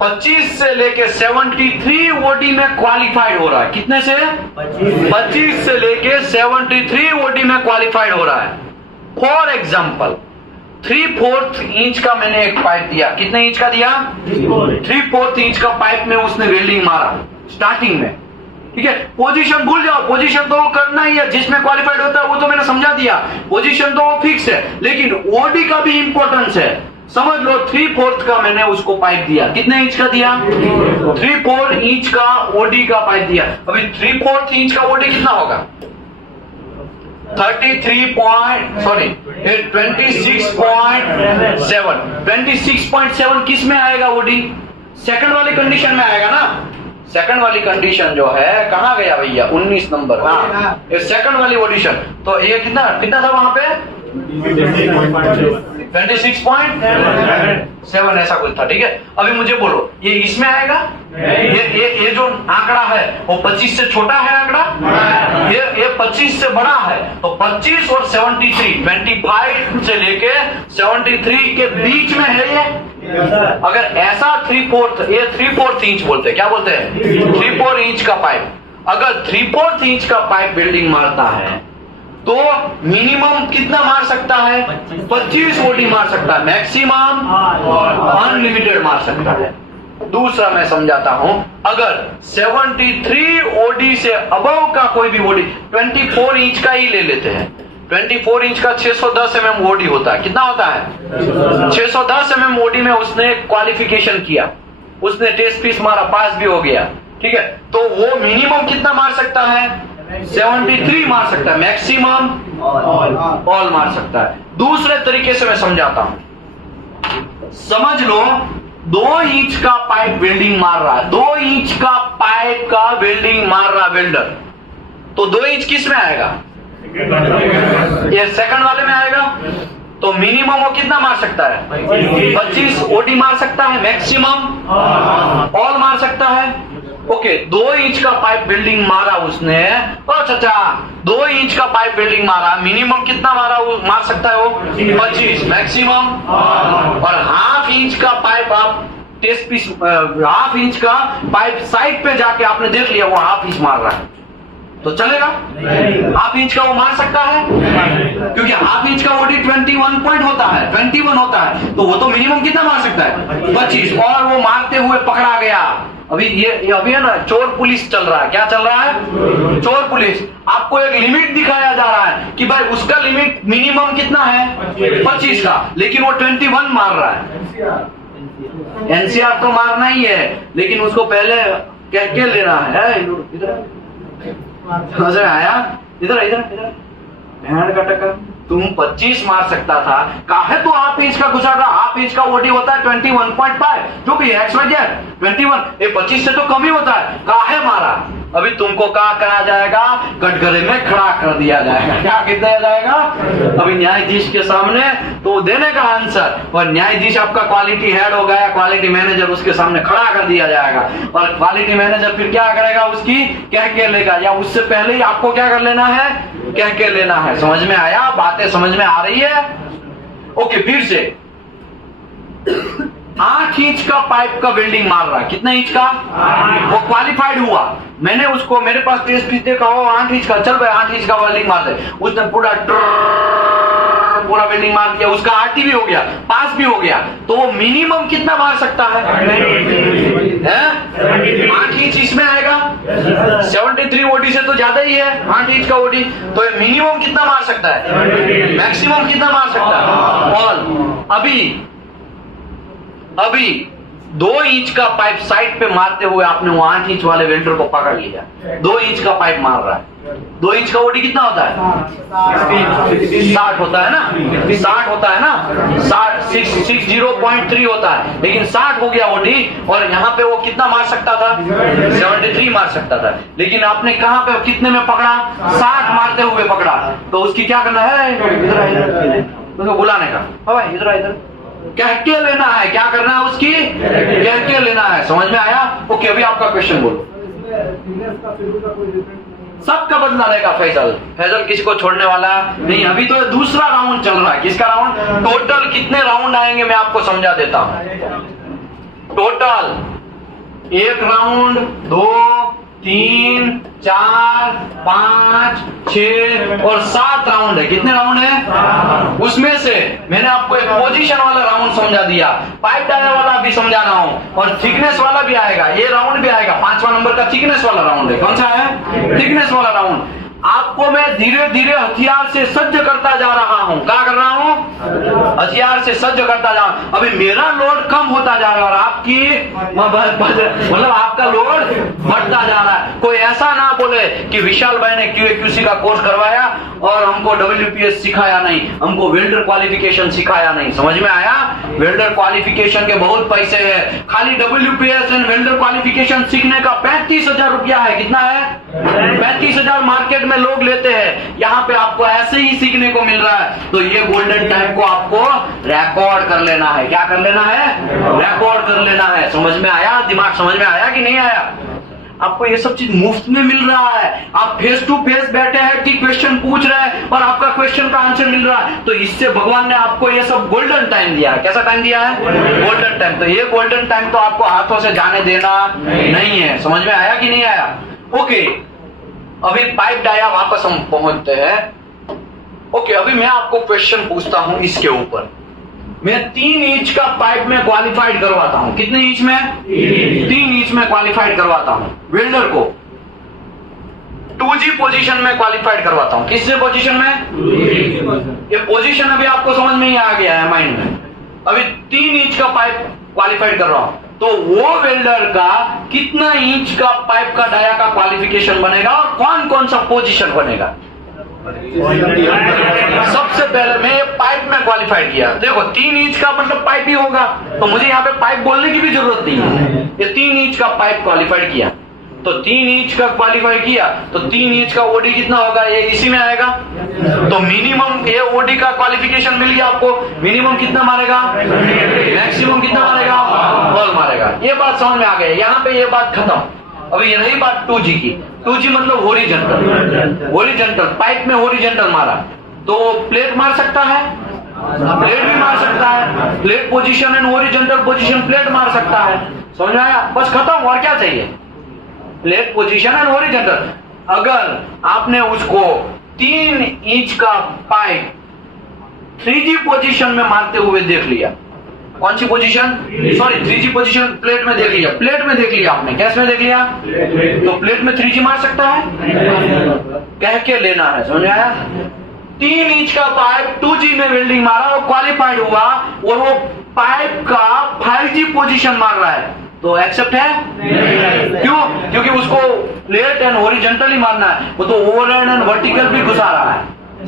25 से लेके 73 OD में क्वालिफाइड हो रहा है। कितने से? 25 से लेके 73 OD में क्वालिफाइड हो रहा है। फॉर एग्जाम्पल 3/4 इंच का मैंने एक पाइप दिया। कितने इंच का दिया? 3/4 इंच का पाइप में उसने वेल्डिंग मारा स्टार्टिंग में। ठीक है, पोजीशन भूल जाओ, पोजीशन तो वो करना ही है, जिसमें क्वालिफाइड होता है वो तो मैंने समझा दिया। पोजीशन तो वो फिक्स है, लेकिन OD का भी इंपॉर्टेंस है। समझ लो 3/4 का मैंने उसको पाइप दिया। कितने इंच का दिया? 3/4 इंच का OD का पाइप दिया। अभी 3/4 इंच का OD कितना होगा? 26.7 किस में आएगा OD? सेकंड वाली कंडीशन में आएगा ना। सेकंड वाली कंडीशन जो है, कहां गया भैया? 19 नंबर। हाँ, ये सेकंड वाली ऑडिशन। तो ये कितना था वहां पे? 26.7 ऐसा कुछ था। ठीक है, अभी मुझे बोलो ये इसमें आएगा? ये जो आंकड़ा है वो 25 से छोटा है आंकड़ा, ये 25 से बड़ा है। तो 25 और 73, 25 से लेके 73 के बीच में है ये। अगर ऐसा 3/4 इंच बोलते हैं, क्या बोलते हैं? 3/4 इंच का पाइप। अगर 3/4 इंच का पाइप वेल्डिंग मारता है तो मिनिमम कितना मार सकता है? 25 ओडी मार सकता है, मैक्सिमम अनलिमिटेड मार सकता है। दूसरा मैं समझाता हूं, अगर 73 ओडी से अबव का कोई भी ओडी, 24 इंच का ही ले लेते हैं, 24 इंच का 610 mm ओडी होता है। कितना होता है? 610 mm ओडी में उसने क्वालिफिकेशन किया, उसने टेस्ट पीस मारा, पास भी हो गया, ठीक है। तो वो मिनिमम कितना मार सकता है? 73 मार सकता है, मैक्सिमम ऑल मार सकता है। दूसरे तरीके से मैं समझाता हूं, समझ लो 2 इंच का पाइप वेल्डिंग मार रहा है, 2 इंच का पाइप का वेल्डिंग मार रहा वेल्डर, तो 2 इंच किस में आएगा? ये सेकंड वाले में आएगा। तो मिनिमम वो कितना मार सकता है? 25 ओडी मार सकता है, मैक्सिमम ऑल मार सकता है। ओके, 2 इंच का पाइप वेल्डिंग मारा उसने, ओ चाचा 2 इंच का पाइप वेल्डिंग मारा, मिनिमम कितना मारा वो मार सकता है? वो 25, मैक्सिमम। और हाफ इंच का पाइप आप टेस्ट पीस, हाफ इंच का पाइप साइड पे जाके आपने देख लिया वो हाफ इंच मार रहा है, तो चलेगा? हाफ इंच का वो मार सकता है, क्योंकि हाफ इंच का ओडी 21 पॉइंट होता है, 21 होता है, तो वो तो मिनिमम कितना मार सकता है? 25। और वो मारते हुए पकड़ा गया। अभी ये अभी है ना, चोर पुलिस चल रहा है। क्या चल रहा है? चोर पुलिस। आपको एक लिमिट दिखाया जा रहा है कि भाई उसका लिमिट मिनिमम कितना है? 25 का, लेकिन वो 21 मार रहा है। एनसीआर तो मारना ही है, लेकिन उसको पहले कह के लेना है। इधर समझ में आया? इधर इधर इधर, भेड़ का टक्कर। तुम 25 मार सकता था, काहे तो हाफ इंच का गुजर रहा? हाफ इंच का ओडी होता है 21.5, जो भी एक्स वाई जेड 21, ये 25 से तो कम ही होता है, काहे मारा? अभी तुमको क्या करा जाएगा? कटघरे में खड़ा कर दिया जाएगा। क्या कर दिया जाएगा? अभी न्यायाधीश के सामने तो देने का आंसर, और न्यायाधीश आपका क्वालिटी हेड हो गया, क्वालिटी मैनेजर उसके सामने खड़ा कर दिया जाएगा, और क्वालिटी मैनेजर फिर क्या करेगा? उसकी कह के लेगा, या उससे पहले ही आपको क्या कर लेना है? कह के लेना है। समझ में आया? बातें समझ में आ रही है? ओके, फिर से 8 इंच का पाइप का वेल्डिंग मार रहा है। कितना इंच का? वो क्वालिफाइड हुआ, मैंने उसको, मेरे पास टेस्ट पीस देखा, हो 8 इंच का, चल भाई 8 इंच का वेल्डिंग मार दे। उसने पूरा वेल्डिंग मार दिया, उसका आरटी भी हो गया, पास भी हो गया, तो वो मिनिमम कितना मार सकता है? 8 इंच इसमें आएगा। 73 ओडी से तो ज्यादा ही है 8 इंच का ओडी, तो ये मिनिमम कितना मार सकता है? मैक्सिमम कितना मार सकता है? ऑल। अभी 2 इंच का पाइप साइड पे मारते हुए आपने वो 8 इंच वाले वेल्डर को पकड़ लिया, 2 इंच का पाइप मार रहा है। 2 इंच का ओडी कितना होता है? 60 होता है ना, 60 होता है ना, 60.3 होता है, लेकिन 60 हो गया ओडी, और यहाँ पे वो कितना मार सकता था? 73 मार सकता था, लेकिन आपने कहाँ पे कितने में पकड़ा? 60 मारते हुए पकड़ा। तो उसकी क्या करना है? उसको बुलाने का, भाई इधर इधर, कह के लेना है। क्या करना है? उसकी कह के लेना है। समझ में आया? ओके, अभी आपका क्वेश्चन बोलो। सबका बदला रहेगा फैजल, फैजल किसी को छोड़ने वाला नहीं। अभी तो दूसरा राउंड चल रहा है। किसका राउंड? टोटल कितने राउंड आएंगे मैं आपको समझा देता हूं। टोटल 1 राउंड, 2, 3, 4, 5, 6 और 7 राउंड है। कितने राउंड है? उसमें से मैंने आपको एक पोजीशन वाला राउंड समझा दिया, पाइप डायर वाला भी समझा रहा हूं, और थिकनेस वाला भी आएगा, ये राउंड भी आएगा। 5वां नंबर का थिकनेस वाला राउंड है। कौन सा है? थिकनेस वाला राउंड। आपको मैं धीरे धीरे हथियार से सज्ज करता जा रहा हूं। क्या कर रहा हूं? हथियार से सज्ज करता जा रहा हूं। अभी मेरा लोड कम होता जा रहा है और आपकी मतलब आपका लोड बढ़ता जा रहा है। कोई ऐसा ना बोले कि विशाल भाई ने QA/QC का कोर्स करवाया और हमको WPS सिखाया नहीं, हमको वेल्डर क्वालिफिकेशन सिखाया नहीं। समझ में आया? वेल्डर क्वालिफिकेशन के बहुत पैसे हैं। खाली WPS एंड वेल्डर क्वालिफिकेशन सीखने का 35,000 रुपया है। कितना है? 35,000 मार्केट में लोग लेते हैं। यहाँ पे आपको ऐसे ही सीखने को मिल रहा है। तो ये गोल्डन टाइम को आपको रिकॉर्ड कर लेना है। क्या कर लेना है? रिकॉर्ड कर लेना है। समझ में आया? दिमाग समझ में आया कि नहीं आया? आपको ये सब चीज मुफ्त में मिल रहा है। आप फेस टू फेस बैठे हैं कि क्वेश्चन पूछ रहे हैं और आपका क्वेश्चन का आंसर मिल रहा है। तो इससे भगवान ने आपको ये सब गोल्डन टाइम दिया है। कैसा टाइम दिया है? Golden time. तो ये गोल्डन टाइम तो आपको हाथों से जाने देना नहीं है। समझ में आया कि नहीं आया? ओके, अभी पाइप डाया वापस हम पहुंचते हैं। ओके, अभी मैं आपको क्वेश्चन पूछता हूं इसके ऊपर। मैं 3 इंच का पाइप में क्वालिफाइड करवाता हूं। कितने इंच में? 3 इंच में क्वालिफाइड करवाता हूं वेल्डर को। 2G पोजीशन में क्वालिफाइड करवाता हूं। किस पोजीशन में? ये पोजीशन अभी आपको समझ में ही आ गया है माइंड में। अभी 3 इंच का पाइप क्वालिफाइड कर रहा हूं, तो वो वेल्डर का कितना इंच का पाइप का डाया का क्वालिफिकेशन बनेगा और कौन कौन सा पोजीशन बनेगा? सबसे पहले मैं ये पाइप में क्वालिफाइड किया। देखो 3 इंच का मतलब पाइप ही होगा, तो मुझे यहाँ पे पाइप बोलने की भी जरूरत नहीं है। ये 3 इंच का पाइप क्वालिफाइड किया, तो 3 इंच का क्वालिफाई किया, तो 3 इंच का ओडी कितना होगा? ये इसी में आएगा। तो मिनिमम ये ओडी का क्वालिफिकेशन मिल गया आपको। मिनिमम कितना मारेगा, मैक्सिमम कितना मारेगा, ऑल मारेगा। ये बात समझ में आ गई। यहाँ पे ये बात खत्म। अभी ये रही बात 2G की। 2G मतलब हॉरिजॉन्टल। हॉरिजॉन्टल पाइप में हॉरिजॉन्टल मारा तो प्लेट मार सकता है, प्लेट भी मार सकता है। Plate position and horizontal position plate मार सकता है। समझ में आया? बस खत्म, और क्या चाहिए? Plate position and horizontal. अगर आपने उसको 3 इंच का पाइप 3G पोजीशन में मारते हुए देख लिया, कौन सी पोजीशन? सॉरी 3G पोजीशन प्लेट में देख लिया। प्लेट में देख लिया आपने, कैसे में देख लिया? तो प्लेट में 3G मार सकता है? कह के लेना है। समझ में आया? 3 इंच का पाइप 2G में वेल्डिंग मारा और क्वालिफाइड हुआ, और वो पाइप का 5G पोजीशन मार रहा है, तो एक्सेप्ट है? क्यों? क्योंकि उसको प्लेट एंड हॉरिजॉन्टल ही मारना है, वो तो ओवरहेड एंड वर्टिकल भी घुसा रहा है।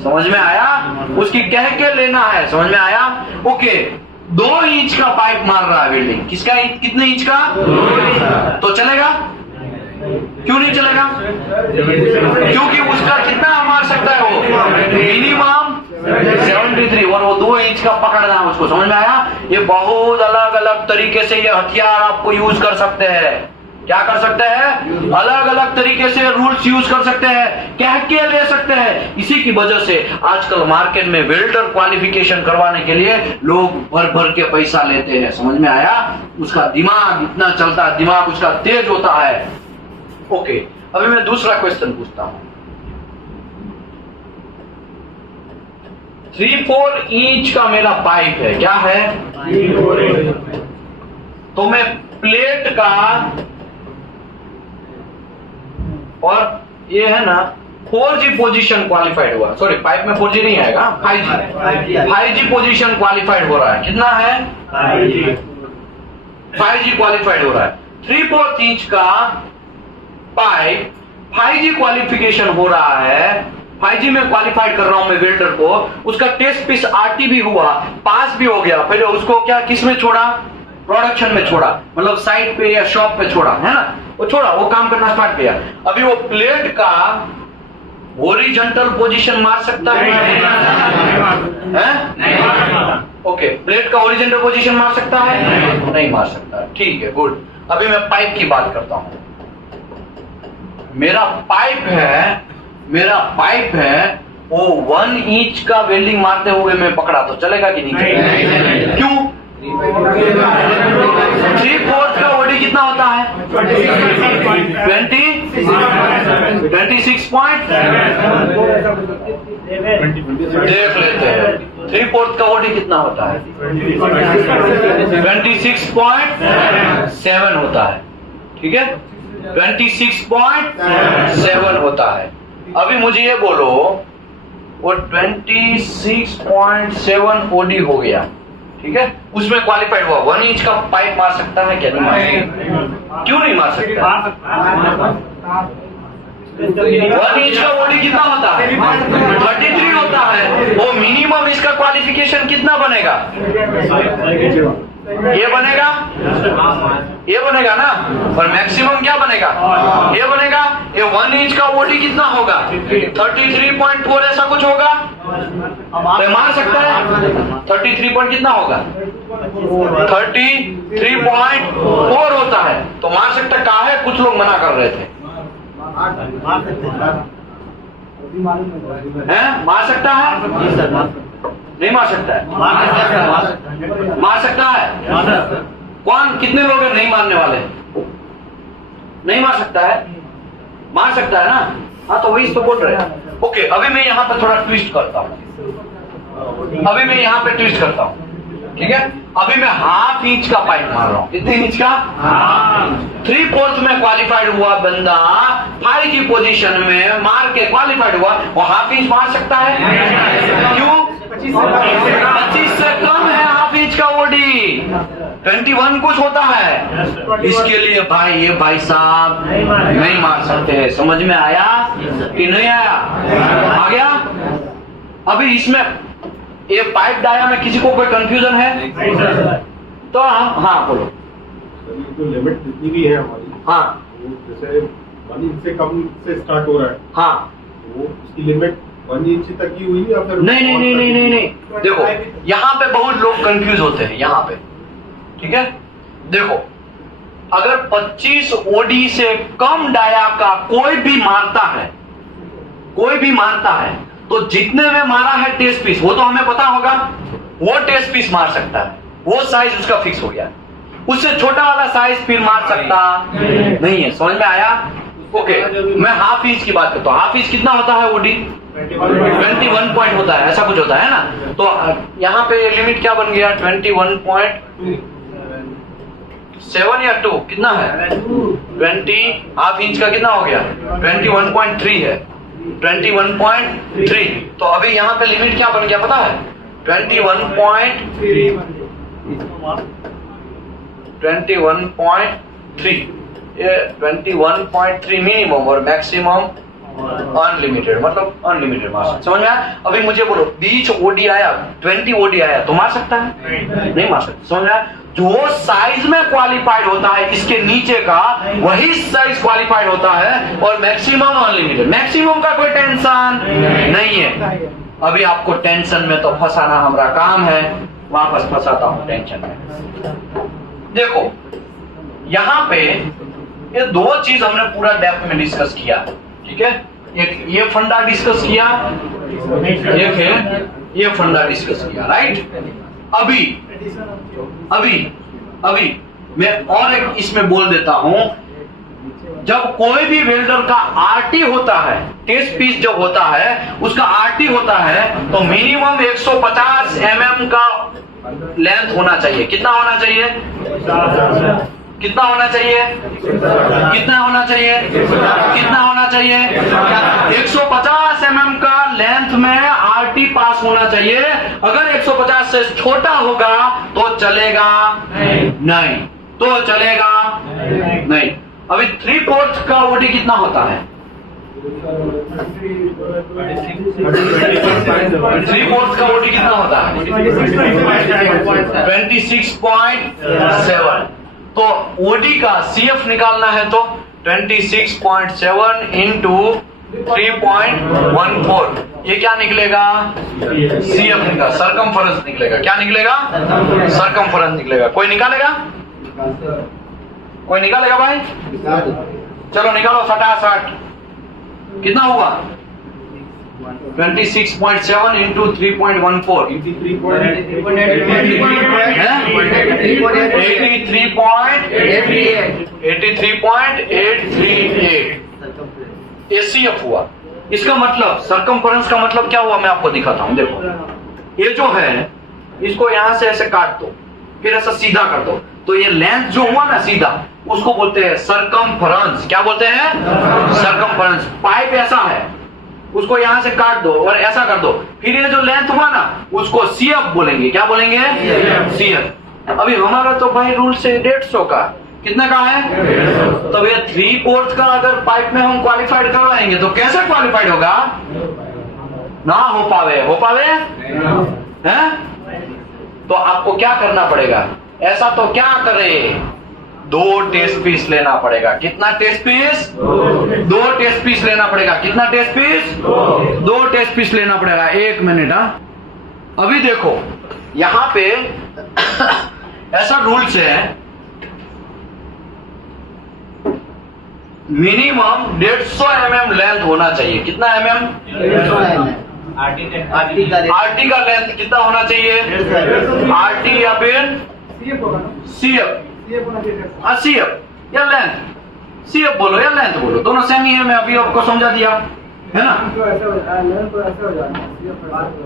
समझ में आया? उसकी कह के लेना है। समझ में आया? ओके, 2 इंच का पाइप मार रहा है वेल्डिंग। किसका? कितने इंच का? तो चलेगा? क्यों नहीं चलेगा? क्योंकि उसका कितना मार सकता है वो? मिनिमम 73, और वो 2 इंच का पकड़ना है उसको। समझ में आया? ये बहुत अलग अलग तरीके से ये हथियार आपको यूज कर सकते हैं। क्या कर सकते हैं? अलग अलग तरीके से रूल्स यूज कर सकते हैं, कह के ले सकते हैं। इसी की वजह से आजकल मार्केट में वेल्डर क्वालिफिकेशन करवाने के लिए लोग भर भर के पैसा लेते हैं। समझ में आया? उसका दिमाग इतना चलता है, दिमाग उसका तेज होता है। ओके, अभी मैं दूसरा क्वेश्चन पूछता हूं। 3-4 इंच का मेरा पाइप है। क्या है? तो मैं प्लेट का, और ये है ना 4G पोजीशन क्वालिफाइड हुआ। सॉरी, पाइप में 4G नहीं आएगा, 5G पोजीशन क्वालिफाइड हो रहा है। कितना है? 5G क्वालिफाइड हो रहा है। 3/4 इंच का पाइप 5G क्वालिफिकेशन हो रहा है। 5G में क्वालिफाइड कर रहा हूं मैं वेल्डर को। उसका टेस्ट पीस RT भी हुआ, पास भी हो गया। पहले उसको क्या किस में छोड़ा? प्रोडक्शन में छोड़ा, मतलब साइट पे या शॉप पे छोड़ा, है ना? वो छोड़ा, वो काम करना स्टार्ट किया। अभी वो प्लेट का हॉरिजॉन्टल पोजीशन मार सकता है? ओके, प्लेट का हॉरिजॉन्टल पोजीशन मार सकता है? नहीं मार सकता। ठीक है, गुड। अभी मैं पाइप की बात करता हूं। मेरा पाइप है वो 1 इंच का वेल्डिंग मारते हुए मैं पकड़ा, तो चलेगा कि नहीं चलेगा? क्यों? 3/4 का ओडी कितना होता है? 26 पॉइंट। देख लेते हैं 3/4 का ओडी कितना होता है? 26.7 होता है। ठीक है, 26.7 होता है। अभी मुझे ये बोलो, वो 26.7 ओडी हो गया, ठीक है, उसमें क्वालिफाइड हुआ। 1 इंच का पाइप मार सकता है क्या? नहीं मार सकता। क्यों नहीं मार सकता? 1 इंच का ओडी कितना होता है? 33 होता है। वो मिनिमम इसका क्वालिफिकेशन कितना बनेगा? ये बनेगा, ये बनेगा ना। और मैक्सिमम क्या बनेगा? ये बनेगा। ये 1 इंच का ओडी कितना होगा? 33.4 ऐसा कुछ होगा। तो मार सकता है। 33 पॉइंट कितना होगा? 33.4 होता है, तो मार सकता कहा है? कुछ लोग मना कर रहे थे। हैं? मार सकता है? नहीं मार सकता है? मार सकता है। कौन, कितने लोग हैं नहीं मारने वाले? नहीं मार सकता है? मार सकता है ना। हाँ तो वही तो बोल रहे हैं। ओके, अभी मैं यहाँ पे थोड़ा ट्विस्ट करता हूँ, अभी मैं यहाँ पे ट्विस्ट करता हूँ, ठीक है। अभी मैं ½ इंच का पाइप मार रहा हूँ। कितने इंच का? 3/4 में क्वालिफाइड हुआ बंदा 5 की पोजीशन में मार के क्वालिफाइड हुआ, वो ½ इंच मार सकता है? क्यों? 25 से कम है ½ इंच का ओडी, 21 कुछ होता है। इसके लिए भाई ये भाई साहब नहीं मार सकते हैं। समझ में आया कि नहीं आया? आ गया? अभी इसमें ये पाइप डाया में किसी को कोई कंफ्यूजन है? तो हाँ बोलो। जो लिमिट जितनी भी है हमारी, हाँ वो जैसे 1 इंच से कम से स्टार्ट हो रहा है, हाँ, वो उसकी लिमिट 1 इंच तक की हुई या फिर नहीं। देखो यहाँ पे बहुत लोग कंफ्यूज होते हैं यहाँ पे, ठीक है। देखो अगर 25 ओडी से कम डाया का कोई भी मारता है तो जितने में मारा है टेस्ट पीस, वो तो हमें पता होगा, वो टेस्ट पीस मार सकता है, वो साइज उसका फिक्स हो गया। उससे छोटा वाला साइज फिर मार सकता नहीं है। समझ में आया? ओके, मैं ½ इंच की बात करता हूँ। ½ इंच कितना होता है ओडी? 21 पॉइंट होता है, ऐसा कुछ होता है ना। तो यहाँ पे लिमिट क्या बन गया? 21.7 या 2 कितना है? 20 ½ इंच का कितना हो गया? 21.3 है, 21.3। तो अभी यहाँ पे लिमिट क्या बन गया पता है? 21.3। ये 21.3 मिनिमम और मैक्सिमम अनलिमिटेड, मतलब अनलिमिटेड मार। समझ में आया? अभी मुझे बोलो 20 ओडी आया, 20 ओडी आया तो मार सकता है? नहीं मार सकता। समझ में आया? जो साइज में क्वालिफाइड होता है इसके नीचे का, वही साइज क्वालिफाइड होता है, और मैक्सिमम अनलिमिटेड। मैक्सिमम का कोई टेंशन नहीं है। अभी आपको टेंशन में तो फंसाना हमारा काम है, वापस फंसाता हूं टेंशन में। देखो यहाँ पे ये 2 चीज हमने पूरा डेप्थ में डिस्कस किया, ठीक है। एक ये फंडा डिस्कस किया, एक है ये फंडा डिस्कस किया, राइट। अभी मैं और एक इसमें बोल देता हूं, जब कोई भी वेल्डर का आरटी होता है, टेस्ट पीस जब होता है उसका आरटी होता है, तो मिनिमम 150 mm का लेंथ होना चाहिए। कितना होना चाहिए? कितना होना चाहिए? कितना होना चाहिए? कितना होना चाहिए? 150 mm का लेंथ में आरटी पास होना चाहिए। अगर 150 से छोटा होगा तो चलेगा नहीं, तो चलेगा नहीं। अभी 3/4 का ओडी कितना होता है? 3/4 का ओडी कितना होता है? 26.7। तो ओडी का सीएफ निकालना है तो 26.7 इंटू 3.14, ये क्या निकलेगा? सीएफ निकलेगा, सरकमफरेंस निकलेगा। क्या निकलेगा? सरकमफरेंस निकलेगा। कोई निकालेगा? कोई निकालेगा भाई? चलो निकालो फटाफट। कितना हुआ? 26.7 इंटू 3.14, 83.838 एसीएफ हुआ। इसका मतलब सरकमफरेंस का मतलब क्या हुआ मैं आपको दिखाता हूं। देखो ये जो है इसको यहां से ऐसे काट दो, फिर ऐसा सीधा कर दो, तो ये लेंथ जो हुआ ना सीधा, उसको बोलते हैं सरकमफरेंस। क्या बोलते हैं? सरकमफरेंस। पाइप ऐसा है, उसको यहां से काट दो और ऐसा कर दो, फिर ये जो लेंथ हुआ ना उसको सीएफ बोलेंगे। क्या बोलेंगे? सीएफ। अभी हमारा तो भाई रूल से 150 का, कितने का है? तो ये 3/4 का अगर पाइप में हम क्वालिफाइड करवाएंगे तो कैसे क्वालिफाइड होगा? ना हो पावे हैं? तो आपको क्या करना पड़ेगा? ऐसा तो क्या करे, 2 टेस्ट पीस लेना पड़ेगा। कितना टेस्ट पीस? 2 टेस्ट पीस लेना पड़ेगा। कितना टेस्ट पीस? 2 टेस्ट पीस लेना पड़ेगा। 1 मिनट। अभी देखो यहां पे ऐसा रूल्स है, मिनिमम 150 mm लेंथ होना चाहिए। कितना mm? आरटी का लेंथ कितना होना चाहिए? आरटी या फिर सीएफ? सीएफ या लेंथ सीएफ बोलो या लेंथ बोलो, दोनों सेम ही है, मैं अभी आपको समझा दिया है ना। तो ऐसा हो जाता है, लेंथ तो ऐसा हो जाता है।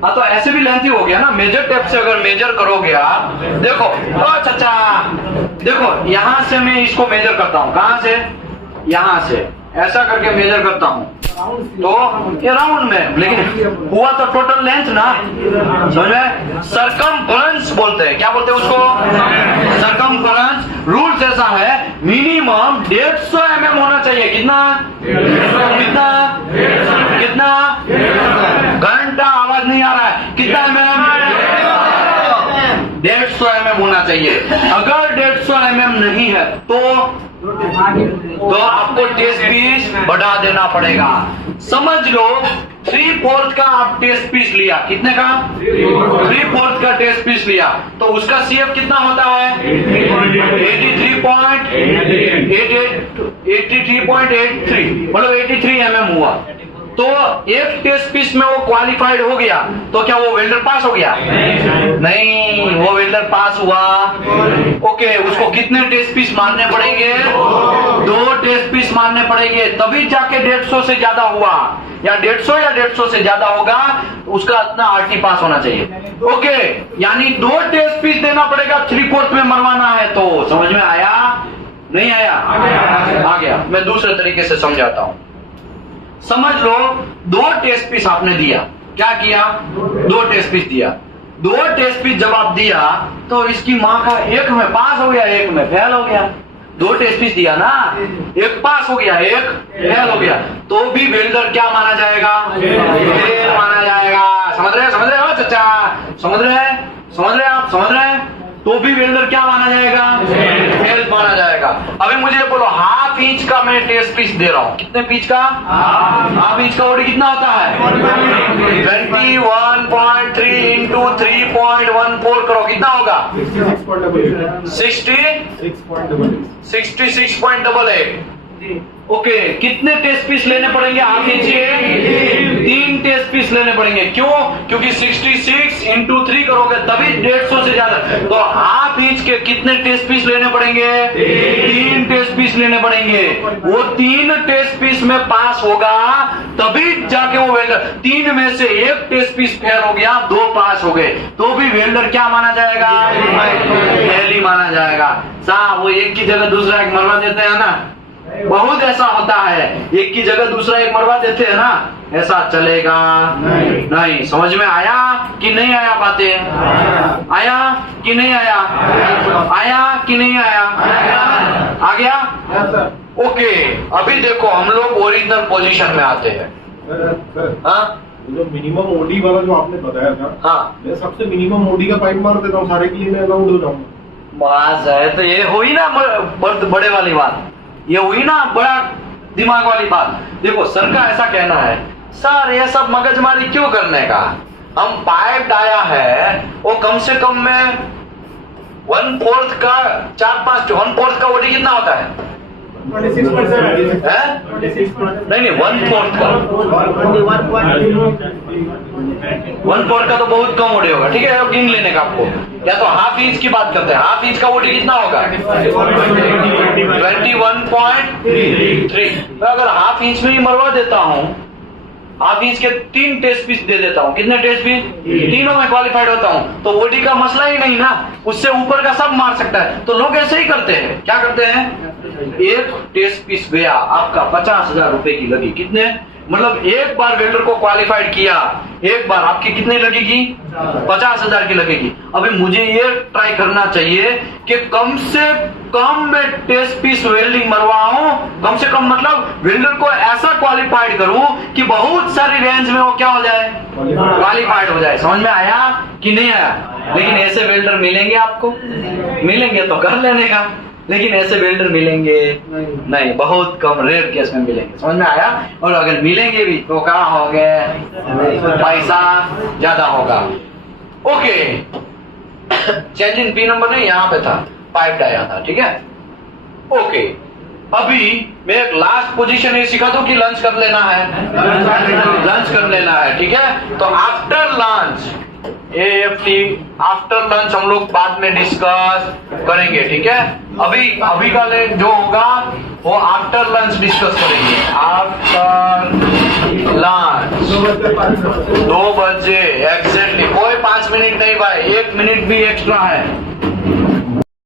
हाँ तो ऐसे भी लेंथ ही हो गया ना, मेजर टेप से अगर मेजर करोगे आप, देखो ओ चाचा, देखो यहाँ से मैं इसको मेजर करता हूँ, कहाँ से, यहाँ से ऐसा करके मेजर करता हूँ, तो ये राउंड में, लेकिन हुआ तो टोटल लेंथ ना, समझ में। सरकमफ्रेंस बोलते हैं, क्या बोलते हैं उसको, सरकमफ्रेंस। रूल्स ऐसा है, मिनिमम 150 mm होना चाहिए। कितना कितना कितना घंटा आवाज नहीं आ रहा है, कितना mm, 150 mm होना चाहिए। अगर 150 mm नहीं है तो आपको टेस्ट पीस बढ़ा देना पड़ेगा। समझ लो 3/4 का आप टेस्ट पीस लिया, कितने का, 3/4 का टेस्ट पीस लिया, तो उसका सीएफ कितना होता है, 83.83, मतलब 83 mm हुआ। तो एक टेस्ट पीस में वो क्वालिफाइड हो गया, तो क्या वो वेल्डर पास हो गया, नहीं, वो वेल्डर पास हुआ। ओके, उसको कितने टेस्ट पीस मारने पड़ेंगे, 2 टेस्ट पीस मारने पड़ेंगे, तभी जाके 150 से ज्यादा हुआ, या 150 या 150 से ज्यादा होगा, उसका इतना आरटी पास होना चाहिए। ओके, यानी 2 टेस्ट पीस देना पड़ेगा, 3/4 में मरवाना है। तो समझ में आया, नहीं आया, आ गया। मैं दूसरे तरीके से समझाता हूं। समझ लो 2 टेस्ट पीस आपने दिया, क्या किया, 2 टेस्ट पीस दिया। 2 टेस्ट पीस जब आप दिया तो इसकी माँ का एक में पास हो गया, एक में फेल हो गया। 2 टेस्ट पीस दिया ना, एक पास हो गया, एक फेल हो गया, तो भी वेल्डर क्या माना जाएगा, फेल माना जाएगा। समझ रहे हो चाचा, समझ रहे आप, समझ रहे हैं, तो भी वेल्डर क्या माना जाएगा, फेल माना जाएगा। अभी मुझे बोलो, ½ इंच का मैं टेस्ट पीस दे रहा हूँ, कितने पीस का, ½ इंच का ओडी कितना होता है, 21.3 इंटू 3.14 करो, कितना होगा, 66.88। ओके, कितने टेस्ट पीस लेने पड़ेंगे, ½ इंच के 3 टेस्ट पीस लेने पड़ेंगे। क्यों, क्योंकि 66 इंटू 3 करोगे तभी 150 से ज्यादा, तो ½ इंच के कितने टेस्ट पीस लेने पड़ेंगे, 3 टेस्ट पीस लेने पड़ेंगे। वो 3 टेस्ट पीस में पास होगा तभी जाके वो वेल्डर, 3 में से 1 टेस्ट पीस फेल हो गया, 2 पास हो गए, तो भी वेल्डर क्या माना जाएगा, फेल ही माना जाएगा। साहब वो एक की जगह दूसरा एक मरवा देते हैं ना, बहुत ऐसा होता है, एक की जगह दूसरा एक मरवा देते हैं ना, ऐसा चलेगा नहीं। समझ में आया कि नहीं आया, बातें आया कि नहीं आया, आया कि नहीं आया, आ गया। ओके, अभी देखो हम लोग ओरिजिनल पोजीशन में आते हैं। हाँ, जो मिनिमम ओडी वाला जो आपने बताया था, हाँ, मैं सबसे मिनिमम ओडी का पाइप मार देता हूँ, सारे के लिए मैं अलाउड हो जाऊंगा। बस है, तो ये हुई ना बड़े वाली बात, ये हुई ना बड़ा दिमाग वाली बात। देखो सर का ऐसा कहना है, सर ये सब मगजमारी क्यों करने का, हम पाइप डाया है वो कम से कम में 1/4 का 4-5 1/4 का ओडी कितना होता है, 26.7 है? नहीं 1/4 का, 1/4 का तो बहुत कम ओडी होगा। ठीक है, अब गिन लेने का आपको, या तो ½ इंच की बात करते हैं, ½ इंच का ओडी कितना होगा, 21.3। तो अगर ½ इंच में ही मरवा देता हूँ, ½ इंच के 3 टेस्ट पीस दे देता हूँ, कितने टेस्ट पीस, तीनों में क्वालिफाइड होता हूँ, तो ओडी का मसला ही नहीं ना, उससे ऊपर का सब मार सकता है। तो लोग ऐसे ही करते हैं, क्या करते हैं, एक टेस्ट पीस गया आपका 50,000 रुपए की लगी, कितने, मतलब एक बार वेल्डर को क्वालिफाइड किया, एक बार आपकी कितनी लगेगी, 50,000 की लगेगी। अभी मुझे ये ट्राई करना चाहिए कि कम से कम मैं टेस्ट पीस वेल्डिंग मरवाऊं, कम से कम मतलब वेल्डर को ऐसा क्वालिफाइड करूं कि बहुत सारी रेंज में वो क्या हो जाए, क्वालिफाइड हो जाए। समझ में आया कि नहीं आया। लेकिन ऐसे वेल्डर मिलेंगे आपको, मिलेंगे तो कर लेने का, लेकिन ऐसे वेल्डर मिलेंगे नहीं, बहुत कम, रेयर केस में मिलेंगे। समझ में आया। और अगर मिलेंगे भी तो क्या हो गए, पैसा ज्यादा होगा। Okay, change in P number नहीं, यहाँ पे था, पाइप डाया था, ठीक है। ओके, अभी मैं एक लास्ट पोजीशन ये सिखा दूं कि लंच कर लेना है, लंच कर लेना है, ठीक है। तो after lunch AFT, after lunch हम लोग बाद में डिस्कस करेंगे, ठीक है। अभी का जो होगा वो आफ्टर लंच डिस्कस करेंगे, आफ्टर लंच 2 बजे एग्जैक्टली। कोई 5 मिनट नहीं भाई, 1 मिनट भी एक्स्ट्रा है।